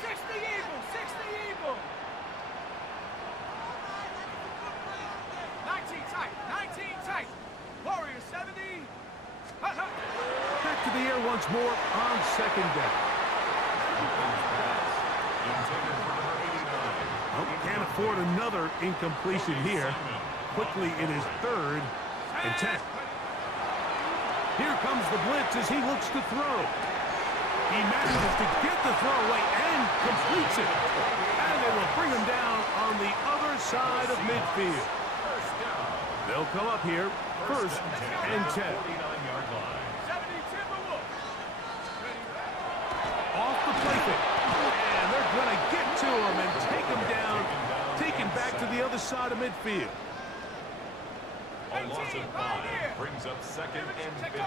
60 Eagles, 60 Eagles! 19 tight, 19 tight! Warriors 70! Back to the air once more on 2nd down. Oh, can't afford another incompletion here. Quickly it is 3rd and 10. Here comes the blitz as he looks to throw. He manages to get the throw away and completes it. And they will bring him down on the other side of midfield. They'll come up here 1st and 10. Off the play fake. And they're going to get to him and take him down. Taken back to the other side of midfield. A loss of 5 brings up 2nd and 15.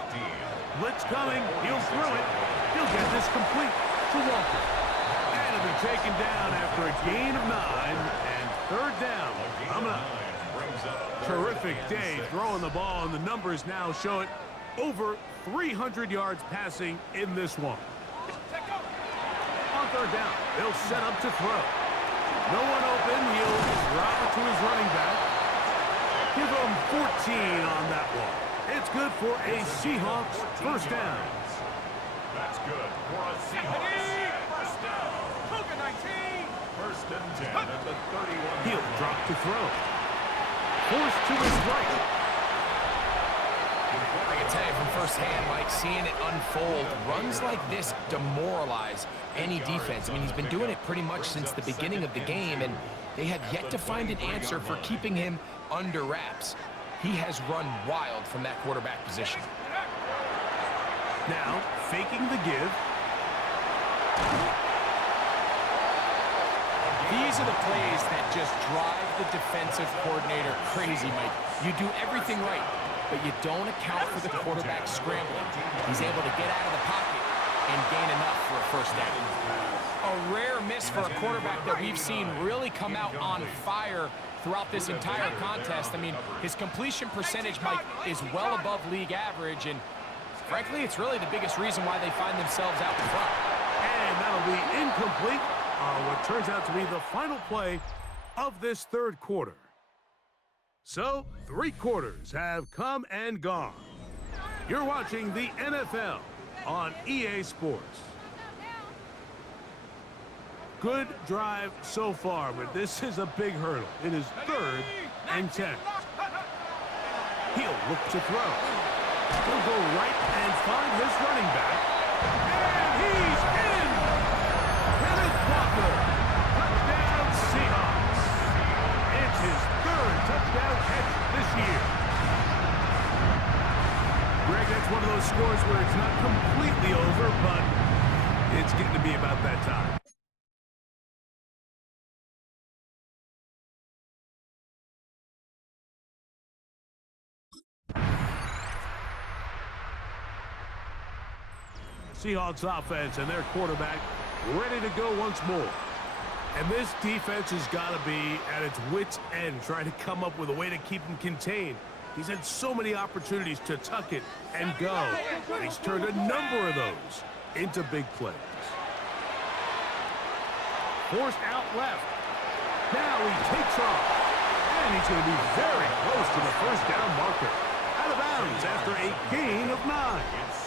Blitz coming. He'll throw it. He'll get this complete to Walker. And it'll be taken down after a gain of 9 and 3rd down. Coming up. Terrific day throwing the ball, and the numbers now show it. Over 300 yards passing in this one. On 3rd down, they'll set up to throw. No one open. He'll drop it to his running back. Give him 14 on that one. It's good for a Seahawks 1st down. That's good for a Seahawks 1st down. 1st and 10 at the 31. He'll drop to throw. Forced to his right. I can tell you from firsthand, Mike, seeing it unfold, runs like this demoralize any defense. I mean, he's been doing it pretty much since the beginning of the game, and they have yet to find an answer for keeping him under wraps. He has run wild from that quarterback position. Now, faking the give. These are the plays that just drive the defensive coordinator crazy, Mike. You do everything right, but you don't account for the quarterback scrambling. He's able to get out of the pocket and gain enough for a 1st down. A rare miss for a quarterback that we've seen really come out on fire throughout this entire contest. I mean, his completion percentage, Mike, is well above league average, and frankly, it's really the biggest reason why they find themselves out in front. And that'll be incomplete on what turns out to be the final play of this 3rd quarter. So, 3 quarters have come and gone. You're watching the NFL on EA Sports. Good drive so far, but this is a big hurdle. It is 3rd and 10. He'll look to throw. He'll go right and find his running back. And he's in! Kenneth Walker, touchdown Seahawks. It's his 3rd touchdown catch this year. Greg, that's one of those scores where it's not completely over, but it's getting to be about that time. Seahawks offense and their quarterback ready to go once more. And this defense has got to be at its wits' end, trying to come up with a way to keep him contained. He's had so many opportunities to tuck it and go, and he's turned a number of those into big plays. Forced out left. Now he takes off, and he's going to be very close to the 1st down marker. Out of bounds after a gain of 9. It's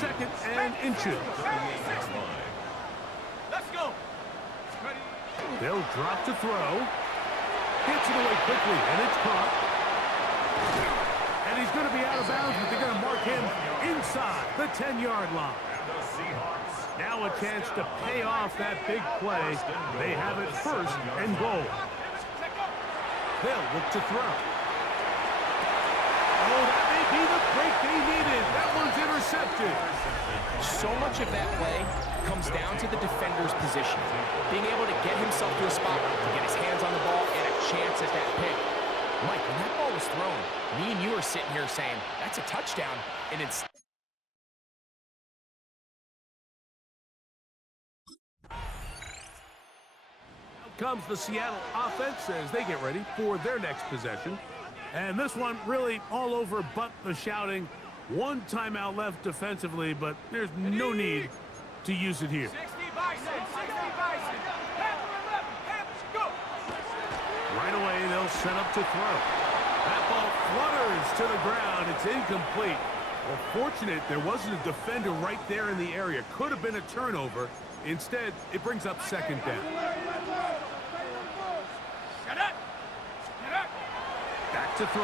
2nd and inches. Let's go. They'll drop to throw. Gets it away quickly, and it's caught. And he's going to be out of bounds, but they're going to mark him inside the 10-yard line. And the Seahawks Now a chance to pay off that big play. They have it 1st and goal. They'll look to throw. Oh, that may be the break they needed. That one's intercepted. So much of that play comes down to the defender's position. Being able to get himself to a spot to get his hands on the ball and a chance at that pick. Mike, when that ball was thrown, me and you were sitting here saying, that's a touchdown, and it's... Comes the Seattle offense as they get ready for their next possession. And this one really all over but the shouting. One timeout left defensively, but there's no need to use it here. 60 Bison, 60 Bison. Panther 11, Panthers, go. Right away, they'll set up to throw. That ball flutters to the ground. It's incomplete. Well, fortunate there wasn't a defender right there in the area. Could have been a turnover. Instead, it brings up 2nd down. Back to throw.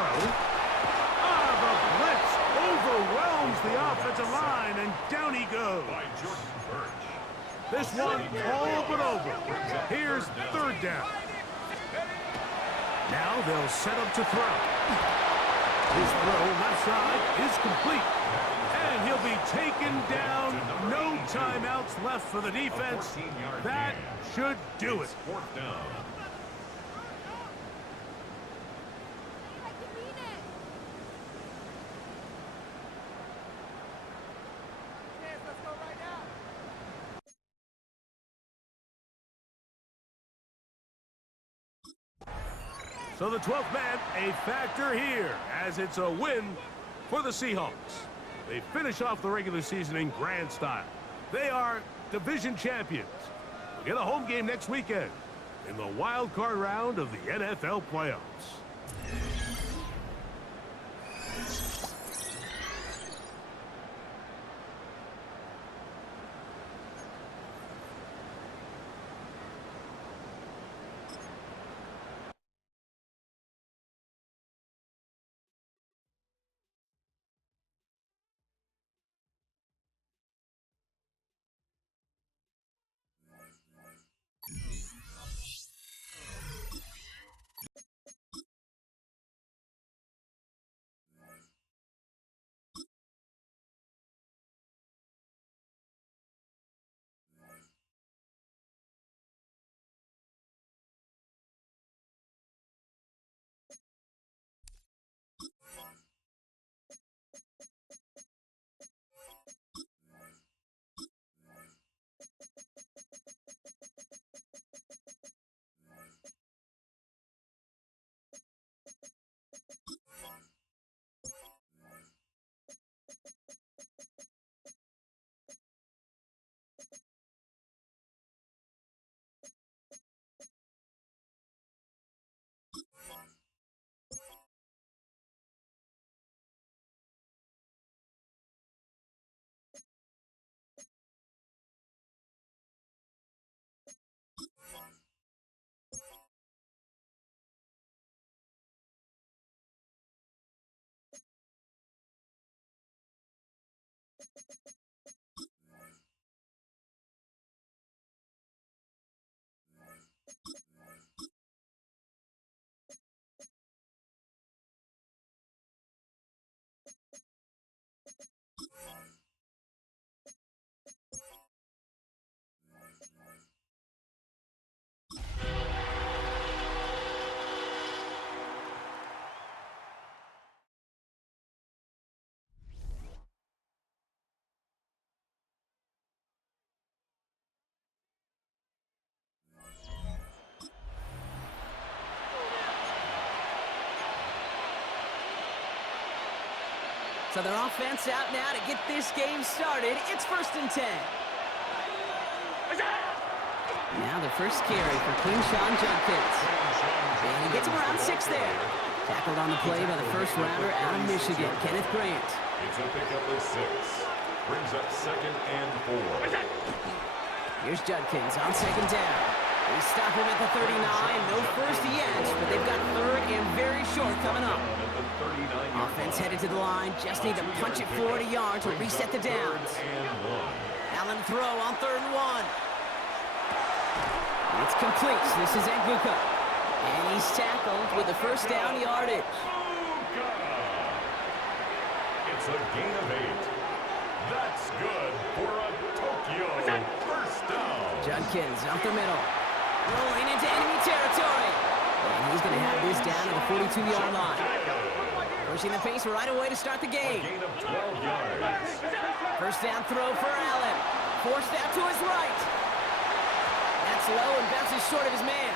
The blitz overwhelms the offensive line, and down he goes. This one all but over. Here's 3rd down. Now they'll set up to throw. His throw left side is complete. And he'll be taken down. No timeouts left for the defense. That should do it. 4th down. So the 12th man, a factor here, as it's a win for the Seahawks. They finish off the regular season in grand style. They are division champions. They'll get a home game next weekend in the wild card round of the NFL playoffs. So their offense out now to get this game started. It's 1st and 10. Now the first carry for Quinshawn Judkins. And he gets him around 6 there. Tackled on the play by the first rounder out of Michigan, Kenneth Grant. It's a pickup of 6. Brings up 2nd and 4. Here's Judkins on 2nd down. They stop him at the 39. No first yet, but they've got 3rd and very short coming up. Offense headed to the line. Just need to punch it 40 yards to reset the downs. Now Allen throw on 3rd and 1. It's complete. This is Egbuka. And he's tackled with the first down yardage. It's a gain of 8. That's good for a Tokyo first down. Judkins up the middle. Rolling into enemy territory. And he's going to have this down at the 42-yard line. Pushing the pace right away to start the game. Gain of 12 yards. First down throw for Allen. Forced out to his right. That's low and bounces short of his man.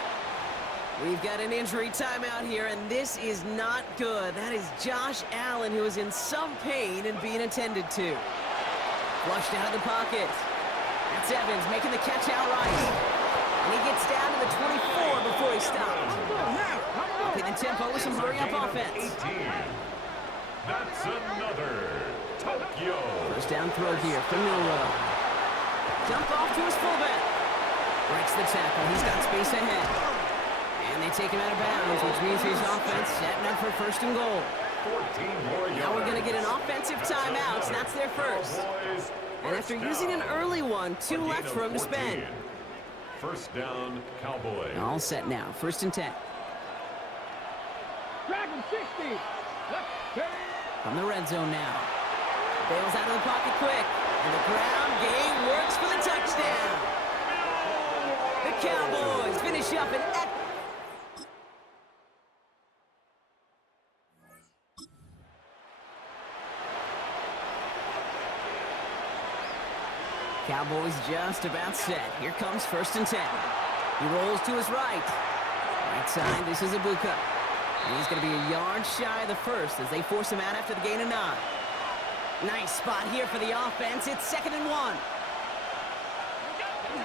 We've got an injury timeout here, and this is not good. That is Josh Allen, who is in some pain and being attended to. Flushed out of the pocket. That's Evans making the catch outright. And he gets down to the 24 before he stops. Upping the tempo with some hurry-up offense. 18. That's another Tokyo. First down throw here for Milrow. Dump off to his fullback. Breaks the tackle. He's got space ahead. And they take him out of bounds, which means his offense setting up for 1st and goal. 14 more yards. Now we're going to get an offensive timeout, so that's their first. And after using an early one, 2 left for him to spend. First down, Cowboys. All set now. 1st and 10. Dragon 60. From the red zone now. Bails out of the pocket quick. And the ground game works for the touchdown. The Cowboys finish up an Cowboys just about set. Here comes 1st and 10. He rolls to his right. Right side, this is Egbuka. And he's going to be a yard shy of the first as they force him out after the gain of 9. Nice spot here for the offense. It's 2nd and 1.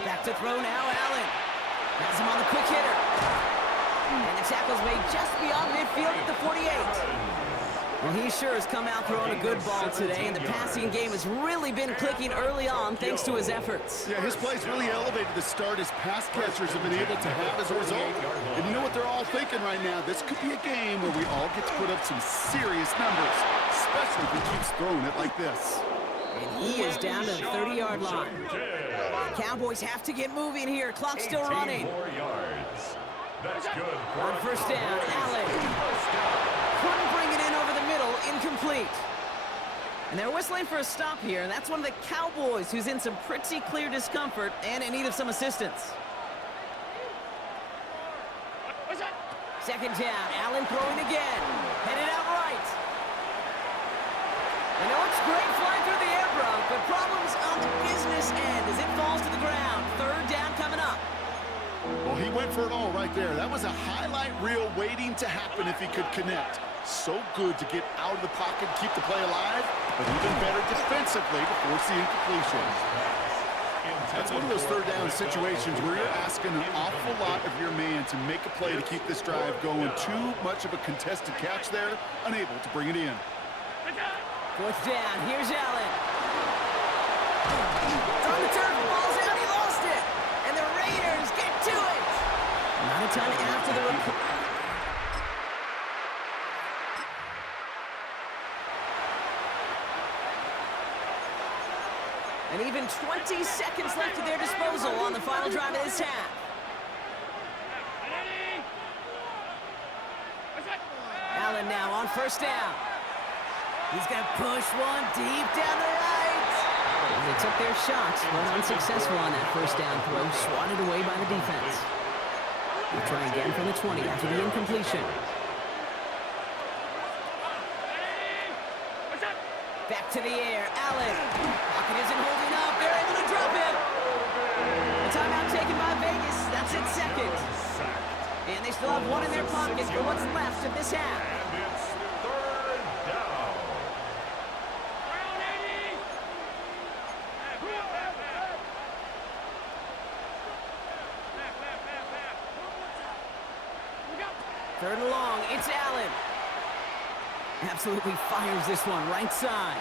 Back to throw now, Allen. Has him on the quick hitter. And the tackle's made just beyond midfield at the 48. Well, he sure has come out throwing a good ball today, and the passing game has really been clicking early on thanks to his efforts. Yeah, his play's really elevated the start his pass catchers have been able to have as a result. And you know what they're all thinking right now? This could be a game where we all get to put up some serious numbers, especially if he keeps throwing it like this. And he is down to the 30-yard line. Cowboys have to get moving here. Clock's still running. 4 yards. That's good. On 1st down, Allen. Couldn't bring it in over the middle, incomplete. And they're whistling for a stop here, and that's one of the Cowboys who's in some pretty clear discomfort and in need of some assistance. 2nd down, Allen throwing again. Headed out right. I know it's great flying through the air, Brock, but problems on the business end as it falls to the ground. 3rd down coming up. Well, he went for it all right there. That was a highlight reel waiting to happen if he could connect. So good to get out of the pocket, keep the play alive, but even better defensively to force the incompletion. That's one of those 3rd down situations where you're asking an awful lot of your man to make a play to keep this drive going. Too much of a contested catch there, unable to bring it in. 4th down, here's Allen. On the turf, ball's out, he lost it. And the Raiders get to it. Not a ton after the... And even 20 seconds left at their disposal on the final drive of this half. Allen now on 1st down. He's going to push one deep down the right. And they took their shots, but unsuccessful on that 1st down throw, swatted away by the defense. We'll try again from the 20 after the incompletion. Back to the air, Allen. Pocket isn't holding up. They're able to drop him. A timeout taken by Vegas. That's it, 2nd. And they still have one in their pocket for what's left of this half. And it's 3rd down. Third and long, it's Allen. Absolutely fires this one, right side.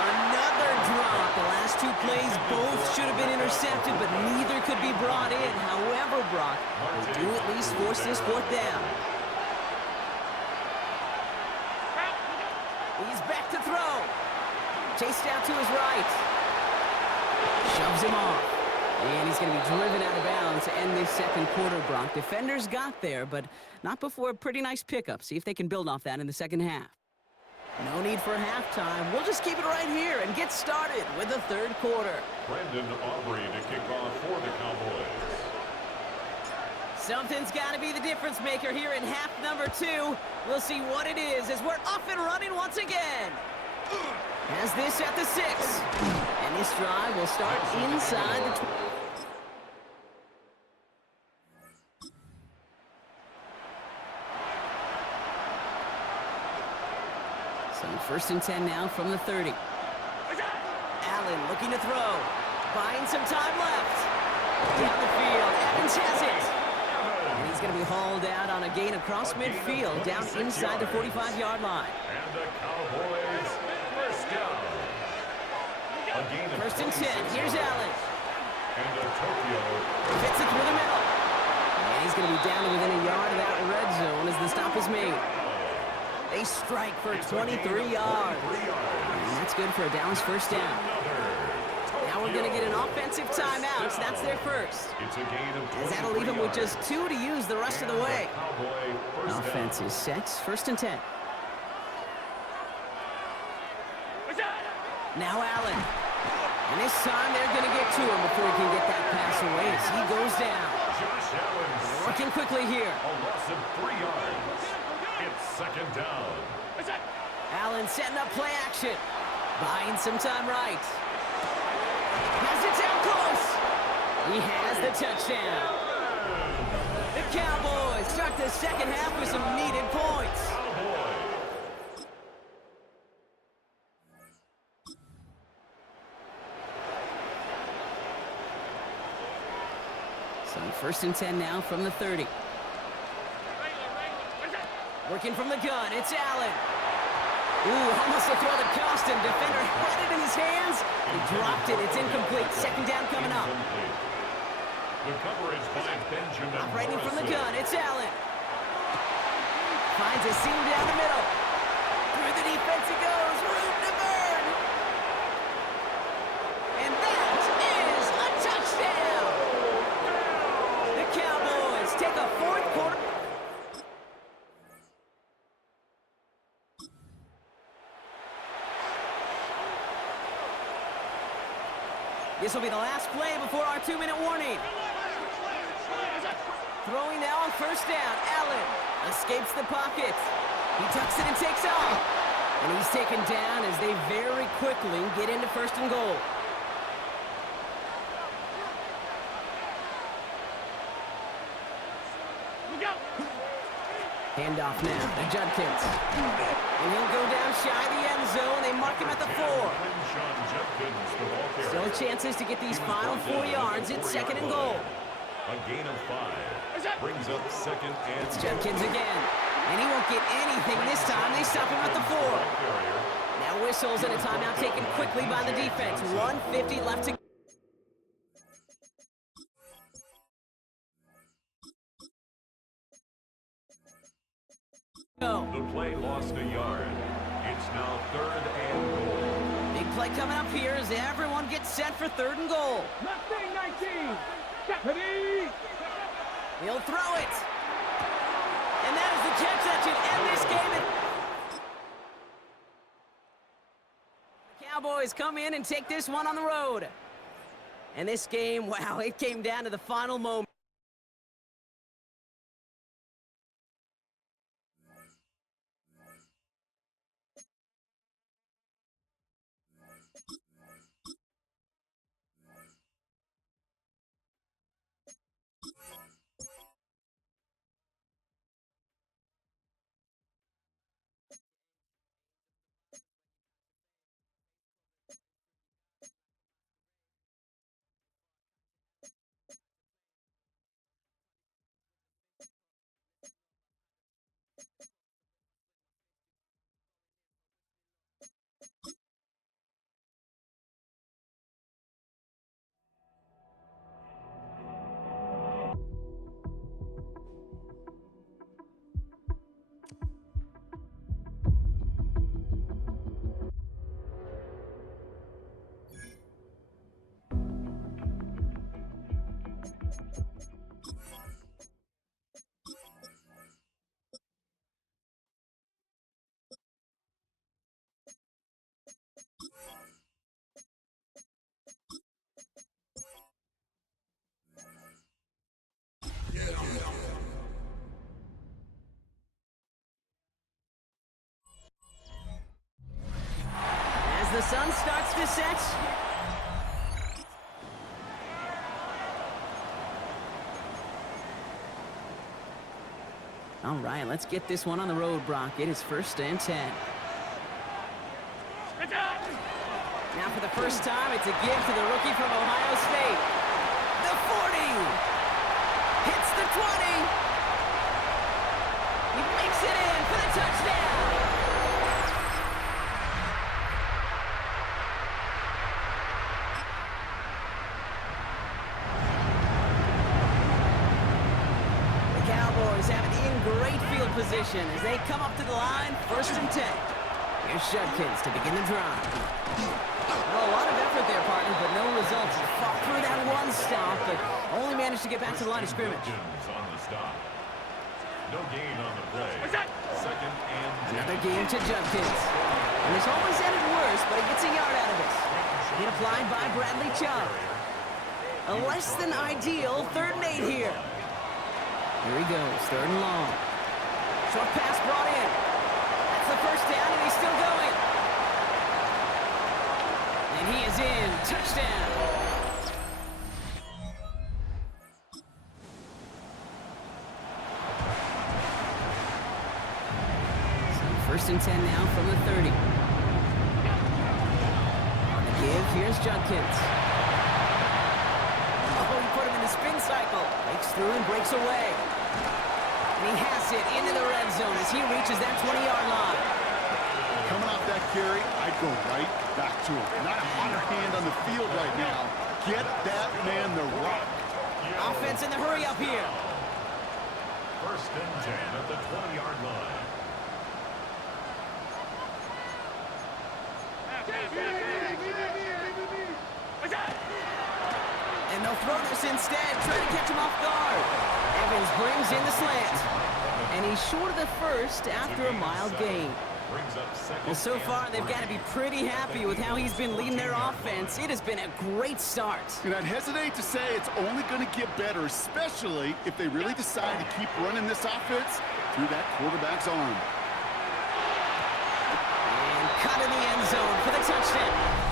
Another drop. The last 2 plays both should have been intercepted, but neither could be brought in. However, Brock, they do at least force this 4th down. He's back to throw. Chased out to his right. Shoves him off. And he's going to be driven out of bounds to end this second quarter, Brock. Defenders got there, but not before a pretty nice pickup. See if they can build off that in the second half. No need for halftime. We'll just keep it right here and get started with the third quarter. Brandon Aubrey to kick off for the Cowboys. Something's got to be the difference maker here in half number 2. We'll see what it is as we're off and running once again. Has this at the 6. And this drive will start inside the... So first and 10 now from the 30. Allen looking to throw. Buying some time left. Down the field. Evans has it. And he's going to be hauled out on a gain across midfield down inside the 45-yard line. And the Cowboys first down. A gain of First and 10. Here's Allen. And a Tokyo. Fits it through the middle. And he's going to be down to within a yard of that red zone as the stop is made. They strike for 23 yards. And that's good for a Dallas first down. Now we're going to get an offensive timeout, so that's their first. As that'll leave them with just 2 to use the rest of the way. Offense is set. First and 10. Now Allen. And this time they're going to get to him before he can get that pass away as he goes down. Working quickly here. A loss of 3 yards. It's second down. Allen setting up play action. Buying some time right. Has it down close. He has the touchdown. The Cowboys start the second half with some needed points. So first and 10 now from the 30. Working from the gun, it's Allen. Ooh, almost a throw that cost him. Defender had it in his hands. He dropped it. It's incomplete. Second down coming up. The coverage by Benjamin. Operating from the gun, it's Allen. Finds a seam down the middle. Through the defense he goes. Room to burn. And that is a touchdown. The Cowboys take a fourth quarter. This will be the last play before our 2-minute warning. Throwing now on first down. Allen escapes the pocket. He tucks it and takes off. And he's taken down as they very quickly get into first and goal. Handoff now to Judkins. And he'll go down shy of the end zone. They mark him at the 4. Still chances to get these final 4 yards. It's second and goal. A gain of 5. Brings up second and... It's Judkins again. And he won't get anything this time. They stop him at the 4. Now whistles and a timeout taken quickly by the defense. 1:50 left to go. The play lost a yard. It's now third and goal. Big play coming up here as everyone gets set for third and goal. Nothing, 19. Deputy. He'll throw it. And that is the catch that should end this game. The Cowboys come in and take this one on the road. And this game, wow, it came down to the final moment. sun starts to set. All right, let's get this one on the road, Brock. It is 1st and 10. Now for the first time, it's a give to the rookie from Ohio State. The 40. Hits the 20. He makes it in for the touchdown. Cowboys have it in great field position as they come up to the line, 1st and 10. Here's Judkins to begin the drive. Well, a lot of effort there, partner, but no results. Fought through that one stop, but only managed to get back to the line of scrimmage. On the stop. No gain on the play. 2nd and 10. Another game to Judkins. And this almost ended worse, but he gets a yard out of it. Hit applied by Bradley Chubb. A less than ideal 3rd and 8 here. Here he goes, 3rd and long. Short pass brought in. That's the 1st down, and he's still going. And he is in. Touchdown. So 1st and 10 now from the 30. On the give, here's Judkins. Oh, he put him in the spin cycle. Breaks through and breaks away. And he has it into the red zone as he reaches that 20-yard line. Coming off that carry, I'd go right back to him. Not a hotter hand on the field right now. Get that man the rock. Offense in the hurry up here. 1st and 10 at the 20-yard line. And they'll throw this instead, trying to catch him off guard. Evans brings in the slant. And he's short of the 1st after a mild gain. Well, so far, they've got to be pretty happy with how he's been leading their offense. It has been a great start. And I'd hesitate to say it's only going to get better, especially if they really decide to keep running this offense through that quarterback's arm. And cut in the end zone for the touchdown.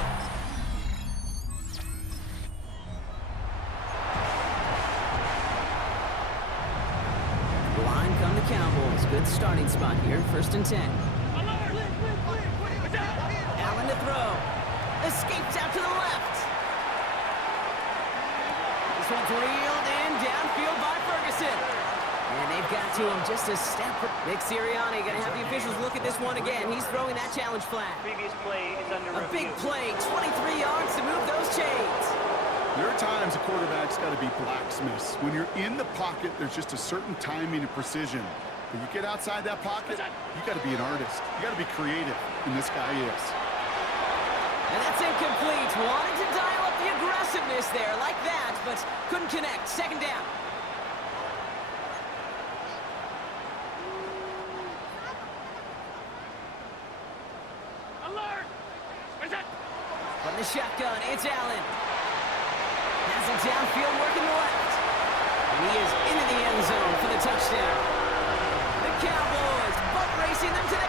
Line come the Cowboys. Good starting spot here, 1st and 10. Allen to throw. Escapes out to the left. This one's reeled in downfield by Ferguson. And they've got to him just a step. Nick Sirianni going to have the officials look at this one again. He's throwing that challenge flag. Previous play is under a review. big play, 23 yards to move those chains. There are times a quarterback's got to be blacksmiths. When you're in the pocket, there's just a certain timing and precision. When you get outside that pocket, you got to be an artist. You got to be creative, and this guy is. And that's incomplete. Wanted to dial up the aggressiveness there like that, but couldn't connect. 2nd down. Alert! From the shotgun, it's Allen. Has it downfield, working the left. And he is into the end zone for the touchdown. The Cowboys butt racing them to the...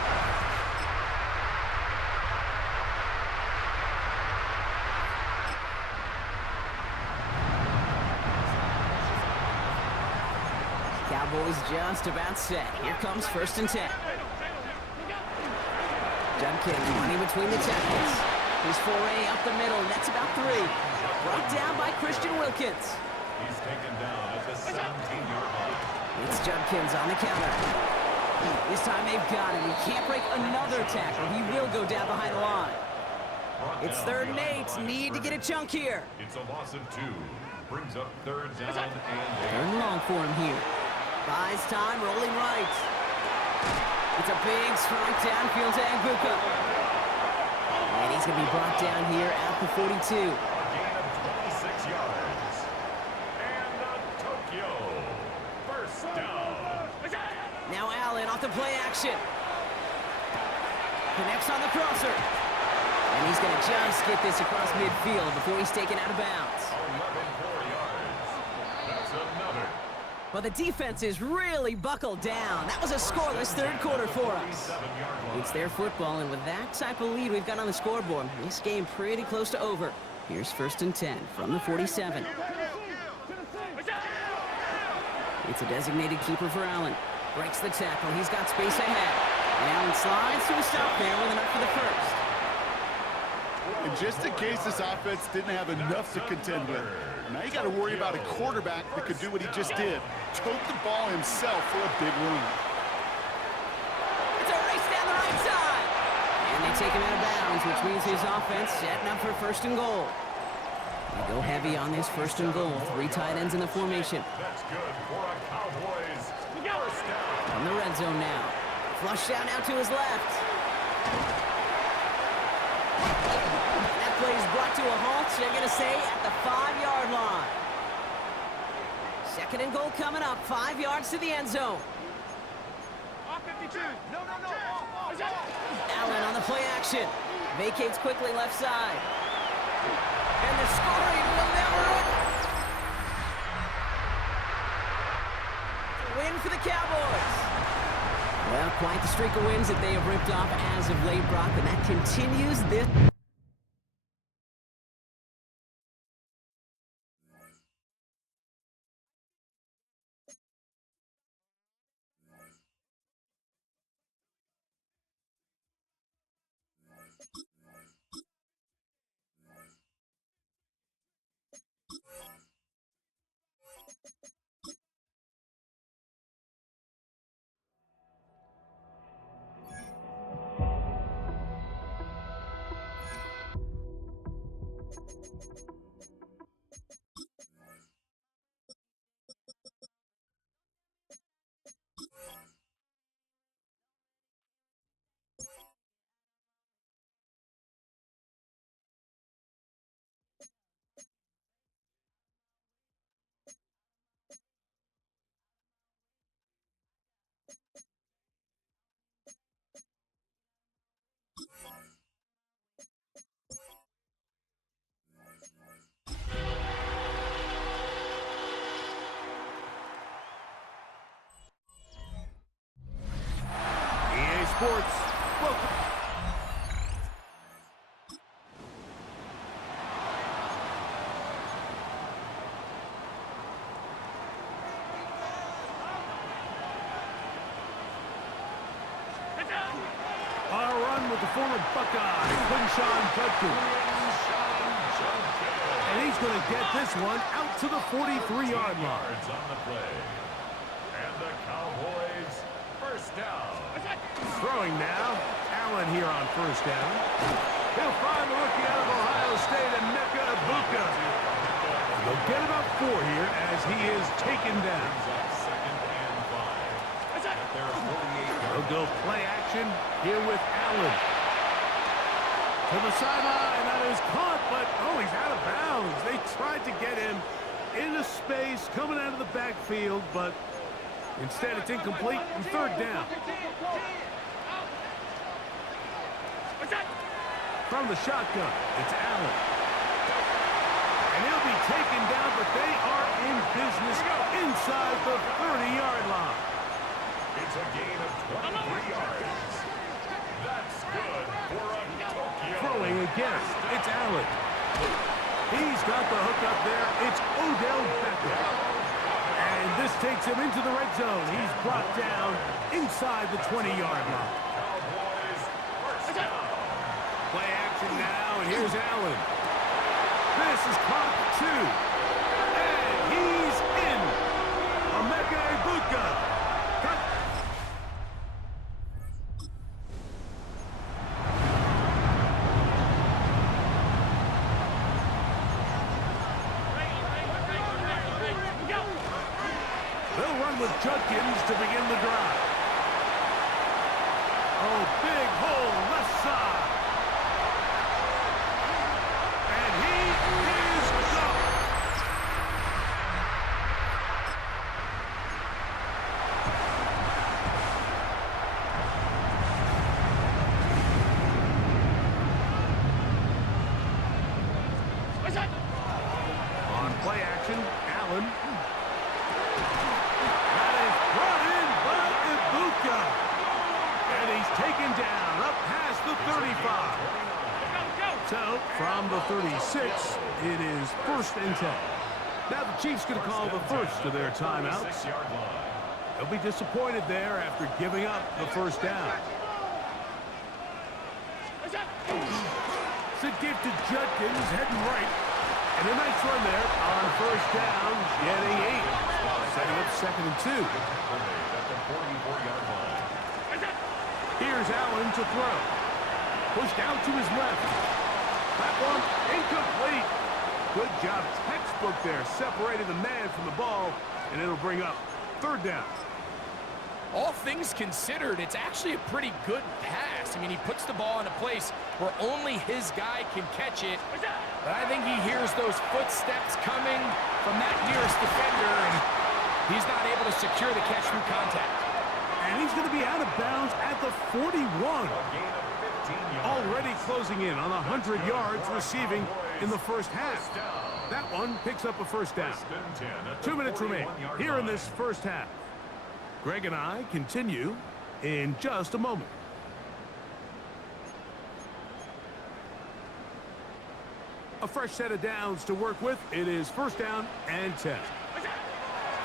Cowboys just about set. Here comes 1st and 10. Judkins running between the tackles. His foray up the middle, that's about 3. Brought down by Christian Wilkins. He's taken down at the 17-yard line. It's Judkins on the counter. This time they've got him. He can't break another tackle. He will go down behind the line. It's 3rd and 8. Need to get a chunk here. It's a loss of 2. Brings up 3rd down and 3rd and long for him here. Buys time, rolling right. It's a big strike downfield to Aguka. And he's going to be brought down here at the 42. a gain of 26 yards. And Tokyo. 1st down. Now Allen off the play action. Connects on the crosser. And he's going to just get this across midfield before he's taken out of bounds. 11 yards. That's another But the defense is really buckled down. That was a scoreless third quarter for us. It's their football, and with that type of lead we've got on the scoreboard, this game pretty close to over. Here's 1st and 10 from the 47. It's a designated keeper for Allen. Breaks the tackle. He's got space ahead. And Allen slides to a stop there with enough for the first. And just in case this offense didn't have enough to contend with, now you got to worry about a quarterback that could do what he just did. Tote the ball himself for a big run. It's a race down the right side. And they take him out of bounds, which means his offense setting up for 1st and goal. They go heavy on this 1st and goal. 3 tight ends in the formation. That's good for a Cowboys first down. On the red zone now. Flush down out to his left. That play is brought to a halt, they're going to say, at the 5-yard line. 2nd and goal coming up. 5 yards to the end zone. Allen on the play action. Vacates quickly left side. And the scoring will never end. Win for the Cowboys. Well, quite the streak of wins that they have ripped off as of late, Brock, and that continues this. Sports. Welcome. A run with the former Buckeye, Quinshawn Judkins. And he's going to get this one out to the 43-yard line. On the play. And the Cowboys first down. Throwing now. Allen here on 1st down. He'll find the rookie out of Ohio State, Emeka Egbuka. They'll get about 4 here as he is taken down. 2nd and 5. They'll go play action here with Allen. To the sideline. That is caught, but he's out of bounds. They tried to get him into space coming out of the backfield, but instead it's incomplete and 3rd down. From the shotgun, it's Allen. And he'll be taken down, but they are in business inside the 30-yard line. It's a gain of 23 yards. That's good for a Tokyo. Throwing again, it's Allen. He's got the hook up there. It's Odell Beckham. And this takes him into the red zone. He's brought down inside the 20-yard line. Cowboys first down. Play action now, and here's Allen. This is clock 2. And he's in. Emeka Egbuka. Cut. They'll run with Judkins to begin the drive. Oh, big hole left side. And he is gone. On play action, Allen. blitz. It is 1st and 10. Now the Chiefs going to call the first of their timeouts. They'll be disappointed there after giving up the first down. It's a gift to Judkins, heading right. And a nice run there on 1st down, getting 8. Setting up 2nd and 2. Here's Allen to throw. Pushed out to his left. That one incomplete. Good job, textbook there, separating the man from the ball, and it'll bring up 3rd down. All things considered, it's actually a pretty good pass. I mean, he puts the ball in a place where only his guy can catch it. But I think he hears those footsteps coming from that nearest defender, and he's not able to secure the catch through contact. And he's going to be out of bounds at the 41. Already closing in on 100 yards receiving in the first half. That one picks up a 1st down. 2 minutes remain here in this first half. Greg and I continue in just a moment. A fresh set of downs to work with. It is 1st down and 10.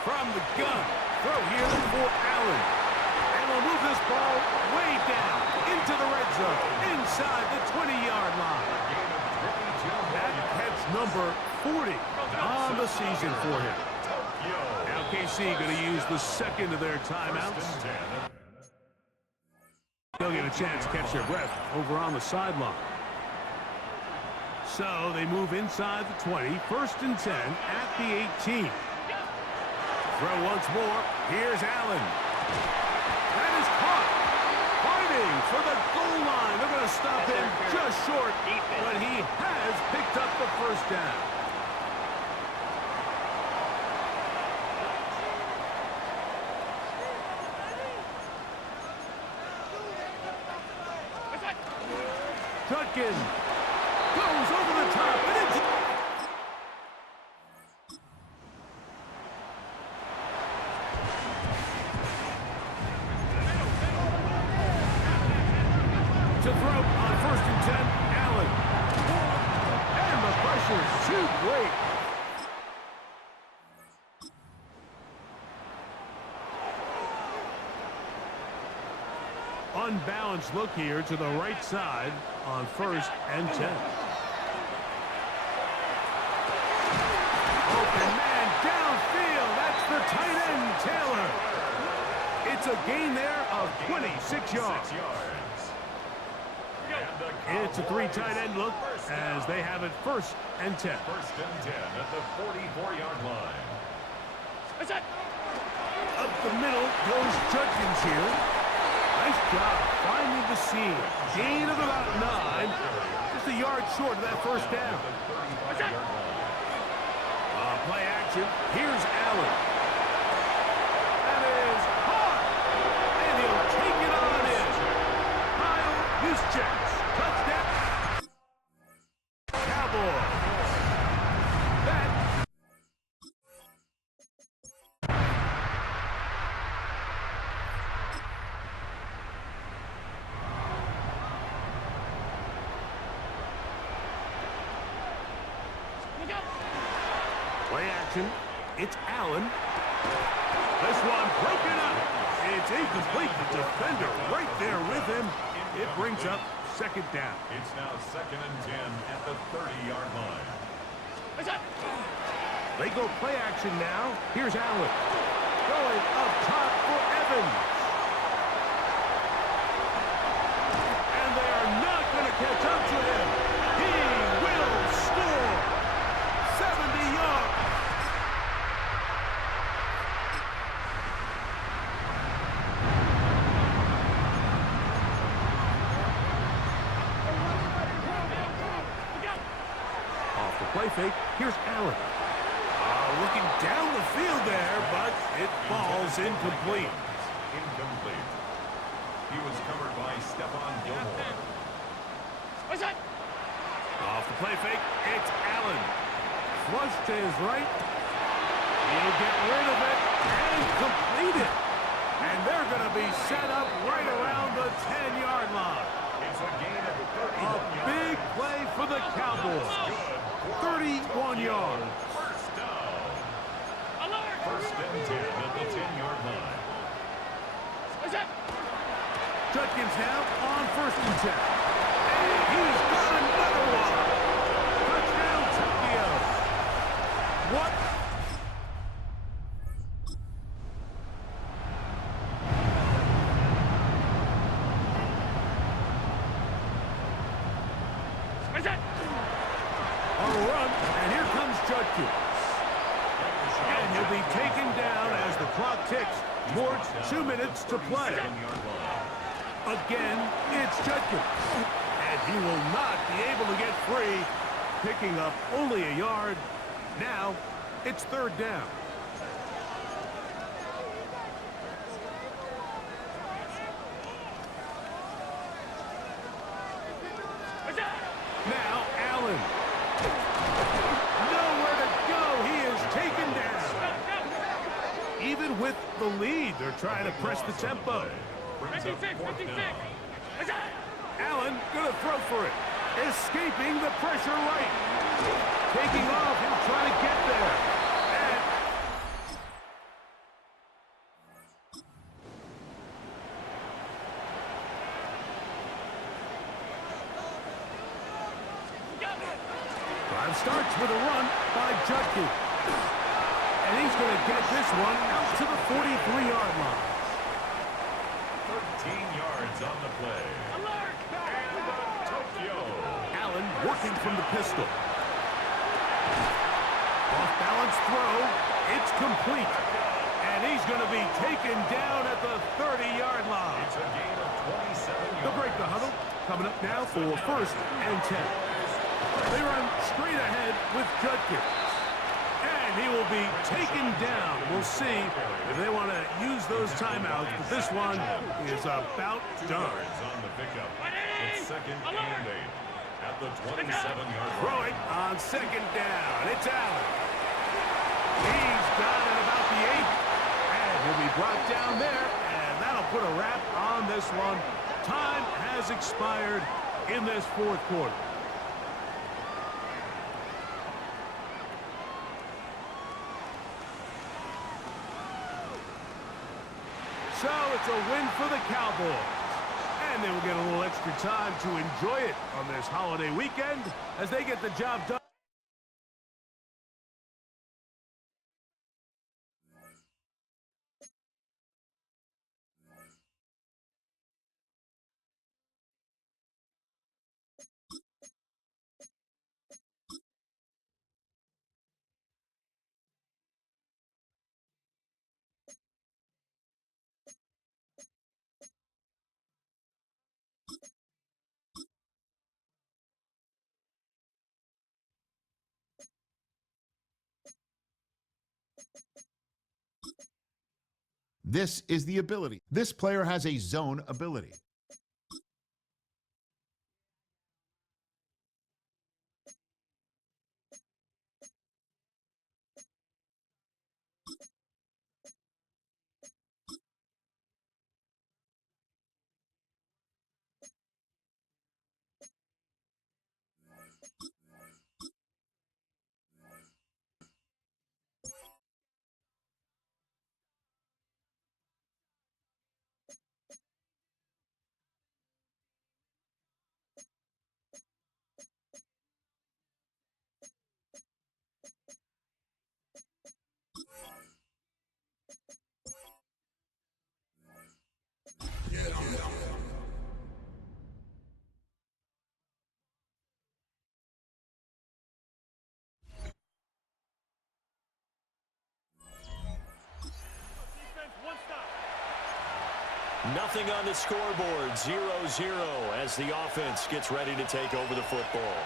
From the gun, throw here for Allen. And we'll move this ball way down into the red zone, inside the 20-yard line. That catch number 40 on the season for him. Now KC going to use the 2nd of their timeouts. They'll get a chance to catch their breath over on the sideline. So they move inside the 20, 1st and 10 at the 18. Throw once more. Here's Allen. That is caught. Fighting for the goal line. They're going to stop him just short, but he has picked up the 1st down. Judkins goes over the top, and it's... To throw on 1st and 10, Allen. And the pressure is too great. Unbalanced look here to the right side on 1st and 10. Open man downfield. That's the tight end, Taylor. It's a gain there of 26 yards. It's a 3 tight end look as they have it 1st and 10. 1st and 10 at the 44-yard line. Up the middle goes Judkins here. Nice job finding the seam. Gain of about 9. Just a yard short of that 1st down. Play action. Here's Allen. That is hard. And he'll take it on in. Kyle Juszczyk. Touchdown. Cowboys. That. Play action. It's Allen. This one broken up. It's incomplete. The defender right there with him. It brings up 2nd down. It's now 2nd and 10 at the 30-yard line. They go play action now. Here's Allen. Going up top for Evans. And they are not going to catch up to him. He will score. 70 yards. Off the play fake, here's Allen. Looking down the field there, but it falls incomplete. Incomplete. He was covered by Stephon Gilmore. Off the play fake, it's Allen. Flush to his right. He'll get rid of it and complete it. And they're going to be set up right around the 10-yard line. It's a gain of A 31 big yards. play for the Cowboys. 31 yards. First down. First and 10 at the 10-yard line. Judkins now on 1st and 10. And he's got another one. Touchdown, Tokyo. What? On a run, and here comes Judkins. And he'll be taken down as the clock ticks towards 2 minutes to play. Again, it's Judkins. And he will not be able to get free, picking up only a yard. Now, it's 3rd down. Now, Allen. Nowhere to go. He is taken down. Even with the lead, they're trying to press the tempo. 56. Allen gonna throw for it. Escaping the pressure right. Taking off. He'll try to get there. And drive starts with a run by Judkins. And he's going to get this one out to the 43-yard line. 13 yards on the play. And Tokyo. Allen working from the pistol. Off-balance throw. It's complete. And he's going to be taken down at the 30-yard line. It's a gain of 27 yards. They'll break the huddle. Coming up now for 1st and 10. They run straight ahead with Judkins. And he will be taken down. We'll see if they want to use those timeouts, but this one is about done. On the pickup. It's 2nd and 8 at the 27-yard line. Throwing on 2nd down. It's Allen. He's got it about the 8. And he'll be brought down there, and that'll put a wrap on this one. Time has expired in this 4th quarter. So it's a win for the Cowboys. And they will get a little extra time to enjoy it on this holiday weekend as they get the job done. This is the ability. This player has a zone ability. Nothing on the scoreboard, 0-0 as the offense gets ready to take over the football.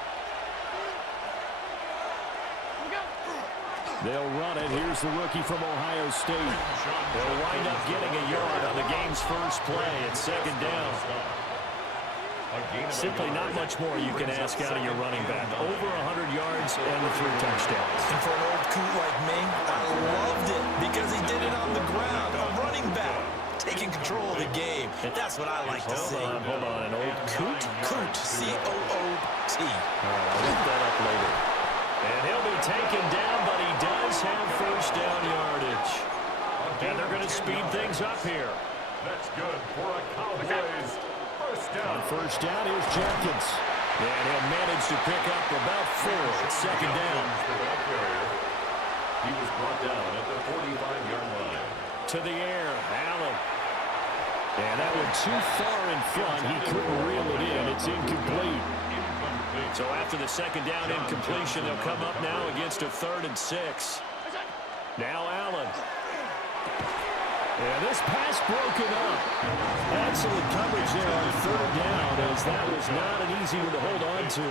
They'll run it. Here's the rookie from Ohio State. They'll wind up getting a yard on the game's first play at 2nd down. Simply not much more you can ask out of your running back. Over 100 yards and the 3 touchdowns. And for an old coot like me, I loved it because he did it on the ground. A running back taking control control of the game. That's what I like to see. Hold on. An old coot? Coot, C-O-O-T. All right, I'll look that up later. And he'll be taken down, but he does have first down yardage. And they're going to speed things up here. That's good for a Cowboys first down. On first down, here's Jenkins. And he'll manage to pick up about 4 at second down. He was brought down at the 45-yard line. To the air, Allen. And that one too far in front. He couldn't reel it in. It's incomplete. So after the second down incompletion, they'll come up now against a 3rd and 6. Now Allen. And this pass broken up. Excellent coverage there on 3rd down, as that was not an easy one to hold on to.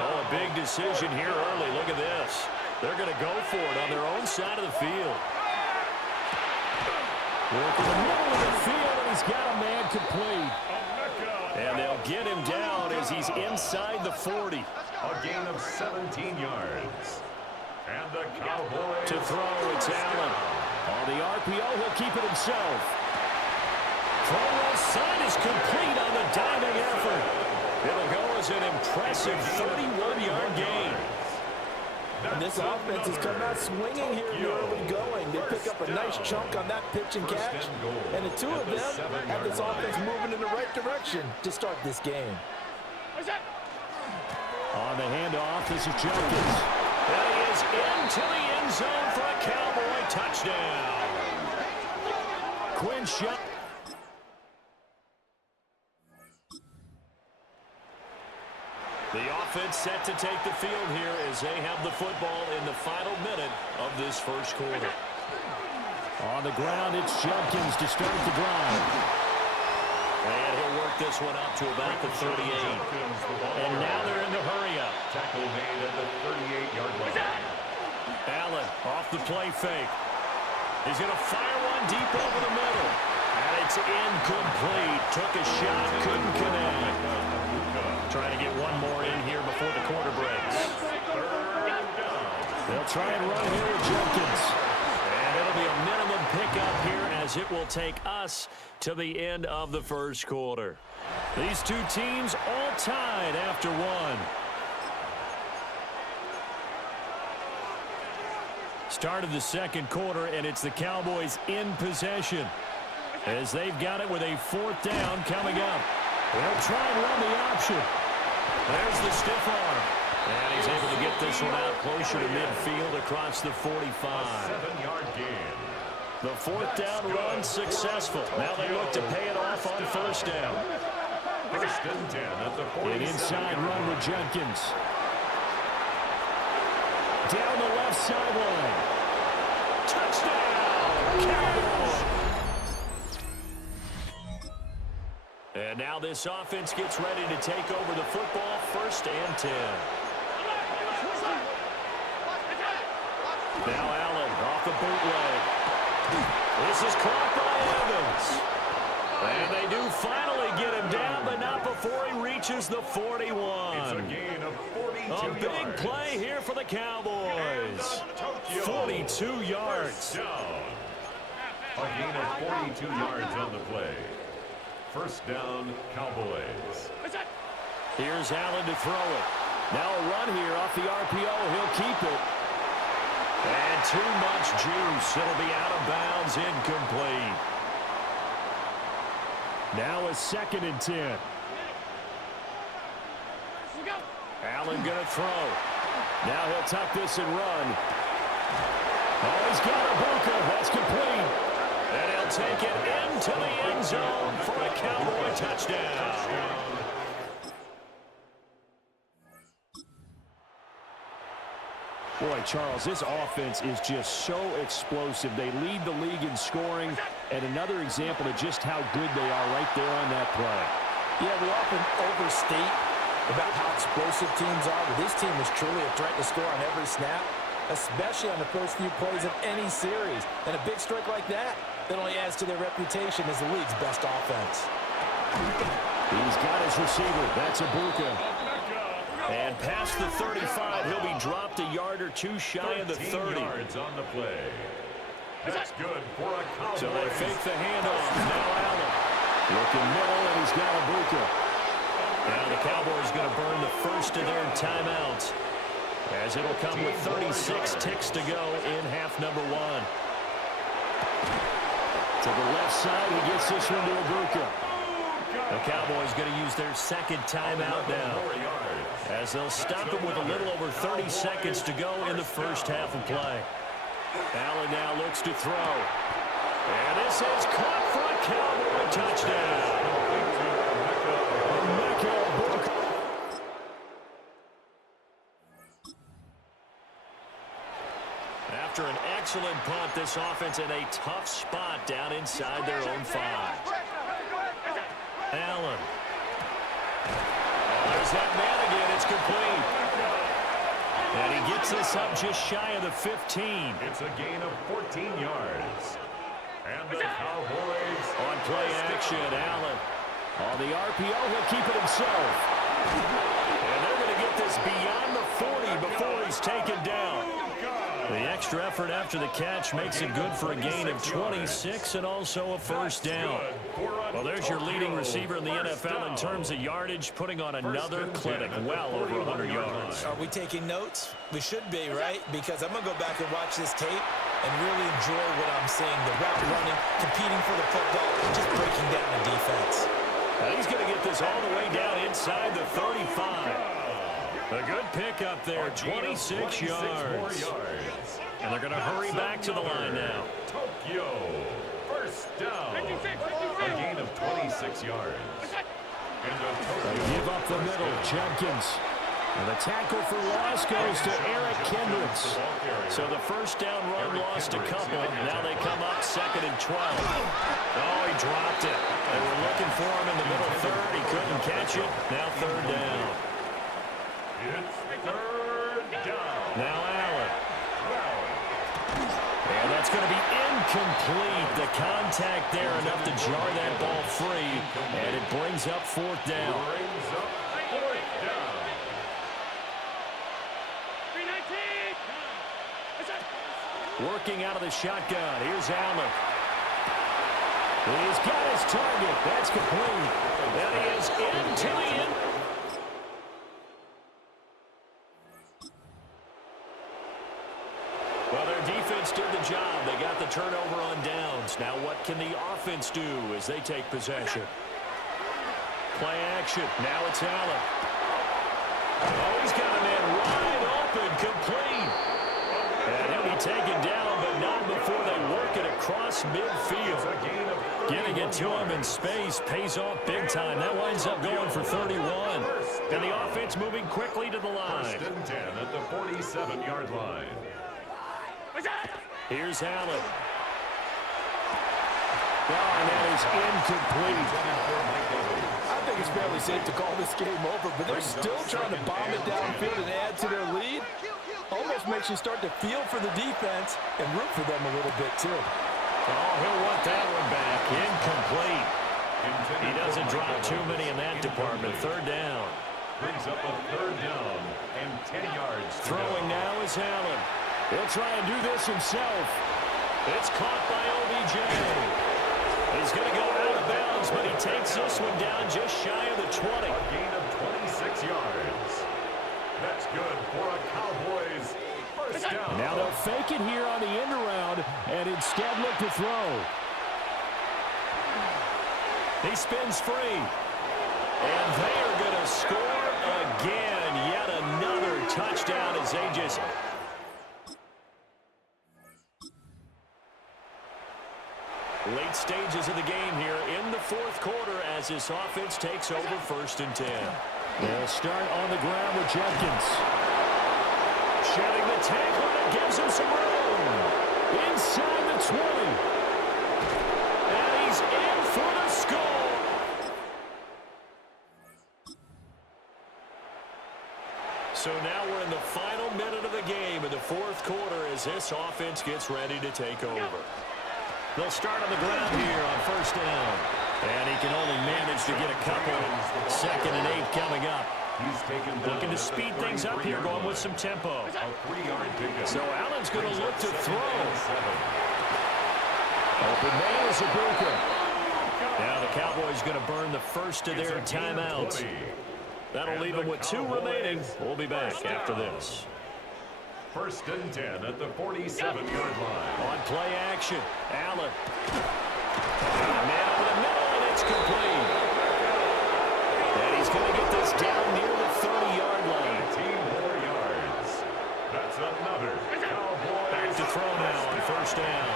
Oh, a big decision here early. Look at this. They're going to go for it on their own side of the field. Work in the middle of the field, and he's got a man complete. And they'll get him down as he's inside the 40. A gain of 17 yards. And the Cowboys to throw, it's Allen. On the RPO, he'll keep it himself. Throw left side is complete on the diving effort. It'll go as an impressive 31-yard gain. And this offense has come out swinging here in the early going. They pick up a nice chunk on that pitch and catch. And the two of them have this offense moving in the right direction to start this game. On the handoff, this is Jenkins. And he is into the end zone for a Cowboy touchdown. Quinn shot. The offense set to take the field here as they have the football in the final minute of this first quarter. On the ground, it's Jenkins to start the drive. And he'll work this one up to about the 38. And now they're in the hurry-up. Tackle made at the 38-yard line. Allen off the play fake. He's going to fire one deep over the middle. And it's incomplete. Took a shot, couldn't connect. Trying to get one more in here before the quarter breaks. They'll try and run here with Jenkins. And it'll be a minimum pickup here as it will take us to the end of the first quarter. These two teams all tied after one. Start of the second quarter, and it's the Cowboys in possession as they've got it with a 4th down coming up. They'll try and run the option. There's the stiff arm. And he's able to get this one out closer to midfield across the 45. A 7-yard gain. The 4th down run successful. Now they look to pay it off on first down. First and 10 at the 47. An inside run with Jenkins. Down the left sideline. Touchdown, Cowboys! And now this offense gets ready to take over the football, 1st and 10. Now Allen off the bootleg. This is caught by Evans. And they do finally get him down, but not before he reaches the 41. It's a gain of 42 yards. A big play here for the Cowboys. 42 yards. A gain of 42 yards on the play. First down, Cowboys. Here's Allen to throw it. Now a run here off the RPO. He'll keep it. And too much juice. It'll be out of bounds, incomplete. Now a 2nd and 10. Allen going to throw. Now he'll tuck this and run. Oh, he's got a Ibuka. That's complete. And he'll take it into the end zone for a Cowboy touchdown. Boy, Charles, this offense is just so explosive. They lead the league in scoring, and another example of just how good they are right there on that play. Yeah, we often overstate about how explosive teams are, but this team is truly a threat to score on every snap, especially on the first few plays of any series. And a big strike like that only adds to their reputation as the league's best offense. He's got his receiver. That's Ibuka. And past the 35, he'll be dropped a yard or two shy of the 30. Yards on the play. That's good for a Cowboys. So they fake the handoff. Now Allen. Looking middle, and he's got Ibuka. Now the Cowboys going to burn the first of their timeouts, as it'll come with 36 ticks to go in half number 1. To the left side, he gets this one to Ibuka. The Cowboys going to use their second timeout now, as they'll stop it with a little over 30 seconds to go in the first half of play. Allen now looks to throw. And this is caught for a Cowboy touchdown. After an excellent punt, this offense in a tough spot down inside their own 5. Allen. Oh, there's that man again. It's complete. And he gets this up just shy of the 15. It's a gain of 14 yards. And the Cowboys on play action, Allen. On the RPO, he'll keep it himself. And they're going to get this beyond the 40 before he's taken down. The extra effort after the catch makes it good for a gain of 26 and also a first down. Well, there's your leading receiver in the NFL in terms of yardage, putting on another clinic, well over 100 yards. Are we taking notes? We should be, right? Because I'm going to go back and watch this tape and really enjoy what I'm seeing. The route running, competing for the football, just breaking down the defense. Now he's going to get this all the way down inside the 35. A good pick up there, 26 yards. And they're going to hurry back to the line now. Tokyo, first down. A gain of 26 yards. Give up the middle, Jenkins. And the tackle for loss goes to Eric Kendricks. So the first down run lost a couple. Now they come up 2nd and 12. Oh, he dropped it. They were looking for him in the middle third. He couldn't catch it. Now 3rd down. It's 3rd down. Now Allen. And that's going to be incomplete. The contact there enough to jar that ball free. And it brings up 4th down. Working out of the shotgun. Here's Allen. He's got his target. That's complete. And he is into the end. Well, their defense did the job. They got the turnover on downs. Now what can the offense do as they take possession? Play action. Now it's Allen. Oh, he's got a man wide open, complete. And he'll be taken down, but not before they work it across midfield. Getting it to him in space pays off big time. That winds up going for 31. And the offense moving quickly to the line. 1st and 10 at the 47-yard line. Here's Allen. Oh, and that is incomplete. I think it's fairly safe to call this game over, but they're still trying to bomb it downfield and add to their lead. Almost makes you start to feel for the defense and root for them a little bit, too. Oh, he'll want that one back. Incomplete. He doesn't drop too many in that department. 3rd down. Brings up a 3rd down and 10 yards. Throwing now is Allen. He'll try and do this himself. It's caught by OBJ. He's going to go out of bounds, but he takes this one down just shy of the 20. A gain of 26 yards. That's good for a Cowboys first down. Now they'll fake it here on the end around and instead look to throw. He spins free. And they are going to score again. Yet another touchdown as they just... Late stages of the game here in the 4th quarter as this offense takes over 1st and 10. They'll start on the ground with Jenkins. Shedding the tackle, and it gives him some room. Inside the 20. And he's in for the score. So now we're in the final minute of the game in the 4th quarter as this offense gets ready to take over. They'll start on the ground here on 1st down. And he can only manage to get a couple. 2nd and 8 coming up. Looking to speed things up here, going with some tempo. So Allen's going to look to throw. Open man is Ibuka. Now the Cowboys going to burn the first of their timeouts. That'll leave them with 2 remaining. We'll be back after this. 1st and 10 at the 47-yard line. On play action, Allen. Man over the middle, and it's complete. And he's going to get this down near the 30-yard line. 18 more yards. That's another Cowboys. Back to throw now on 1st down.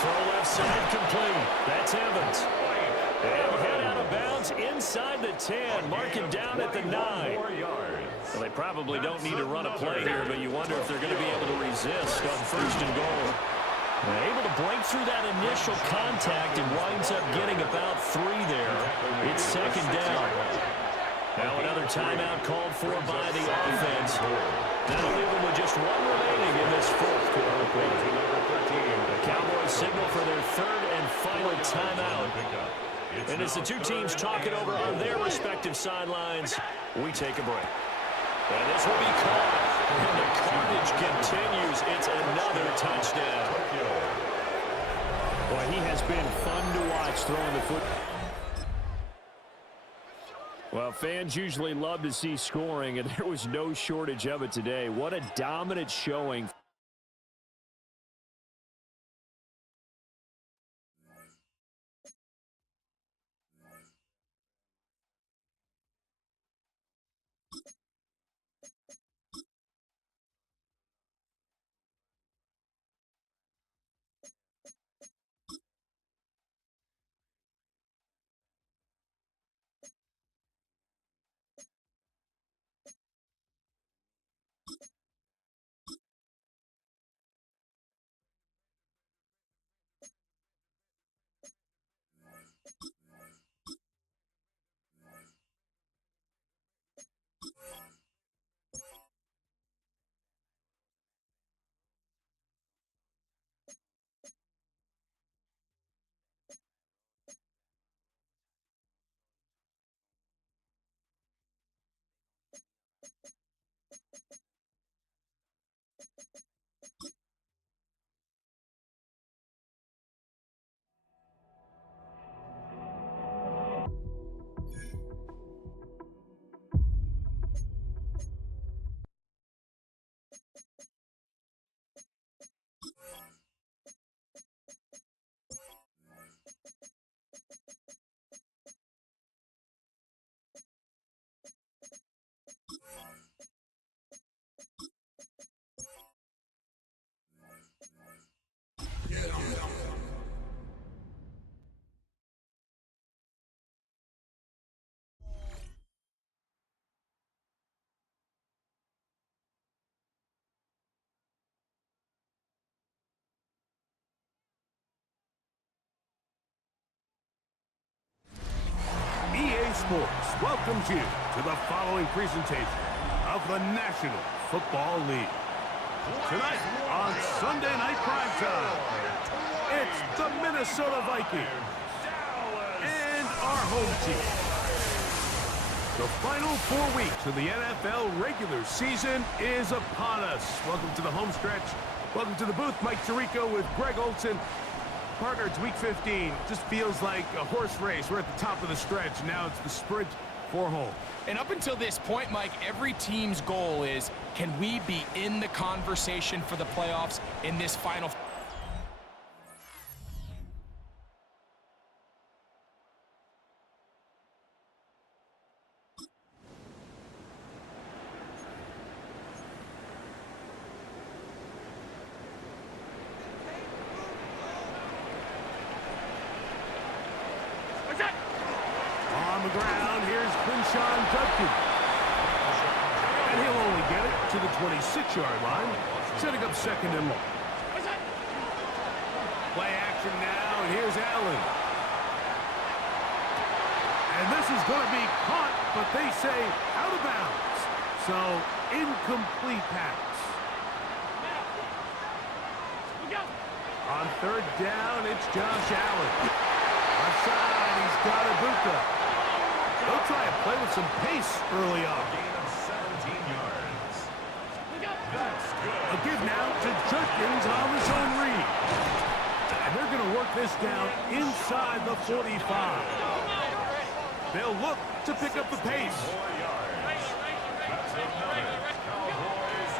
Throw left side complete. That's Evans. And head out of bounds inside the 10. Mark him down at the 9. Well, they probably don't need to run a play here, but you wonder if they're going to be able to resist on 1st and goal. They're able to break through that initial contact and winds up getting about 3 there. It's 2nd down. Now another timeout called for by the offense. That'll leave them with just 1 remaining in this 4th quarter. The Cowboys signal for their 3rd and final timeout. And as the 2 teams talk it over on their respective sidelines, we take a break. And this will be called. And the carnage continues. It's another touchdown. Boy, he has been fun to watch throwing the foot. Well, fans usually love to see scoring, and there was no shortage of it today. What a dominant showing. EA Sports welcomes you to the following presentation of the National Football League. Tonight on Sunday Night Primetime, it's the Minnesota Vikings and our home team. The final 4 weeks of the NFL regular season is upon us. Welcome to the home stretch. Welcome to the booth. Mike Tirico with Greg Olson. Partner, it's week 15. Just feels like a horse race. We're at the top of the stretch. Now it's the sprint for home. And up until this point, Mike, every team's goal is, can we be in the conversation for the playoffs in this final? On the ground, here's Quinshawn Judkins. And he'll only get it to the 26-yard line, setting up 2nd and long. Play action now, and here's Allen. And this is going to be caught, but they say out of bounds. So, incomplete pass. On 3rd down, it's Josh Allen. Left side, he's got Ibuka. They'll try and play with some pace early on. Gain of 17 yards. A give now to Judkins on his own read. And they're going to work this down inside the 45. They'll look to pick up the pace.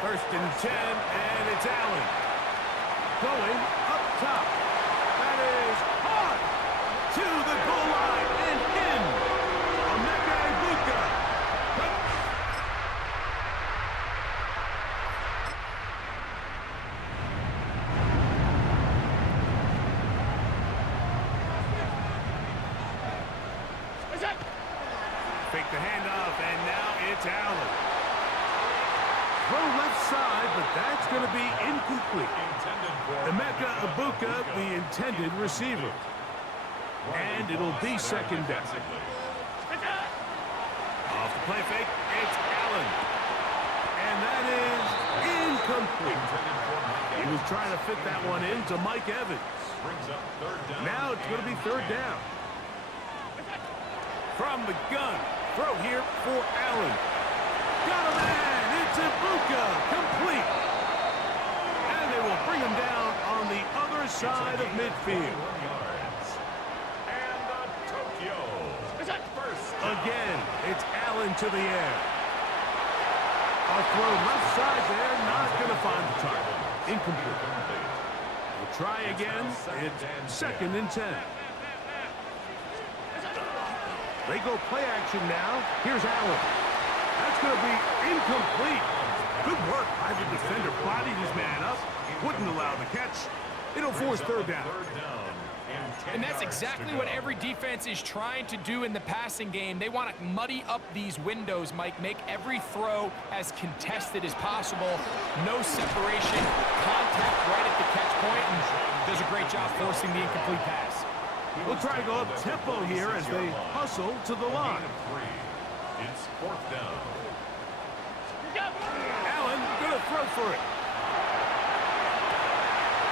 First and 10, and it's Allen. Going up top. That is hard to the goal line and in. Emeka Egbuka. Fake the handoff, and now it's Allen. Throw left side, but that's going to be incomplete. Emeka Egbuka, the intended receiver. And it'll be second down. Off the play fake, it's Allen. And that is incomplete. He was trying to fit that one in to Mike Evans. Now it's going to be third down. From the gun, throw here for Allen. Got a man, it's Egbuka, complete. And they will bring him down on the other side of midfield. Again, it's Allen to the air. A throw left side there, not going to find the target. Incomplete. We'll try again. It's second and 10. They go play action now. Here's Allen. That's going to be incomplete. Good work by the defender. Bodied his man up. Wouldn't allow the catch. It'll force third down. And that's exactly what every defense is trying to do in the passing game. They want to muddy up these windows, Mike, make every throw as contested as possible. No separation, contact right at the catch point, and does a great job forcing the incomplete pass. We'll try to go up tempo here as they hustle to the line. It's fourth down. Allen gonna throw for it.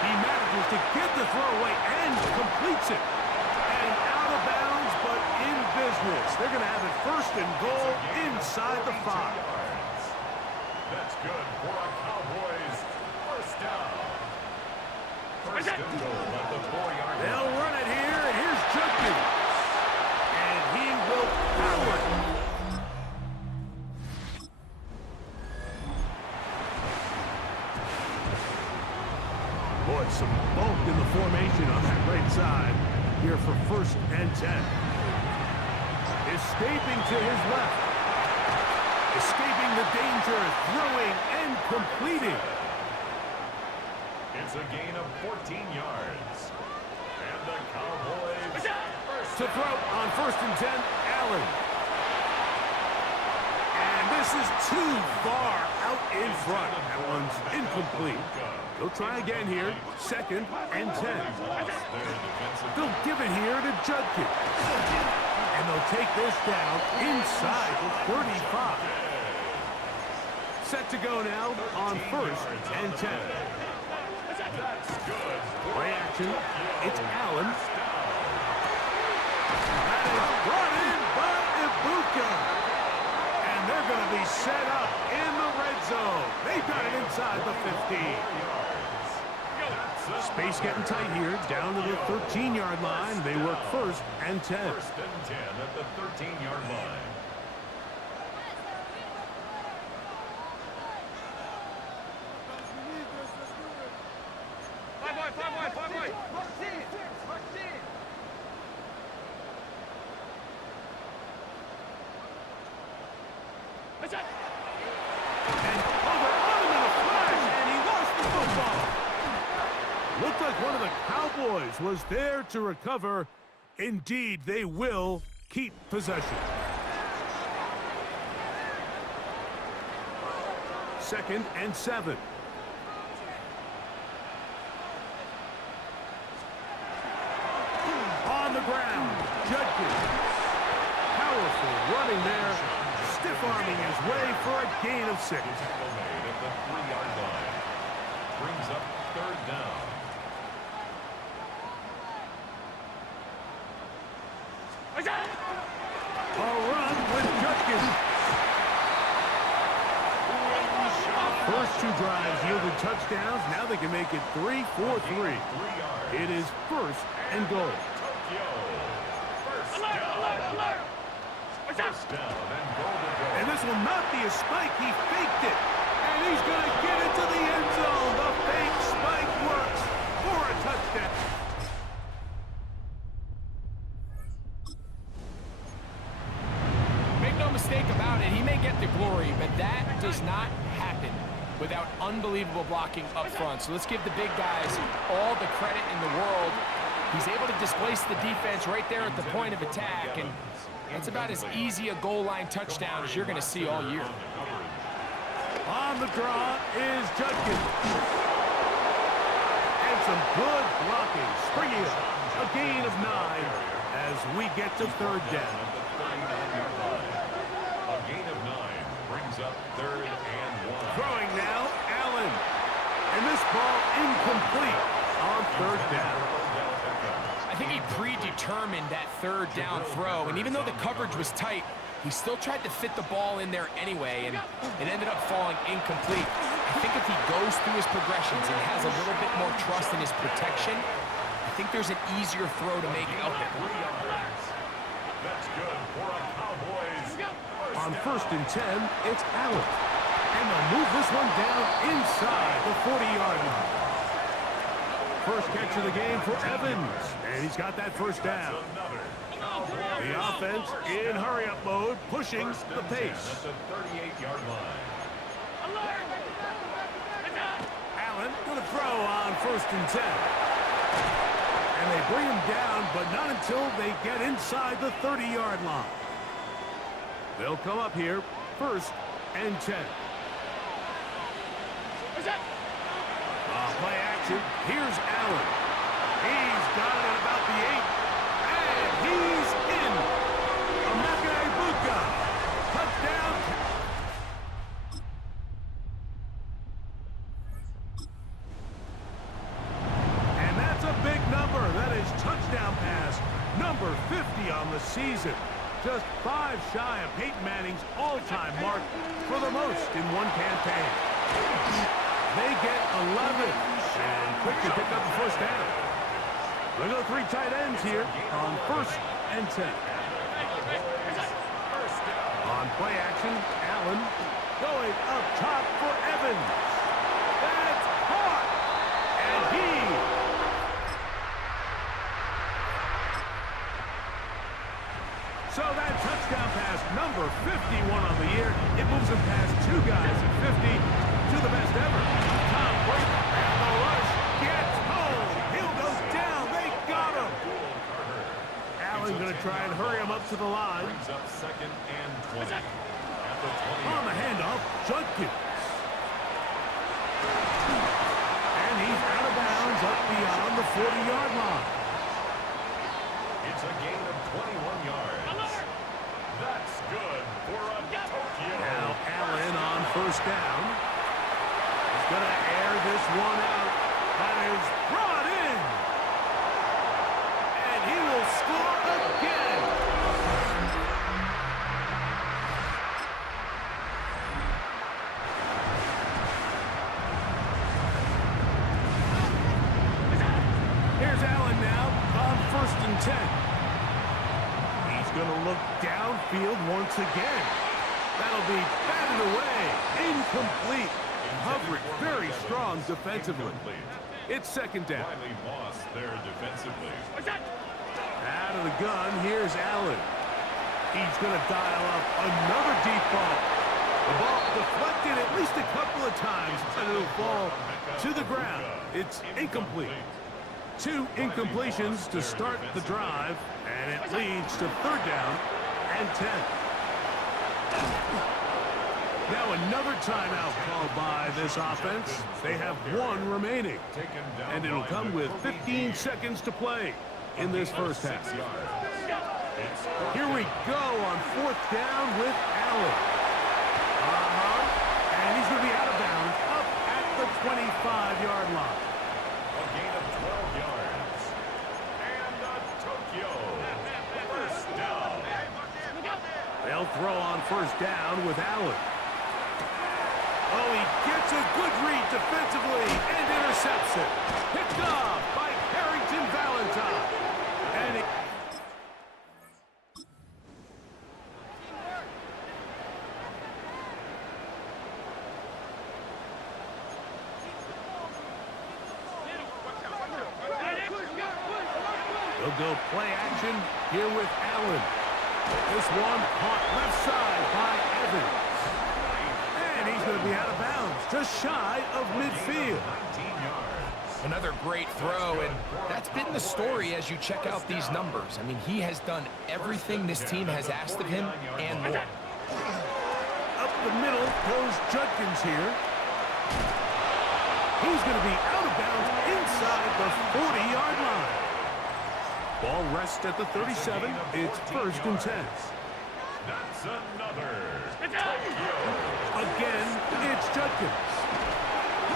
He manages to get the throw away and completes it. And out of bounds, but in business. They're going to have it first and goal inside the 5. That's good for a Cowboys first down. First and goal at the 4-yard line. They'll run it here, and here's Judkins. And he will power it. Boy, some bulk in the formation on that right side here for first and 10. Escaping to his left. Escaping the danger, throwing and completing. It's a gain of 14 yards. And the Cowboys To throw on first and 10, Allen. And this is too far out in front. That one's incomplete. They'll try again here, second and 10. They'll give it here to Judkins. And they'll take this down inside the 35. Set to go now on first and 10. Play action, it's Allen. That is brought in by Egbuka. And they're going to be set up in the red zone. They got it inside the 15. Space getting tight here, down to the 13-yard line. They work first and 10. First and 10 at the 13-yard line. Five boy. And over on him in a flash, and he lost the football. Looked like one of the Cowboys was there to recover. Indeed, they will keep possession. Second and 7. On the ground, Judkins. Powerful running there, stiff-arming his way for a gain of 6. Made at the 3-yard line. Brings up third down. A run with Judkins. first two drives yielded touchdowns. Now they can make it 3-4-3. It is first and goal. And this will not be a spike. He faked it. And he's going to get it to the end zone. The fake spike works for a touchdown. Make no mistake about it, he may get the glory, but that does not happen without unbelievable blocking up front. So let's give the big guys all the credit in the world. He's able to displace the defense right there at the point of attack, and that's about as easy a goal line touchdown as you're going to see all year. On the draw is Judkins. And some good blocking. Springing up. A gain of 9 as we get to third down. A gain of 9 brings up 3rd and 1. Throwing now, Allen. And this ball incomplete on third down. I think he predetermined that third down throw, and even though the coverage was tight, he still tried to fit the ball in there anyway, and it ended up falling incomplete. I think if he goes through his progressions and has a little bit more trust in his protection, I think there's an easier throw to make out there. That's good for a Cowboys. On first and 10, it's Allen. And they'll move this one down inside the 40-yard line. First catch of the game for Evans, and he's got that first down. The offense in hurry-up mode, pushing the pace. At the 38-yard line. Allen going to throw on first and 10. And they bring him down, but not until they get inside the 30-yard line. They'll come up here, first and 10. Play action. Here's Allen. He's got it at about the 8. And he's in. Amaka Ibuka. Touchdown. And that's a big number. That is touchdown pass number 50 on the season. Just 5 shy of Peyton Manning's all-time mark for the most in one campaign. They get 11 and quickly pick up the first down. They go 3 tight ends here on first and 10. On play action, Allen going up top for Evans. That's caught. And so that touchdown pass, number 51 on the year. It moves him past 2 guys at 50 to the best ever. Tom Brady and the rush gets home. Hill goes down. They got him. Allen going to try and hurry him up to the line. Brings up 2nd and 20. At the 20. On the handoff, Judkins. And he's out of bounds up beyond the 40-yard line. It's a gain of 21 yards. That's good for a Tokyo. Now Allen on first down. He's going to air this one out. That is brought in. And he will score again. Here's Allen now on first and 10. Going to look downfield once again. That'll be batted away. Incomplete. Coverage very strong defensively. It's second down. Finally lost there defensively. Out of the gun, here's Allen. He's going to dial up another deep ball. The ball deflected at least a couple of times, and it'll fall to the ground. It's incomplete. 2 incompletions to start the drive, and it leads to third down and 10. Now another timeout called by this offense. They have 1 remaining, and it'll come with 15 seconds to play in this first half. Here we go on fourth down with Allen. And he's going to be out of bounds up at the 25-yard line. A gain of 12 yards. And a Tokyo first down. They'll throw on first down with Allen. Oh, he gets Makes a good read defensively and intercepts it. Picked off by Carrington Valentine. And it... They'll go play action here with Allen. This one caught left side by Evans. And he's going to be out of bounds, just shy of midfield. Another great throw, and that's been the story as you check out these numbers. I mean, he has done everything this team has asked of him and more. Up the middle goes Judkins here. He's going to be out of bounds inside the 40-yard line. Ball rests at the 37. It's 1st and 10. That's another. Again, it's Judkins.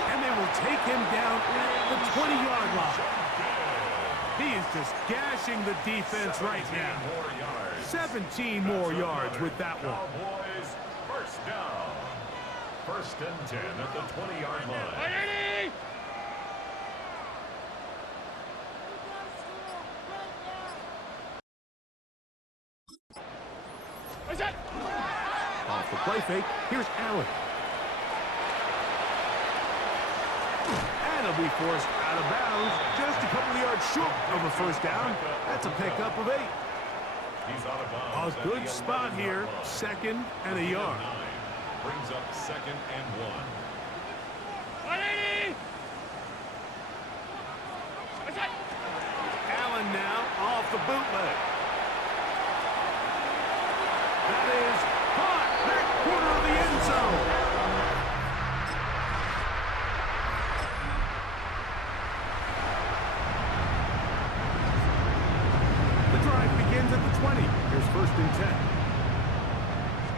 And they will take him down at the 20-yard line. He is just gashing the defense right now. 17 more yards with that one. Cowboys, first down. 1st and 10 at the 20-yard line. Off the play fake, here's Allen. And he'll be forced out of bounds, just a couple of yards short of a 1st down. That's a pickup of 8. He's out of bounds. A good spot here, 2nd and a yard. Brings up 2nd and 1. Allen now off the bootleg. That is caught back corner of the end zone. The drive begins at the 20. Here's 1st and 10.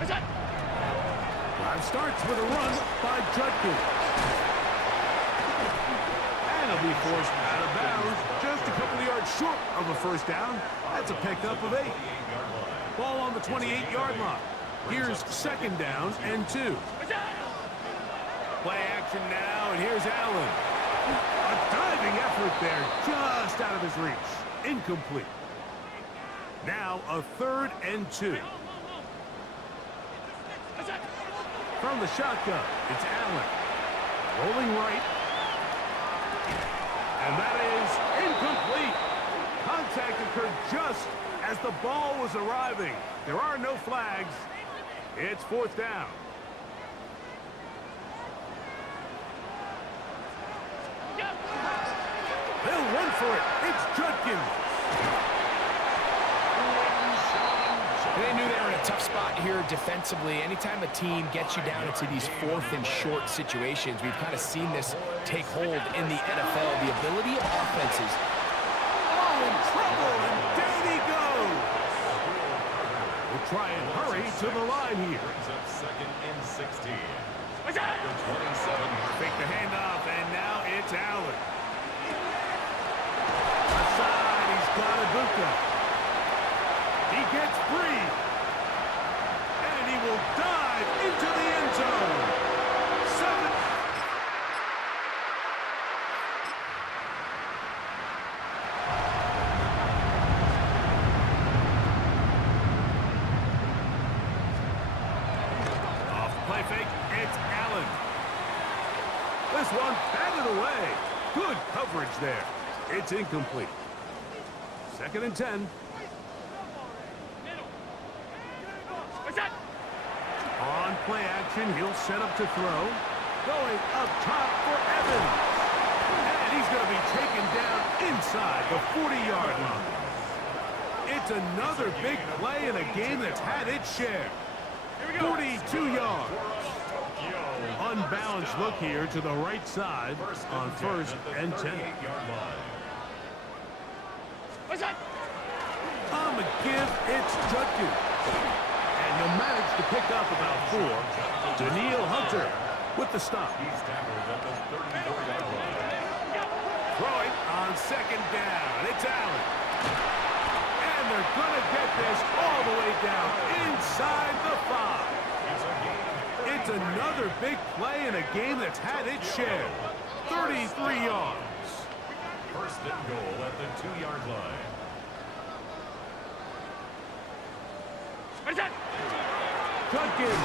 Drive starts with a run by Judkins. And he'll be forced out of bounds, just a couple of yards short of a 1st down. That's a pickup of 8. Ball on the 28-yard line. Here's 2nd down and 2. Play action now, and here's Allen. A diving effort there, just out of his reach. Incomplete. Now a 3rd and 2. From the shotgun, it's Allen. Rolling right. And that is incomplete. Contact occurred just as the ball was arriving. There are no flags. It's 4th down. They'll run for it. It's Judkins. They knew they were in a tough spot here defensively. Anytime a team gets you down into these 4th and short situations, we've kind of seen this take hold in the NFL. The ability of offenses. Oh, in trouble, and down he goes. We'll try and hurry to the line here. Brings up 2nd and 16. The 27. Fake the handoff, and now it's Allen. Aside, he's got Ibuka. He gets free. And he will dive into the end zone. 7. Off the play fake, it's Allen. This one batted away. Good coverage there. It's incomplete. 2nd and 10. On play action, he'll set up to throw. Going up top for Evans. And he's going to be taken down inside the 40-yard line. It's another big play in a game that's had its share. 42 yards. Unbalanced look here to the right side on 1st and 10. On the give, it's Judkins. And he'll manage to pick up about 4. Daniil Hunter with the stop. He's tackled at the 34-yard line. Throwing on 2nd down. It's Allen. And they're going to get this all the way down inside the 5. It's That's another big play in a game that's had its share. 33 yards. First and goal at the 2-yard line. Judkins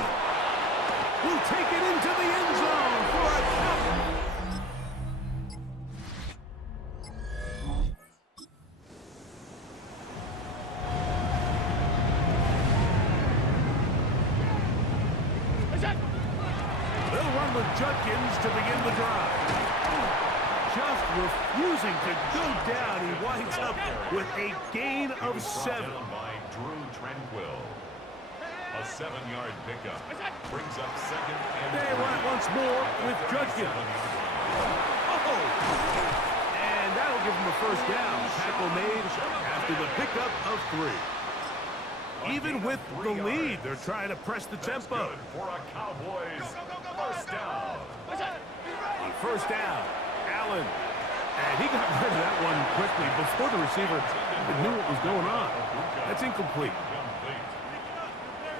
will take it into the end zone for a touchdown. They'll run with Judkins to begin the drive. Just refusing to go down. He winds up with a gain of 7. By Drew Tranquil. A 7-yard pickup brings up second and They run it once more with Judkins. Oh! And that'll give him a first down. Tackle made after the pickup of 3. Even with the lead, they're trying to press the tempo. For a Cowboys first down. On first down, Allen. And he got rid of that one quickly before the receiver even knew what was going on. That's incomplete.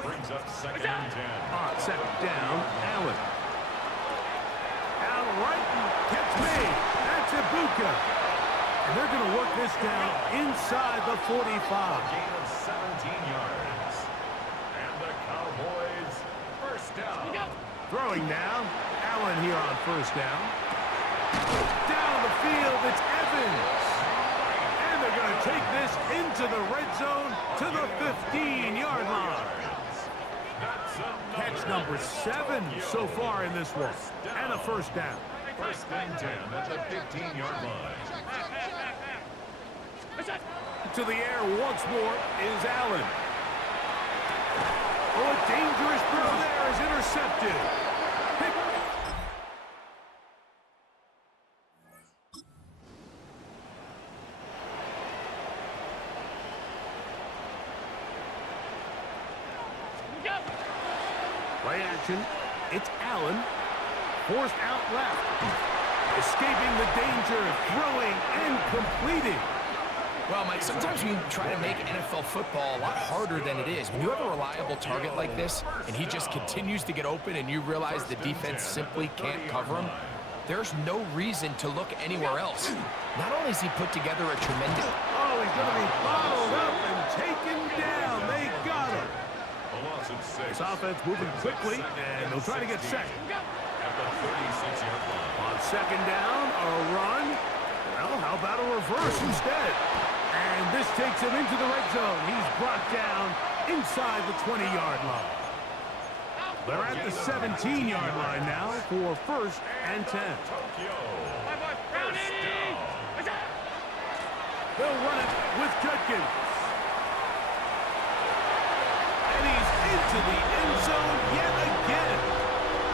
Brings up second and 10. On second down, Allen. Out right and catch made. That's Ibuka. And they're going to work this down inside the 45. Gain of 17 yards. And the Cowboys first down. Throwing now, Allen here on first down. Down the field, it's Evans. And they're going to take this into the red zone to the 15-yard line. Catch number 7 so far in this one. And a first down. First and 10 at the 15-yard line. To the air once more is Allen. Oh, a dangerous throw there is intercepted. Play action. It's Allen. Forced out left. Escaping the danger, throwing and completing. Well, Mike, sometimes we try to make NFL football a lot harder than it is. When you have a reliable target like this, and he just continues to get open, and you realize the defense simply can't cover him, there's no reason to look anywhere else. Not only has he put together a tremendous... Oh, he's going to be bottled up and taken down. They got him. This offense moving quickly, and they'll try to get second. At the 36-yard line. On second down, a run. Well, how about a reverse instead? And this takes him into the red zone. He's brought down inside the 20-yard line. They're at the 17-yard line now for first and 10. They'll run it with Judkins. And he's into the end zone yet again.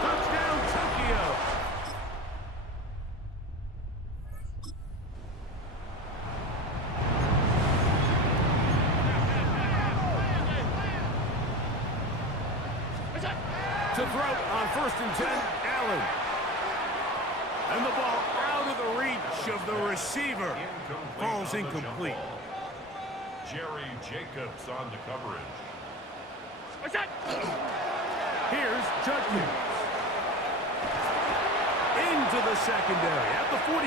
Touchdown, Tokyo. To throw on first and 10, Allen. And the ball out of the reach of the receiver. Falls incomplete. Jerry Jacobs on the coverage. Here's Judkins. Into the secondary at the 45.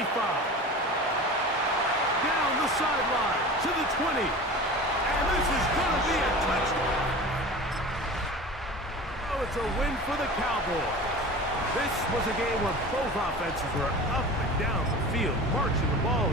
Down the sideline to the 20. And this is going to be a touchdown. Oh, it's a win for the Cowboys. This was a game where both offenses were up and down the field, marching the ball.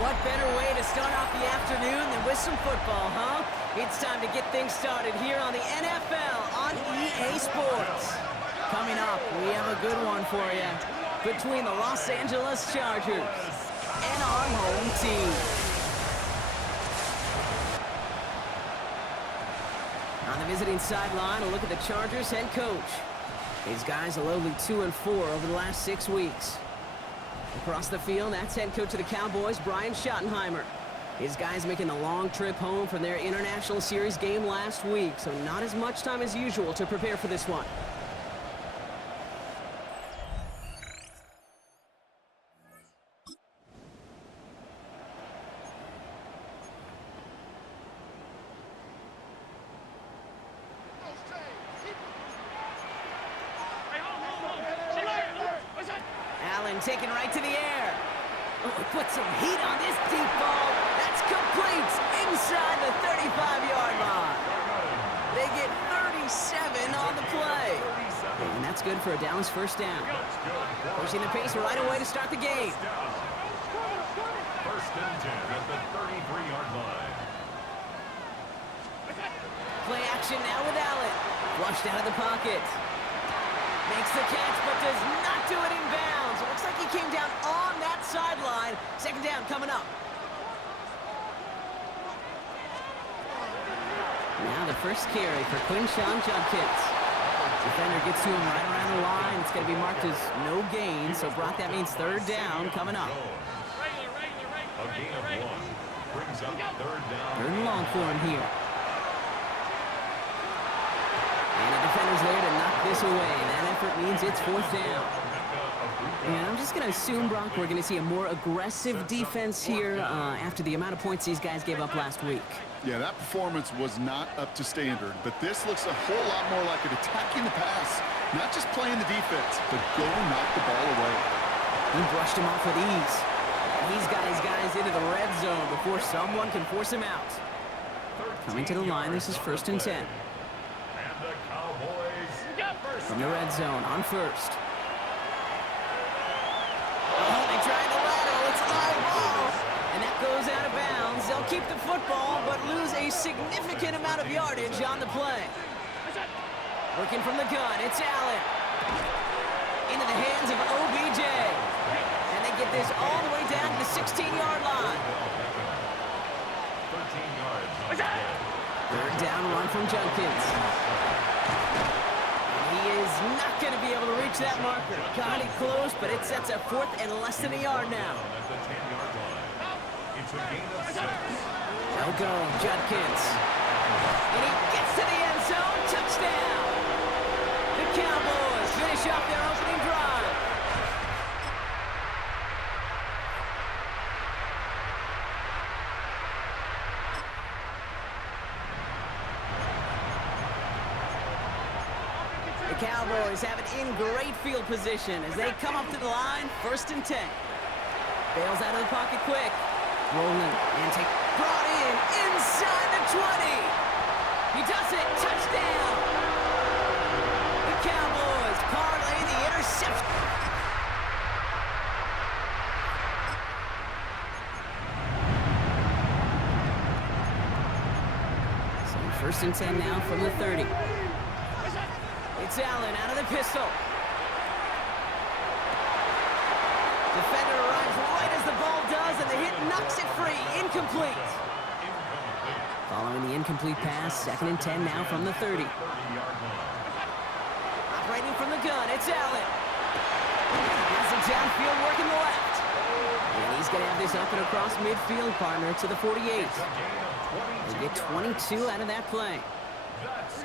What better way to start off the afternoon than with some football, huh? It's time to get things started here on the NFL on EA Sports. Coming up, we have a good one for you between the Los Angeles Chargers and our home team. On the visiting sideline, a look at the Chargers head coach. These guys are lowly 2-4 over the last 6 weeks. Across the field, that's head coach of the Cowboys, Brian Schottenheimer. His guys making the long trip home from their International Series game last week, so not as much time as usual to prepare for this one. Taken right to the air. Oh, put some heat on this deep ball. That's complete inside the 35-yard line. They get 37 on the play. And that's good for a Dallas first down. Pushing the pace right away to start the game. First and 10 at the 33-yard line. Play action now with Allen. Flushed out of the pocket. Makes the catch, but does not do it in bounds. It looks like he came down on that sideline. Second down coming up. Now the first carry for Quinshawn Judkins. Defender gets to him right around the line. It's going to be marked as no gain, so Brock, that means third down coming up. A gain of 1 brings up third down. Third and long for him here. And the defender's there to knock this away. That effort means it's fourth down. And I'm just going to assume, Brock, we're going to see a more aggressive defense here after the amount of points these guys gave up last week. Yeah, that performance was not up to standard, but this looks a whole lot more like it attacking the pass, not just playing the defense, but go knock the ball away. He brushed him off with ease. He's got his guys into the red zone before someone can force him out. Coming to the line, this is first and 10. From the red zone on first. Oh, they tried the lateral. It's high ball. And that goes out of bounds. They'll keep the football, but lose a significant amount of yardage on the play. Working from the gun, it's Allen. Into the hands of OBJ. And they get this all the way down to the 16-yard line. 13 yards. Third down run from Judkins. He is not going to be able to reach that marker. Got it close, but it sets a fourth and less than a yard now. At the 10-yard line. It's a gain of 6. They'll go, Judkins. And he gets to the end zone. Touchdown. The Cowboys finish off their opening drive. The Cowboys have it in great field position as they come up to the line, first and 10. Bails out of the pocket quick. Rolling and brought in inside the 20. He does it. Touchdown. The Cowboys parlay the interception. So first and 10 now from the 30. It's Allen out of the pistol. Defender arrives right as the ball does, and the hit knocks it free. Incomplete. Following the incomplete pass, second and 10 now from the 30. Operating from the gun, it's Allen. Has it downfield, working the left. And he's going to have this up and across midfield, partner, to the 48. They get 22 out of that play.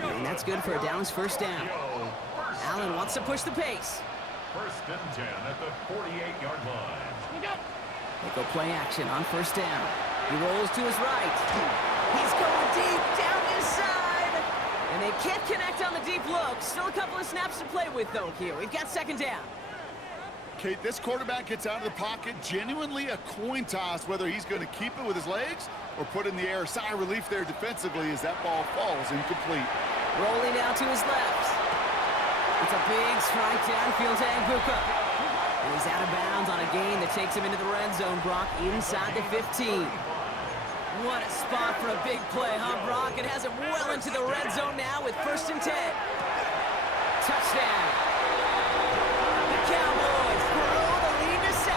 And that's good for a Dallas first down. Allen wants to push the pace. First and 10 at the 48-yard line. They go play action on first down. He rolls to his right. He's going deep down his side. And they can't connect on the deep look. Still a couple of snaps to play with, though, here. We've got second down. Kate, this quarterback gets out of the pocket, genuinely a coin toss whether he's going to keep it with his legs or put in the air. Sigh of relief there defensively as that ball falls incomplete. Rolling out to his left. It's a big strike downfield to Anguka. And he's out of bounds on a gain that takes him into the red zone, Brock, inside the 15. What a spot for a big play, huh, Brock? It has him well into the red zone now with 1st and 10. Touchdown. The Cowboys grow the lead to 7.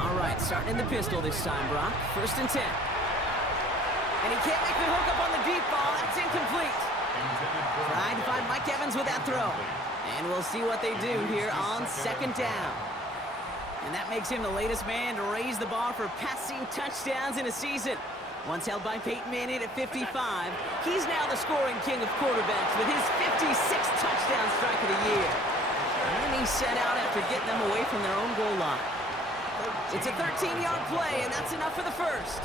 All right, starting in the pistol this time, Brock. 1st and 10. And he can't make the hook up on the deep ball. That's incomplete. Trying to find Mike Evans with that throw. And we'll see what they do here on 2nd down. And that makes him the latest man to raise the bar for passing touchdowns in a season. Once held by Peyton Manning at 55, he's now the scoring king of quarterbacks with his 56th touchdown strike of the year. And he's set out after getting them away from their own goal line. It's a 13-yard play, and that's enough for the first.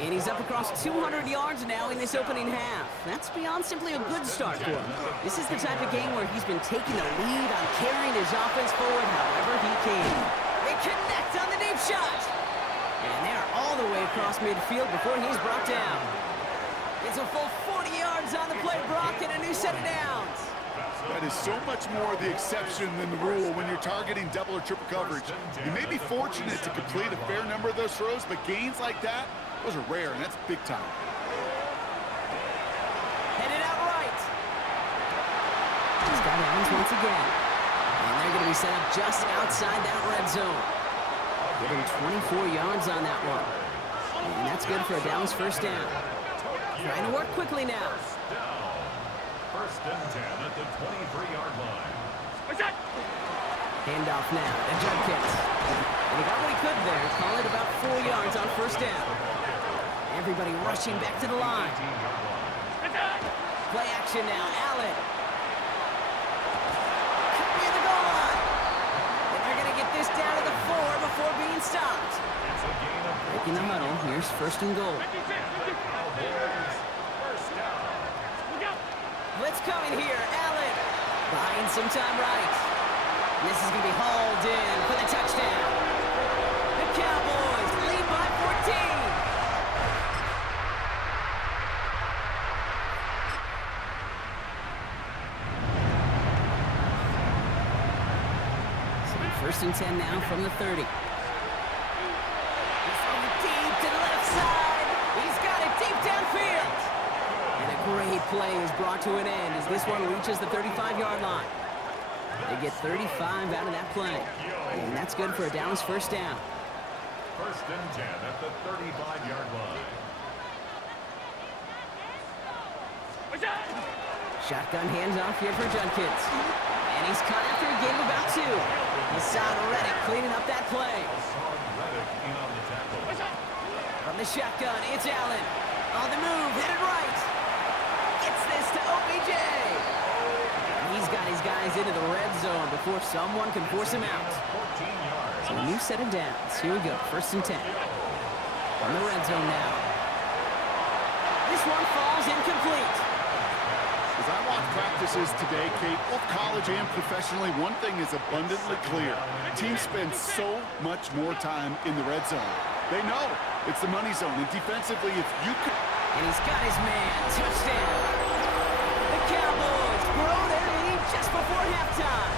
And he's up across 200 yards now in this opening half. That's beyond simply a good start for him. This is the type of game where he's been taking the lead on carrying his offense forward however he can. They connect on the deep shot. And they're all the way across midfield before he's brought down. It's a full 40 yards on the play, Brock, and a new set of downs. That is so much more the exception than the rule when you're targeting double or triple coverage. You may be fortunate to complete a fair number of those throws, but gains like that, those are rare, and that's big time. Headed out right. He's got Evans once again. And they're going to be set up just outside that red zone. Getting 24 yards on that one. And that's good for a Dallas 1st down. Trying to work quickly now. 1st and 10 at the 23-yard line. Handoff now to Judkins. And he got what he could there. Call it about 4 yards on 1st down. Everybody rushing back to the line. Play action now. Allen. Near the goal line. And they're going to get this down to the 4 before being stopped. Breaking the huddle. Here's 1st and goal. Blitz coming here. Allen buying some time right. And this is going to be hauled in for the touchdown. The Cowboys lead by 14. So 1st and 10 now from the 30. He's throwing deep to the left side. He's got it deep downfield. And a great play is brought to an end as this one reaches the 35-yard line. They get 35 out of that play. And that's good for a Dallas 1st down. 1st and 10 at the 35-yard line. Shotgun handoff here for Judkins. And he's caught after a gain of about 2. Hassan Reddick cleaning up that play. From the shotgun, it's Allen. On the move, headed right. Gets this to OBJ. He's got his guys into the red zone before someone can force him out. So a new set of downs. Here we go, 1st and 10. From the red zone now. This one falls incomplete. As I watch practices today, Kate, both college and professionally, one thing is abundantly clear. Teams spend so much more time in the red zone. They know it's the money zone, and defensively, if you could... And he's got his man. Touchdown. The Cowboys grow their lead just before halftime.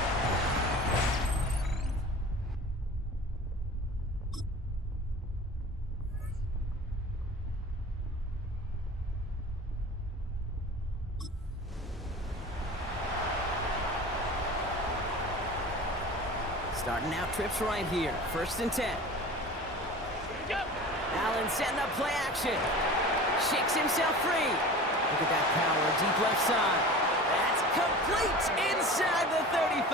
Starting out trips right here. 1st and 10. Allen setting up play action. Shakes himself free. Look at that power, deep left side. That's complete inside the 35.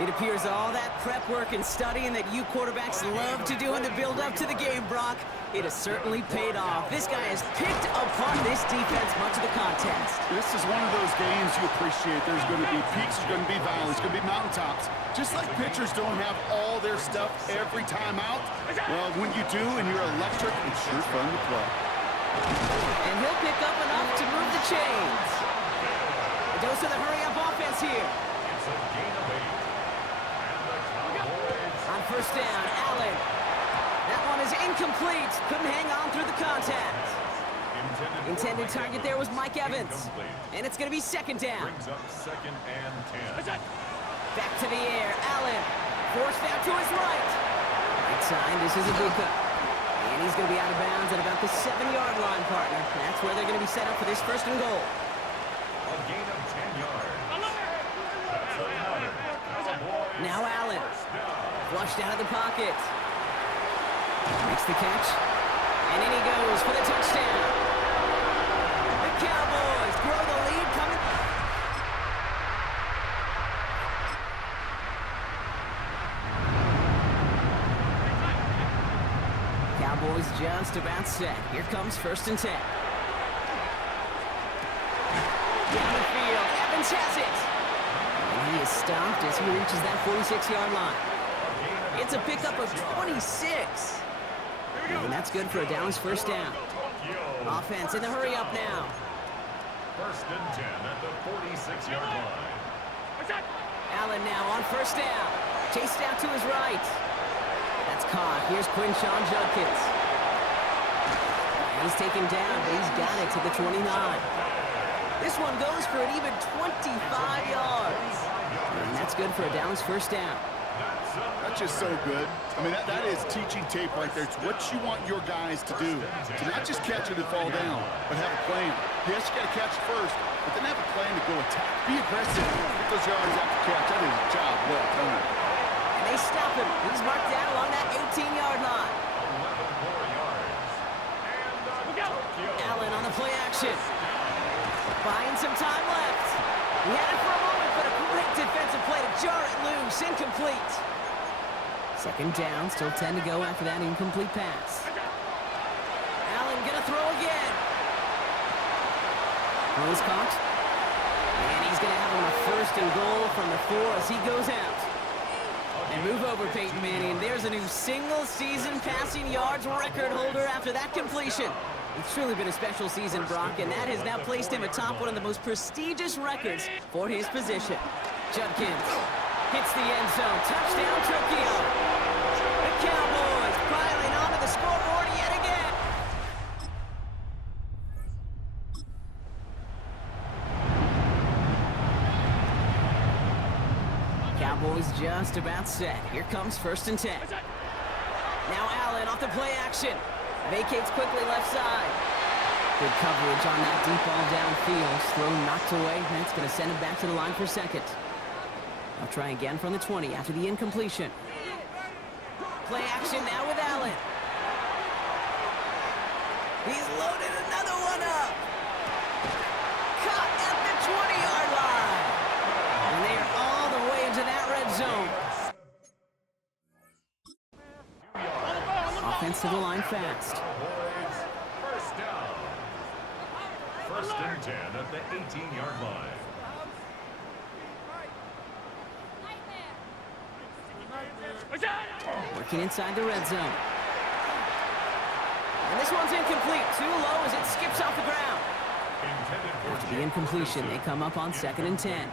It appears all that prep work and studying that you quarterbacks love to do in the build-up to the game, Brock, it has certainly paid off. This guy has picked apart this defense much of the contest. This is one of those games you appreciate. There's going to be peaks, there's going to be valleys, there's going to be mountaintops. Just like pitchers don't have all their stuff every time out, well, when you do and you're electric, it's sure fun to play. And he'll pick up enough to move the chains. A dose of the hurry-up offense here. It's a gain of 8. On 1st down, Allen. That one is incomplete. Couldn't hang on through the Intended target there was Mike Evans. And it's going to be second down. Brings up second and 10. Back to the air. Allen forced out to his right. Right side, this is a good cut. And he's going to be out of bounds at about the 7-yard line, partner. That's where they're going to be set up for this first and goal. A gain of 10 yards. That's another Cowboys Now Allen. first down. Flushed out of the pocket. Makes the catch. And in he goes for the touchdown. The Cowboys grow the lead coming. Cowboys just about set. Here comes first and 10. Down the field. Evans has it. And he is stopped as he reaches that 46-yard line. It's a pickup of 26. And that's good for a Dallas first down. Offense in the hurry up now. First and 10 at the 46-yard line. Allen now on first down. Chased out to his right. That's caught. Here's Quinshawn Judkins. He's taken down, but he's got it to the 29. This one goes for an even 25 yards. And that's good for a Dallas first down. That's just so good. I mean, that is teaching tape right there. It's what you want your guys to do. To not just catch it and fall down, but have a plan. Yes, you got to catch it first, but then have a plan to go attack. Be aggressive. Get those yards after catch. That is a job well done. And they stop him. He's marked down along that 18-yard line. 11 more yards. And Allen on the play action. Buying some time left. He had it for a moment, but a great defensive play to jar it loose. Incomplete. Second down, still 10 to go after that incomplete pass. Allen gonna throw again. Throws caught. And he's gonna have him a first and goal from the 4 as he goes out. And move over, Peyton Manning. There's a new single-season passing yards record holder after that completion. It's truly been a special season, Brock, and that has now placed him atop one of the most prestigious records for his position. Judkins hits the end zone. Touchdown, Tokyo. The Cowboys piling onto the scoreboard yet again. Cowboys just about set. Here comes first and 10. Now Allen off the play action. Vacates quickly left side. Good coverage on that deep ball downfield. Throw knocked away. That's going to send him back to the line for second. I'll try again from the 20 after the incompletion. Play action now with Allen. He's loaded another one up. Caught at the 20-yard line. And they are all the way into that red zone. Offense to the line fast. Cowboys first down. First and 10 at the 18-yard line. Working inside the red zone. And this one's incomplete. Too low as it skips off the ground. After the incompletion, they come up on second and 10.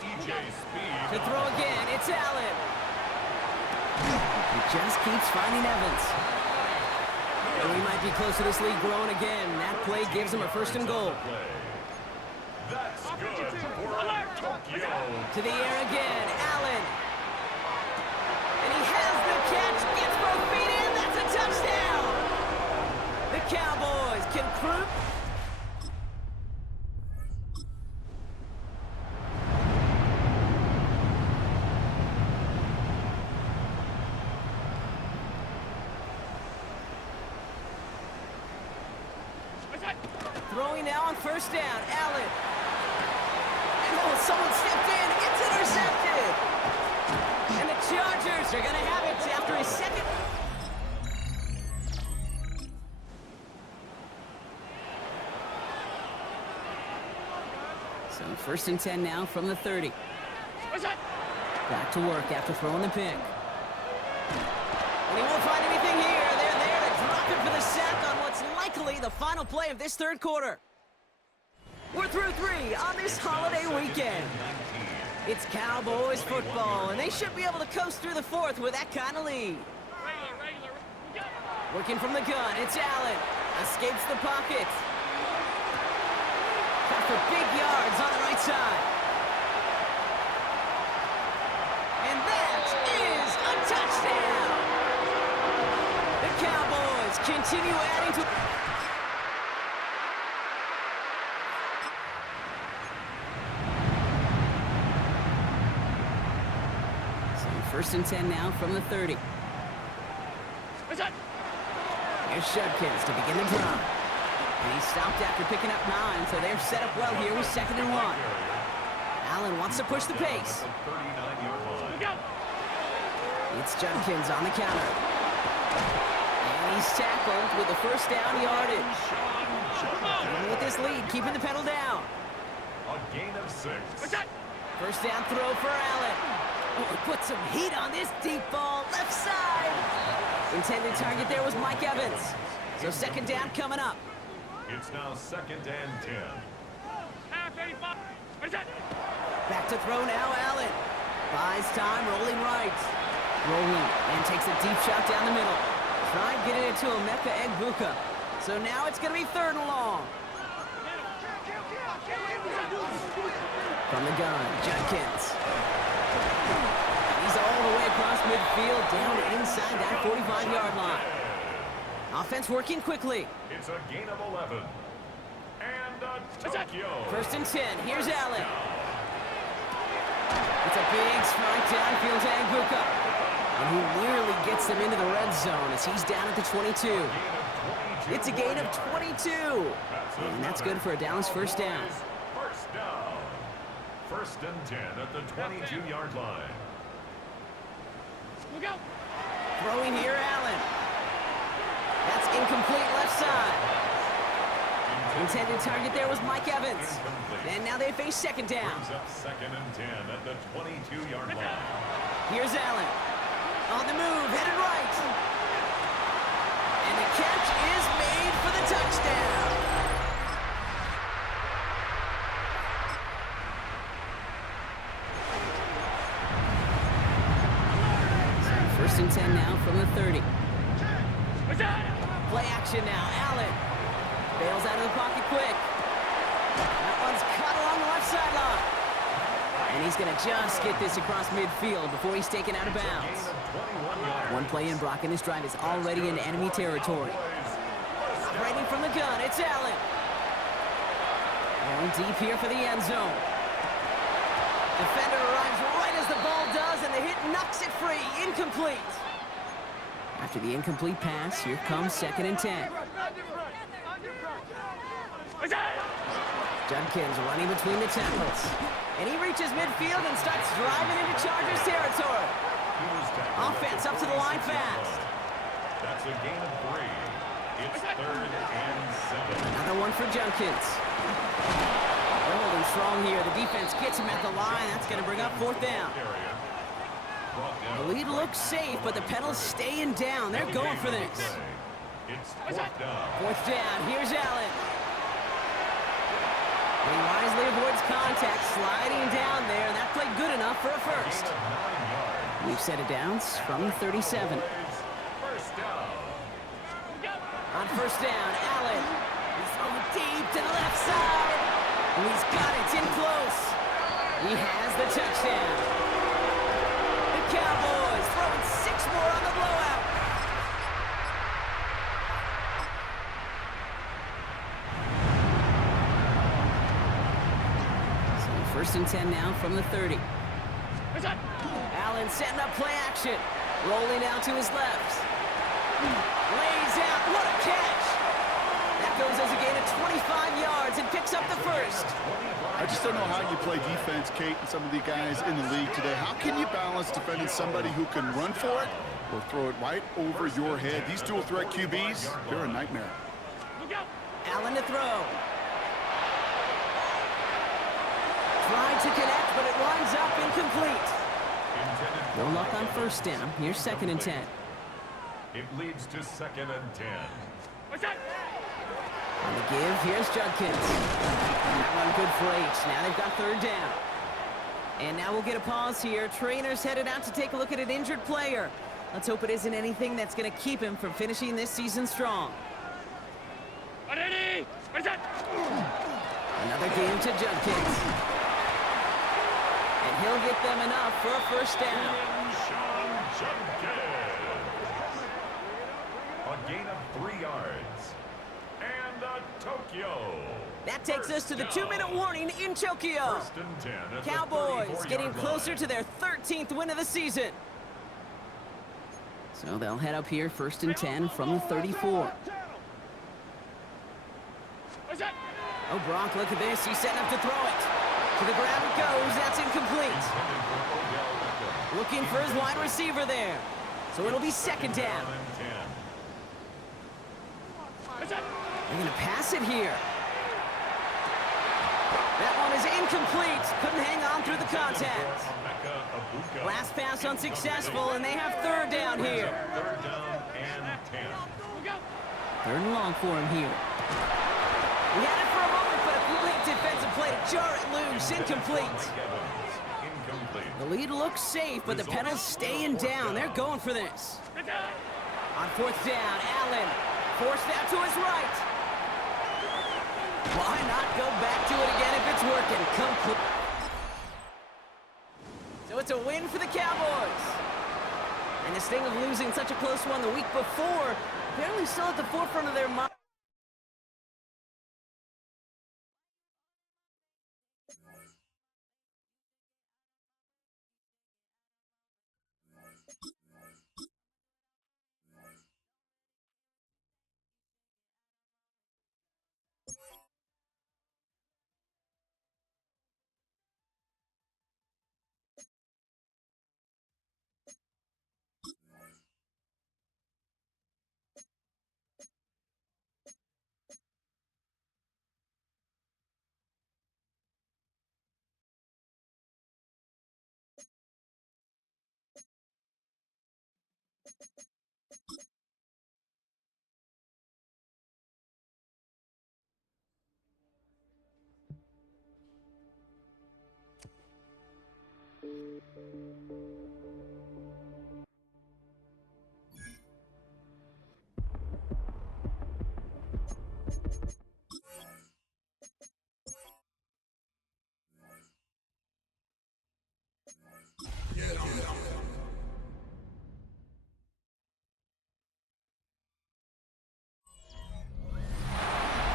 To throw again, it's Allen. He just keeps finding Evans. And we might be close to this league growing again. That play gives him a first and goal. That's good for Tokyo. To the air again, Allen. And he has the catch, gets both feet in, that's a touchdown! The Cowboys can prove... Throwing now on first down, Allen. And oh, someone stepped in, it's intercepted! And the Chargers are going to have it after a second. So first and 10 now from the 30. Back to work after throwing the pick. And he won't find anything here. They're there to drop it for the sack on what's likely the final play of this third quarter. We're through 3 on this holiday weekend. It's Cowboys football, and they should be able to coast through the fourth with that kind of lead. Working from the gun, it's Allen. Escapes the pocket. Got for big yards on the right side. And that is a touchdown! The Cowboys continue adding to... So 1st and 10 now from the 30. Here's Judkins to begin the drive. And he stopped after picking up 9, so they're set up well here with 2nd and 1. Allen wants to push the pace. It's Judkins on the counter. And he's tackled with the 1st down yardage. Even with this lead, keeping the pedal down. A gain of 6. 1st down throw for Allen. Oh, put some heat on this deep ball, left side. Intended target there was Mike Evans. So 2nd down coming up. It's now 2nd and 10. Back to throw now, Allen. Buys time, rolling right. Rolling, and takes a deep shot down the middle. Trying to get it into Emeka Egbuka. So now it's going to be 3rd and long. From the gun, Judkins. He's all the way across midfield, down inside that 45-yard line. Offense working quickly. It's a gain of 11. And a Tokyo. 1st and 10. Here's Allen. It's a big strike downfield to Egbuka. And he nearly gets them into the red zone as he's down at the 22. It's a gain of 22. And that's good for a Dallas 1st down. 1st down. 1st and 10 at the 22-yard line. Throwing here, Allen. That's incomplete left side. Intended target there was Mike Evans. And now they face 2nd down. Brings up 2nd and 10 at the 22-yard line. Here's Allen. On the move, headed right. And the catch is made for the touchdown. So 1st and 10 now from the 30. Play action now, Allen. Bails out of the pocket quick. That one's cut along the left sideline. And he's going to just get this across midfield before he's taken out of bounds. One play in, Brock, and this drive is already in enemy territory. Operating from the gun, it's Allen. Going deep here for the end zone. Defender arrives right as the ball does, and the hit knocks it free. Incomplete. After the incomplete pass, here comes 2nd and 10. Judkins running between the tackles. And he reaches midfield and starts driving into Chargers territory. Offense up to the line fast. That's a gain of 3. It's 3rd and 7. Another one for Judkins. They're holding strong here. The defense gets him at the line. That's going to bring up 4th down. The lead looks safe, but the pedals staying down. They're going for this. It's 4th down. 4th down. Here's Allen. He wisely avoids contact, sliding down there, and that played good enough for a 1st. We've set it down from the 37. 1st down. On 1st down, Allen. He's throwing deep to the left side. And he's got it in close. He has the touchdown. The Cowboys throwing 6 more on the blowout. So 1st and 10 now from the 30. Allen setting up play action. Rolling out to his left. Lays out. What a catch. That goes as a gain of 25 yards and picks up the 1st. I just don't know how you play defense, Kate, and some of the guys in the league today. How can you balance defending somebody who can run for it or throw it right over your head? These dual threat QBs, they're a nightmare. Allen to throw. Tried to connect, but it winds up incomplete. No luck on 1st down. Here's 2nd and 10. It leads to 2nd and 10. On the give, here's Judkins. That one good for 8. Now they've got 3rd down. And now we'll get a pause here. Trainers headed out to take a look at an injured player. Let's hope it isn't anything that's going to keep him from finishing this season strong. Another game to Judkins. And he'll get them enough for a first down. A gain of 3 yards. And Tokyo. That takes us to the 2-minute warning in Tokyo. First and 10 at the Cowboys 34-yard getting closer line. to their 13th win of the season. So they'll head up here first and 10 from the 34. Oh, Brock, look at this. He's setting up to throw it. To the ground it goes. That's incomplete. Looking for his wide receiver there. So it'll be second down. They're going to pass it here. That one is incomplete. Couldn't hang on through the contact. Last pass unsuccessful, and they have third down here. Third down and 10. Third and long for him here. We had it for a moment, but a complete defensive play to jar it loose. Incomplete. The lead looks safe, but the Pedals staying down. They're going for this. On fourth down, Allen forced that to his right. Why not go back to it again if it's working? Complete. So it's a win for the Cowboys. And the sting of losing such a close one the week before, apparently still at the forefront of their mind.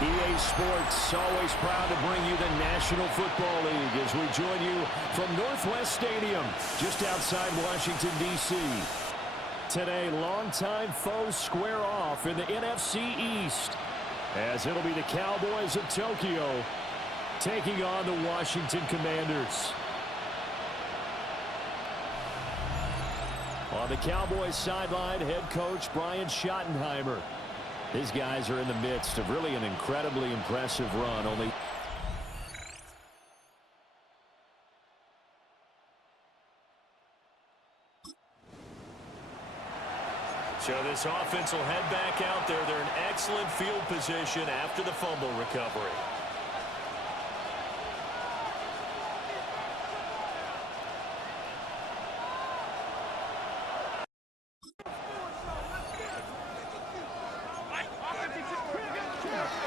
EA Sports, always proud to bring you the National Football League as we join you from Northwest Stadium, just outside Washington, D.C. Today, longtime foes square off in the NFC East, as it'll be the Cowboys of Tokyo taking on the Washington Commanders. On the Cowboys sideline, head coach Brian Schottenheimer. His guys are in the midst of really an incredibly impressive run. So this offense will head back out there. They're in excellent field position after the fumble recovery.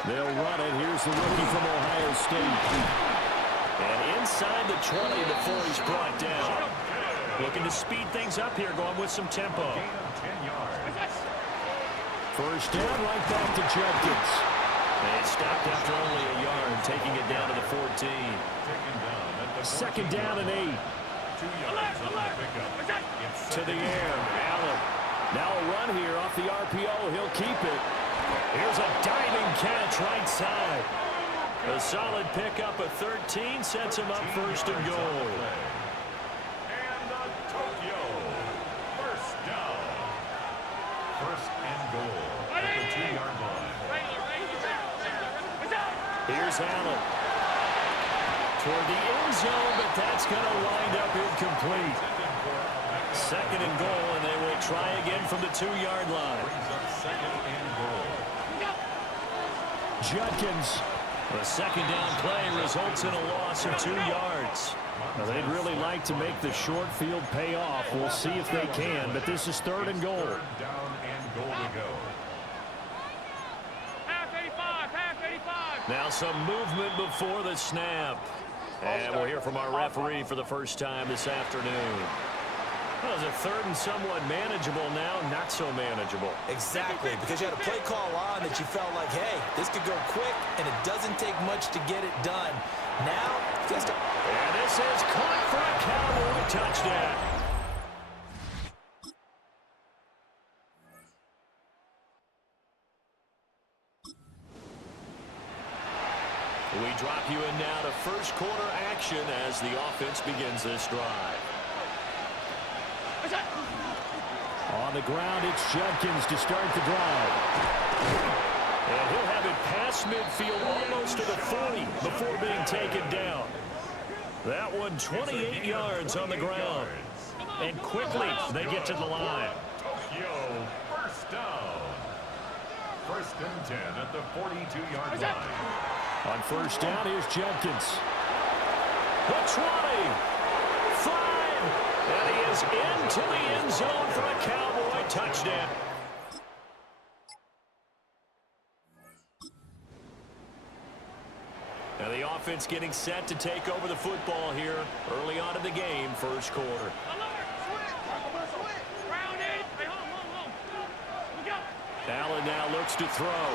They'll run it. Here's the rookie from Ohio State. And inside the 20 before he's brought down. Looking to speed things up here, going with some tempo. First down, right back to Judkins. They stopped after only a yard, taking it down to the 14. Second down and 8. 2 yards on the pickup. To the air, Allen. Now a run here off the RPO. He'll keep it. Here's a diving catch right side. A solid pickup of 13 sets him up first and goal. And Tokyo. First down. First and goal at the 2-yard line. Here's Allen. Toward the end zone, but that's going to wind up incomplete. Second and goal, and they will try again from the 2-yard line. Second and goal. Judkins The second down play results in a loss of 2 yards. Now, they'd really like to make the short field pay off. We'll see if they can, but this is 3rd and goal. Third down and goal to go. Half 85, half 85. Now some movement before the snap. And we'll hear from our referee for the first time this afternoon. Well, is it 3rd and somewhat manageable now? Not so manageable. Exactly, because you had a play call on that you felt like, hey, this could go quick, and it doesn't take much to get it done. Now, just and this is caught for a Cowboy touchdown. We drop you in now to first quarter action as the offense begins this drive. On the ground, it's Judkins to start the drive. And he'll have it past midfield almost to the 40 before being taken down. That one 28 yards on the ground. And quickly they get to the line. Tokyo, first down. 1st and 10 at the 42-yard line. On first down, here's Judkins. The 20. 5. And he is into the end zone for a Cowboy touchdown. Now the offense getting set to take over the football here early on in the game, first quarter. Allen now looks to throw.